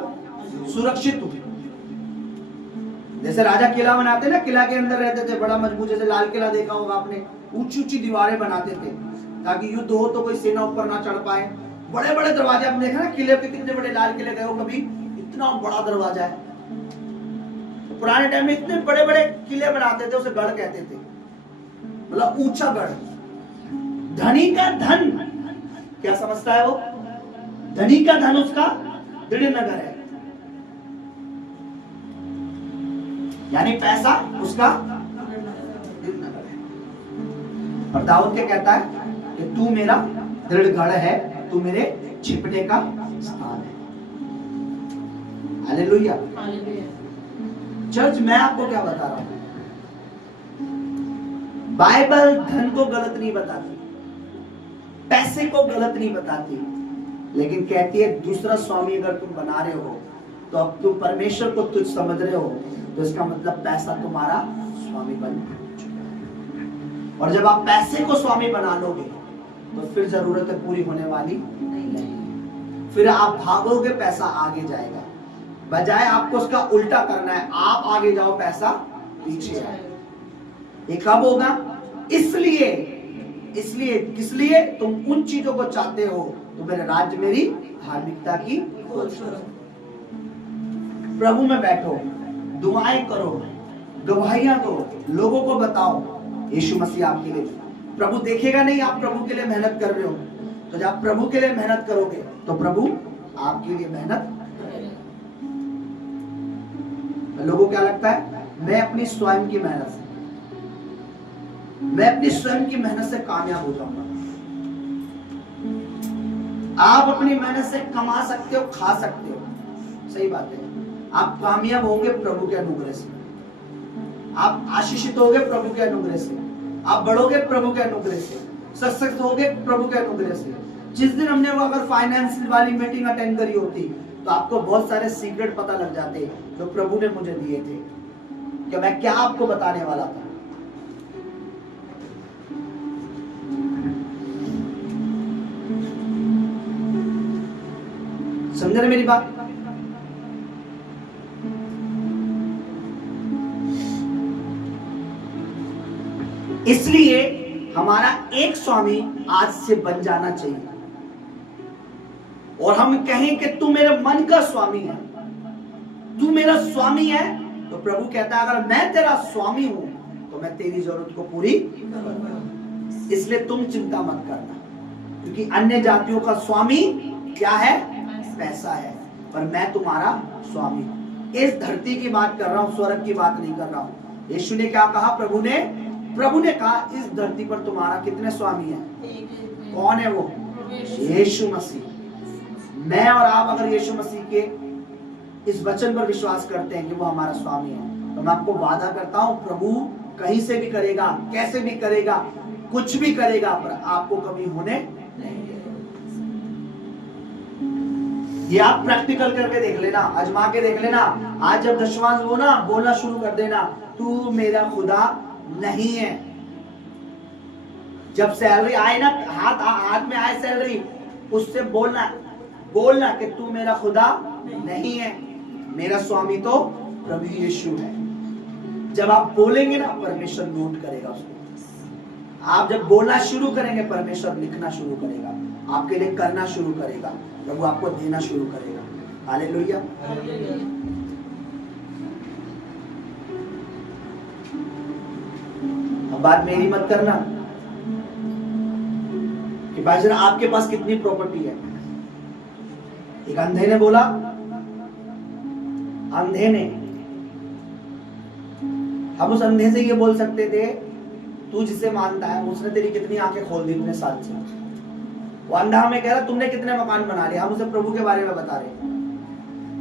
सुरक्षित हूं। जैसे राजा किला बनाते ना, किला के अंदर रहते थे, बड़ा मजबूत, जैसे लाल किला देखा होगा आपने, ऊंची ऊंची दीवारें बनाते थे ताकि युद्ध हो तो कोई सेना ऊपर ना चढ़ पाए। बड़े बड़े दरवाजे आपने देखा ना किले पे, कितने बड़े लाल किले गए हो कभी? इतना बड़ा दरवाजा है। तो पुराने टाइम में इतने बड़े बड़े किले बनाते थे, उसे गढ़ कहते थे, मतलब ऊंचा गढ़। धनी का धन क्या समझता है वो? धनी का धन उसका दृढ़ नगर है, यानी पैसा उसका दृढ़ नगर है। और दाऊद क्या कहता है कि तू मेरा दृढ़ गढ़ है, तू मेरे छिपने का स्थान है। हालेलुया। चर्च, मैं आपको क्या बता रहा हूं? बाइबल धन को गलत नहीं बताती, पैसे को गलत नहीं बताती, लेकिन कहती है दूसरा स्वामी अगर तुम बना रहे हो तो अब तुम परमेश्वर को तुच्छ समझ रहे हो, तो इसका मतलब पैसा तुम्हारा स्वामी बन चुका है। और जब आप पैसे को स्वामी बना लोगे तो फिर जरूरतें पूरी होने वाली नहीं। फिर आप भागोगे, पैसा आगे जाएगा, बजाय आपको उसका उल्टा करना है, आप आगे जाओ पैसा पीछे आए। ये कब होगा? इसलिए किस लिए? तुम उन चीजों को चाहते हो तो मेरे राज्य मेरी धार्मिकता की खोज करो, प्रभु में बैठो, दुआएं करो, गवाहियां दो, लोगों को बताओ यीशु मसीह आपके लिए। प्रभु देखेगा नहीं आप प्रभु के लिए मेहनत कर रहे हो, तो जब आप प्रभु के लिए मेहनत करोगे तो प्रभु आपके लिए मेहनत करेगा। लोगों को क्या लगता है? मैं अपनी स्वयं की मेहनत से कामयाब हो जाऊंगा। आप अपनी मेहनत से कमा सकते हो, खा सकते हो, सही बात है। आप कामयाब होंगे प्रभु के अनुग्रह से, आप आशीषित होगे प्रभु के अनुग्रह से, आप बढ़ोगे प्रभु के अनुग्रह से, सक्सेस होगे प्रभु के अनुग्रह से। जिस दिन हमने वो अगर फाइनेंस वाली मीटिंग अटेंड करी होती तो आपको बहुत सारे सीक्रेट पता लग जाते जो प्रभु ने मुझे दिए थे, कि मैं क्या आपको बताने वाला था। समझ रहे मेरी बात? इसलिए हमारा एक स्वामी आज से बन जाना चाहिए, और हम कहें कि तू मेरे मन का स्वामी है, तू मेरा स्वामी है, तो प्रभु कहता है अगर मैं तेरा स्वामी हूं तो मैं तेरी जरूरत को पूरी करूंगा। इसलिए तुम चिंता मत करना, क्योंकि अन्य जातियों का स्वामी क्या है? पैसा है, पर मैं तुम्हारा स्वामी हूं। इस धरती की बात कर रहा हूं, स्वर्ग की बात नहीं कर रहा हूं। यीशु ने क्या कहा? प्रभु ने कहा इस धरती पर तुम्हारा कितने स्वामी है? कौन है वो? यीशु मसीह। मैं और आप अगर यीशु मसीह के इस वचन पर विश्वास करते हैं कि वो हमारा स्वामी है, तो मैं आपको वादा करता हूं प्रभु कहीं से भी करेगा, कैसे भी करेगा, कुछ भी करेगा, पर आपको कभी होने नहीं देगा। ये आप प्रैक्टिकल करके देख लेना, आजमा के देख लेना। आज जब दशवांश हो ना, बोलना शुरू कर देना, तू मेरा खुदा नहीं है। जब सैलरी आए ना, हाथ में आए सैलरी, उससे बोलना कि तू मेरा खुदा नहीं है, मेरा स्वामी तो प्रभु यीशु है। जब आप बोलेंगे ना, परमेश्वर नोट करेगा उसको। आप जब बोलना शुरू करेंगे, परमेश्वर लिखना शुरू करेगा, आपके लिए करना शुरू करेगा, प्रभु आपको देना शुरू करेगा। हालेलुया। अब बात मेरी मत करना कि भाई जरा आपके पास कितनी प्रॉपर्टी है। एक अंधे ने बोला, हम उस अंधे से ये बोल सकते थे, तू जिसे मानता है उसने तेरी कितनी आंखें खोल दी इतने साल से। वो अंधा हमें कह रहा तुमने कितने मकान बना लिए, हम उसे प्रभु के बारे में बता रहे,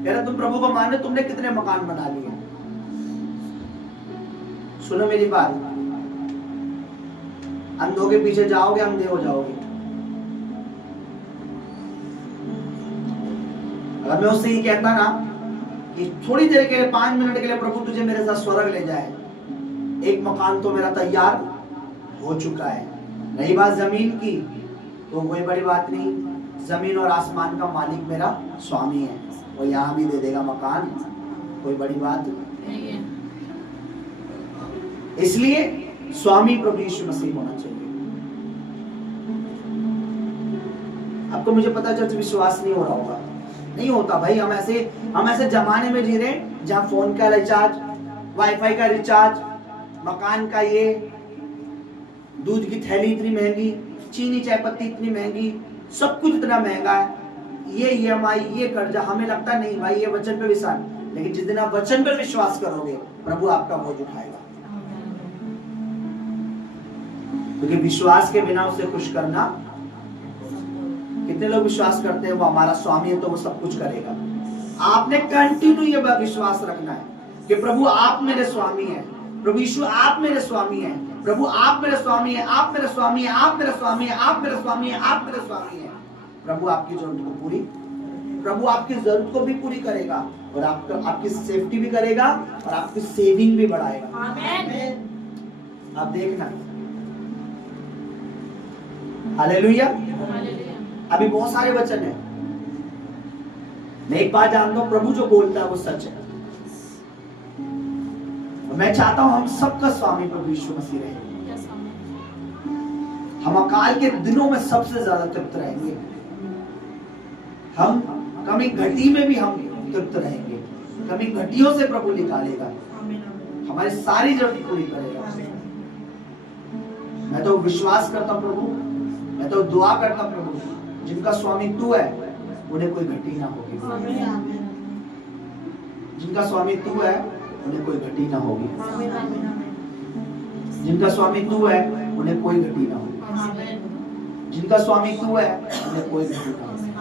कह रहा तुम प्रभु को मान रहे, तुमने कितने मकान बना लिए। सुनो मेरी बात, अंधों के पीछे जाओगे अंधे हो जाओगे। अगर मैं उससे ही कहता ना कि थोड़ी देर के लिए, 5 मिनट के लिए प्रभु तुझे मेरे साथ स्वर्ग ले जाए, एक मकान तो मेरा तैयार हो चुका है। रही बात जमीन की, तो कोई बड़ी बात नहीं, जमीन और आसमान का मालिक मेरा स्वामी है, वो यहाँ भी दे देगा मकान, कोई बड़ी बात नहीं है। इसलिए स्वामी प्रभु यीशु मसीह होना चाहिए। आपको मुझे पता चर्च विश्वास नहीं हो रहा होगा, नहीं होता भाई। हम ऐसे जमाने में जी रहे हैं जहां फोन का रिचार्ज, वाईफाई का रिचार्ज, मकान का ये, दूध की थैली इतनी महंगी, चीनी चाय पत्ती इतनी महंगी, सब कुछ इतना महंगा है, ये EMI, ये कर्जा। हमें लगता नहीं भाई ये वचन पे विश्वास, लेकिन जिस दिन आप वचन पर विश्वास करोगे प्रभु आपका बोझ उठाएगा, क्योंकि विश्वास के बिना उसे खुश करना। कितने लोग विश्वास करते हैं वो हमारा स्वामी है तो वो सब कुछ करेगा। आपने कंटिन्यू ये विश्वास रखना है कि प्रभु आप मेरे स्वामी हैं, प्रभु यीशु आप मेरे स्वामी हैं, प्रभु आप मेरे स्वामी हैं, आप मेरे स्वामी हैं, आप मेरे स्वामी हैं, आप मेरे स्वामी हैं, आप मेरे स्वामी हैं। प्रभु आपकी जरूरत को पूरी, प्रभु आपकी जरूरत को भी पूरी करेगा, और आपकी सेफ्टी भी करेगा, और आपकी सेविंग भी बढ़ाएगा। आमीन। आप देखना। हालेलुया। अभी बहुत सारे वचन है, मैं एक बात जानता हूं, प्रभु जो बोलता है वो सच है। मैं चाहता हूं हम सबका स्वामी प्रभु यीशु मसीह रहे। हम अकाल के दिनों में सबसे ज्यादा तृप्त रहेंगे, हम कमी घटी में भी हम तृप्त रहेंगे, कमी घटियों से प्रभु निकालेगा, हमारी सारी जरूरत पूरी करेगा। मैं तो विश्वास करता हूं प्रभु, मैं तो दुआ करता हूं प्रभु, जिनका स्वामी तू है उन्हें कोई घटी ना होगी, जिनका स्वामी तू है उन्हें कोई घटी ना होगी, जिनका स्वामी तू है उन्हें कोई घटी ना होगी, जिनका स्वामी तू है उन्हें कोई घटी ना होगी।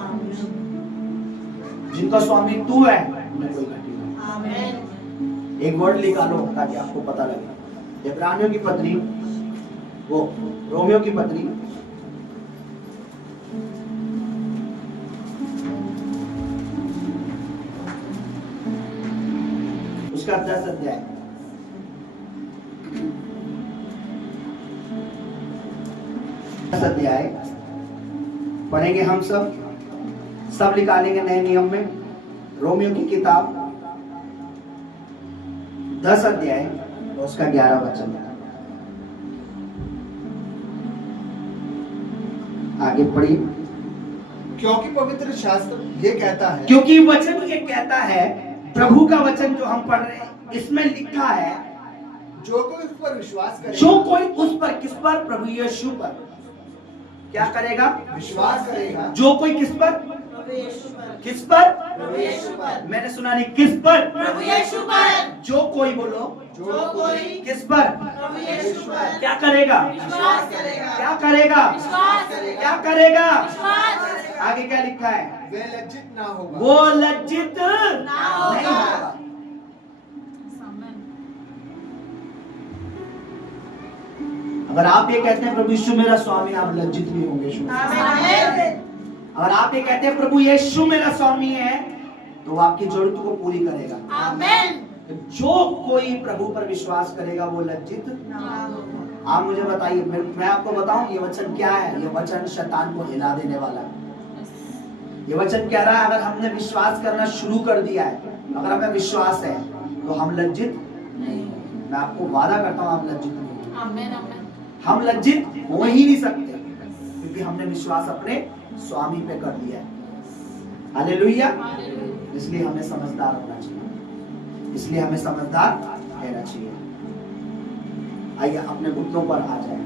जिनका स्वामी तू है उन्हें कोई घटी नहीं। आमेन। एक वर्ड निकालो ताकि आपको पता लगे। इब्रानियों की पत्री, वो रोमियो की पत्री, उसका 10 अध्याय, 10 अध्याय पढ़ेंगे हम सब निकालेंगे नए नियम में। रोमियो की किताब 10 अध्याय और उसका 11 वचन। आगे पढ़िए। क्योंकि पवित्र शास्त्र ये कहता है, क्योंकि वचन ये कहता है, प्रभु का वचन जो हम पढ़ रहे हैं इसमें लिखा है, जो कोई उस पर विश्वास करे, जो कोई उस पर, किस पर? प्रभु यीशु पर क्या करेगा? विश्वास करेगा। जो कोई किस पर? प्रभु यीशु पर। किस पर? प्रभु यीशु पर। मैंने सुना नहीं, किस पर? प्रभु यीशु पर। जो कोई, बोलो, जो कोई किस पर? प्रभु यीशु पर क्या करेगा? विश्वास करेगा। क्या करेगा? विश्वास करेगा। क्या करेगा? विश्वास करेगा। आगे क्या लिखा है? वे लज्जित ना होगा। वो लज्जित ना होगा। नहीं होगा। अगर आप ये कहते हैं प्रभु यीशु मेरा स्वामी, आप लज्जित भी होंगे। आमेन। अगर आप ये कहते हैं प्रभु यीशु मेरा स्वामी है, तो वो आपकी जरूरत को पूरी करेगा। आमेन। जो कोई प्रभु पर विश्वास करेगा वो लज्जित। ना होगा। आप मुझे बताइए, मैं आपको बताऊं ये वचन क्या है? ये वचन शैतान को हिला देने वाला है। ये वचन कह रहा है अगर हमने विश्वास करना शुरू कर दिया है, अगर हमें विश्वास है तो हम लज्जित नहीं। मैं आपको वादा करता हूं आप लज्जित नहीं। आमेन। आमेन। हम लज्जित हो ही नहीं सकते क्योंकि हमने विश्वास अपने स्वामी पे कर लिया है। हालेलुया। इसलिए हमें समझदार होना चाहिए, इसलिए हमें समझदार रहना चाहिए। आइए अपने घुटनों पर आ जाए।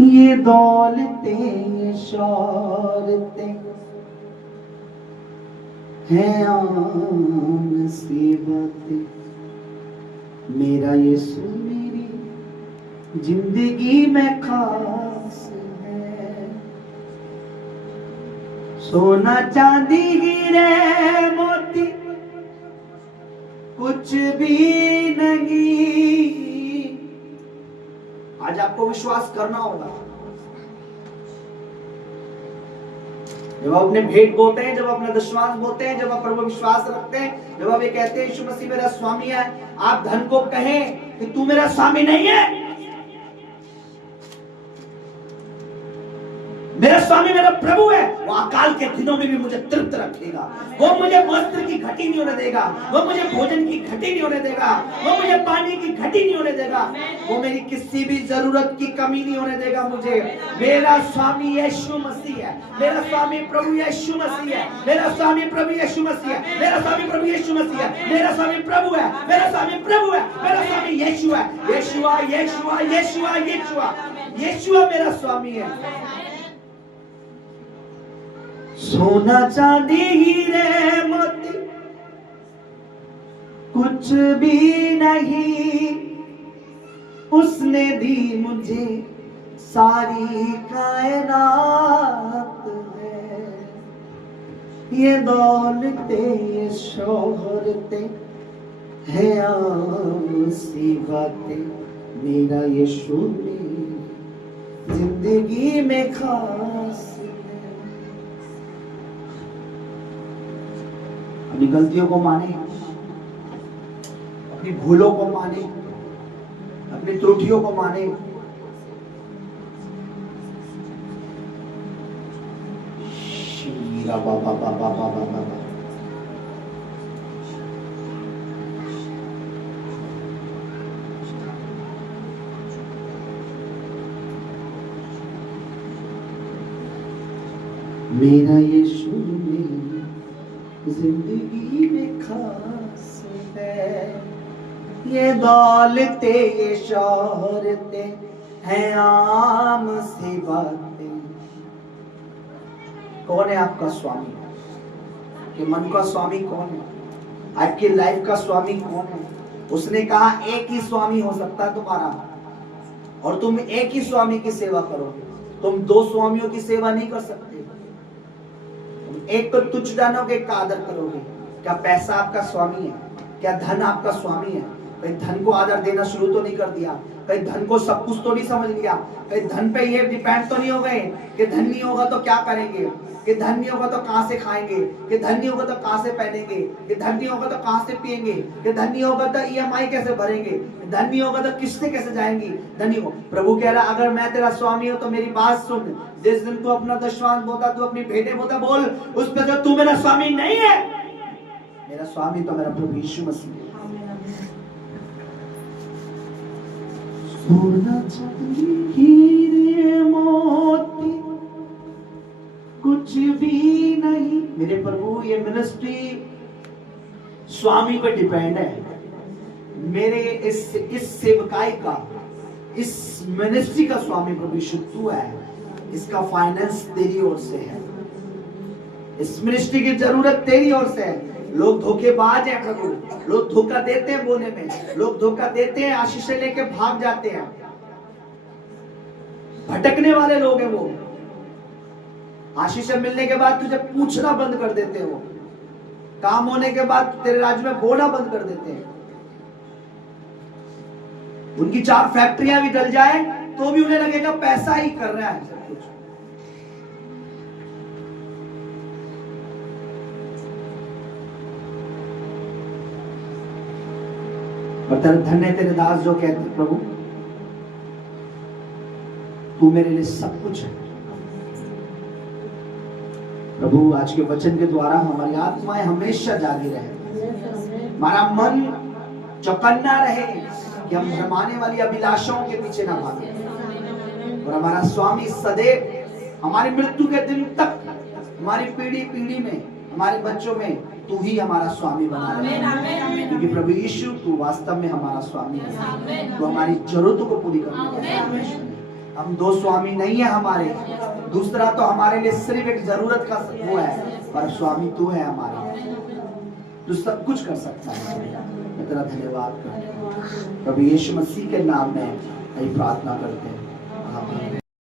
ये दौलतें, ये शौहरतें हैं आम सी बातें, मेरा यीशु मेरी जिंदगी में खास है। सोना चांदी हीरे मोती कुछ भी नहीं। आज आपको विश्वास करना होगा। जब आप अपने भेंट बोते हैं, जब आप अपना विश्वास बोते हैं, जब आप प्रभु विश्वास रखते हैं, जब आप ये कहते हैं यीशु मसीह मेरा स्वामी है, आप धन को कहें कि तू मेरा स्वामी नहीं है, मेरा स्वामी मेरा प्रभु है, वो अकाल के दिनों में भी मुझे तृप्त रखेगा। वो मुझे वस्त्र की घटी नहीं होने देगा, वो मुझे भोजन की घटी नहीं होने देगा, वो मुझे पानी की घटी नहीं होने देगा, वो मेरी किसी भी जरूरत की कमी नहीं होने देगा। मुझे मेरा स्वामी यीशु मसीह है, मेरा स्वामी प्रभु यीशु मसीह है, मेरा स्वामी प्रभु यीशु मसीह है, मेरा स्वामी प्रभु यीशु मसीह है, मेरा स्वामी प्रभु है, मेरा स्वामी प्रभु है, मेरा स्वामी यीशु है। यीशुआ यीशुआ यीशुआ यीशुआ यीशुआ मेरा स्वामी है। सोना चांदी हीरे मोती कुछ भी नहीं, उसने दी मुझे सारी कायनात है। ये दौलतें, ये शोहरतें हैं आम सी बातें, मेरा यीशु मेरी जिंदगी में खास। अपनी गलतियों को माने, अपनी भूलों को माने, अपनी त्रुटियों को माने। शीरा बाबा बाबा बाबा बाबा। मेरा यीशु मेरी जिंदगी में खास है। ये दौलतें, ये शौहरतें हैं आम सी बातें। कौन है आपका स्वामी? कि मन का स्वामी कौन है? आपकी लाइफ का स्वामी कौन है? उसने कहा एक ही स्वामी हो सकता है तुम्हारा, और तुम एक ही स्वामी की सेवा करोगे। तुम दो स्वामियों की सेवा नहीं कर सकते। तुम एक को तुच्छ जानोगे, एक का आदर करोगे। क्या पैसा आपका स्वामी है? क्या धन आपका स्वामी है? कहीं धन को आदर देना शुरू तो नहीं कर दिया? कहीं धन को सब कुछ तो नहीं समझ लिया? कहीं धन पे ये डिपेंड तो नहीं हो गए कि धन नहीं होगा तो क्या करेंगे, कि धन नहीं होगा तो कहां से खाएंगे, कि धन नहीं होगा तो कहां से पहनेंगे, कि धन नहीं होगा तो कहां से पिएंगे, कि धन नहीं होगा तो ईएमआई कैसे भरेंगे, धन नहीं होगा तो किस्तें कैसे जाएंगी? धन नहीं हो। प्रभु कह रहा अगर मैं तेरा स्वामी हूं तो मेरी बात सुन। जिस दिन तू अपना दशवांश बोता, तू अपनी भेंटें बोता, बोल उस पे जो तू मेरा स्वामी नहीं है। मेरा स्वामी तो मेरा प्रभु यीशु मसीह है। सोना चांदी हीरे मोती कुछ भी नहीं मेरे प्रभु। ये मिनिस्ट्री स्वामी पे डिपेंड है। मेरे इस सेवकाई का, इस मिनिस्ट्री का स्वामी प्रभु यीशु तू है। इसका फाइनेंस तेरी ओर से है। इस मिनिस्ट्री की जरूरत तेरी ओर से है। लोग धोखेबाज हैं प्रभु, लोग धोखा देते हैं बोने में, लोग धोखा देते हैं, आशीषें लेके भाग जाते हैं। भटकने वाले लोग हैं वो। आशीषें मिलने के बाद तुझे पूछना बंद कर देते हो। काम होने के बाद तेरे राज्य में बोलना बंद कर देते हैं। उनकी 4 फैक्ट्रियां भी डल जाए तो भी उन्हें लगेगा पैसा ही कर रहा है सब कुछ। और तेरा धन्य है तेरे दास जो कहते हैं प्रभु तू मेरे लिए सब कुछ है। प्रभु आज के वचन के द्वारा हमारी आत्माएं हमेशा जागी रहे, हमारा मन चौकन्ना रहे कि हम भ्रमाने वाली अभिलाषाओं के पीछे ना भागें, और हमारा स्वामी सदैव हमारी मृत्यु के दिन तक, हमारी पीढ़ी पीढ़ी में, हमारे बच्चों में तू ही हमारा स्वामी बना रहे। क्योंकि प्रभु यीशु तू वास्तव में हमारा स्वामी है। तू हमारी जरूरतों को पूरी करने। हम 2 स्वामी नहीं है हमारे। दूसरा तो हमारे लिए सिर्फ एक जरूरत का वो है, पर स्वामी तू है हमारा। तू सब कुछ कर सकता है। मैं तेरा धन्यवाद करता हूं प्रभु यीशु मसीह के नाम में यही प्रार्थना करते हैं। आमीन।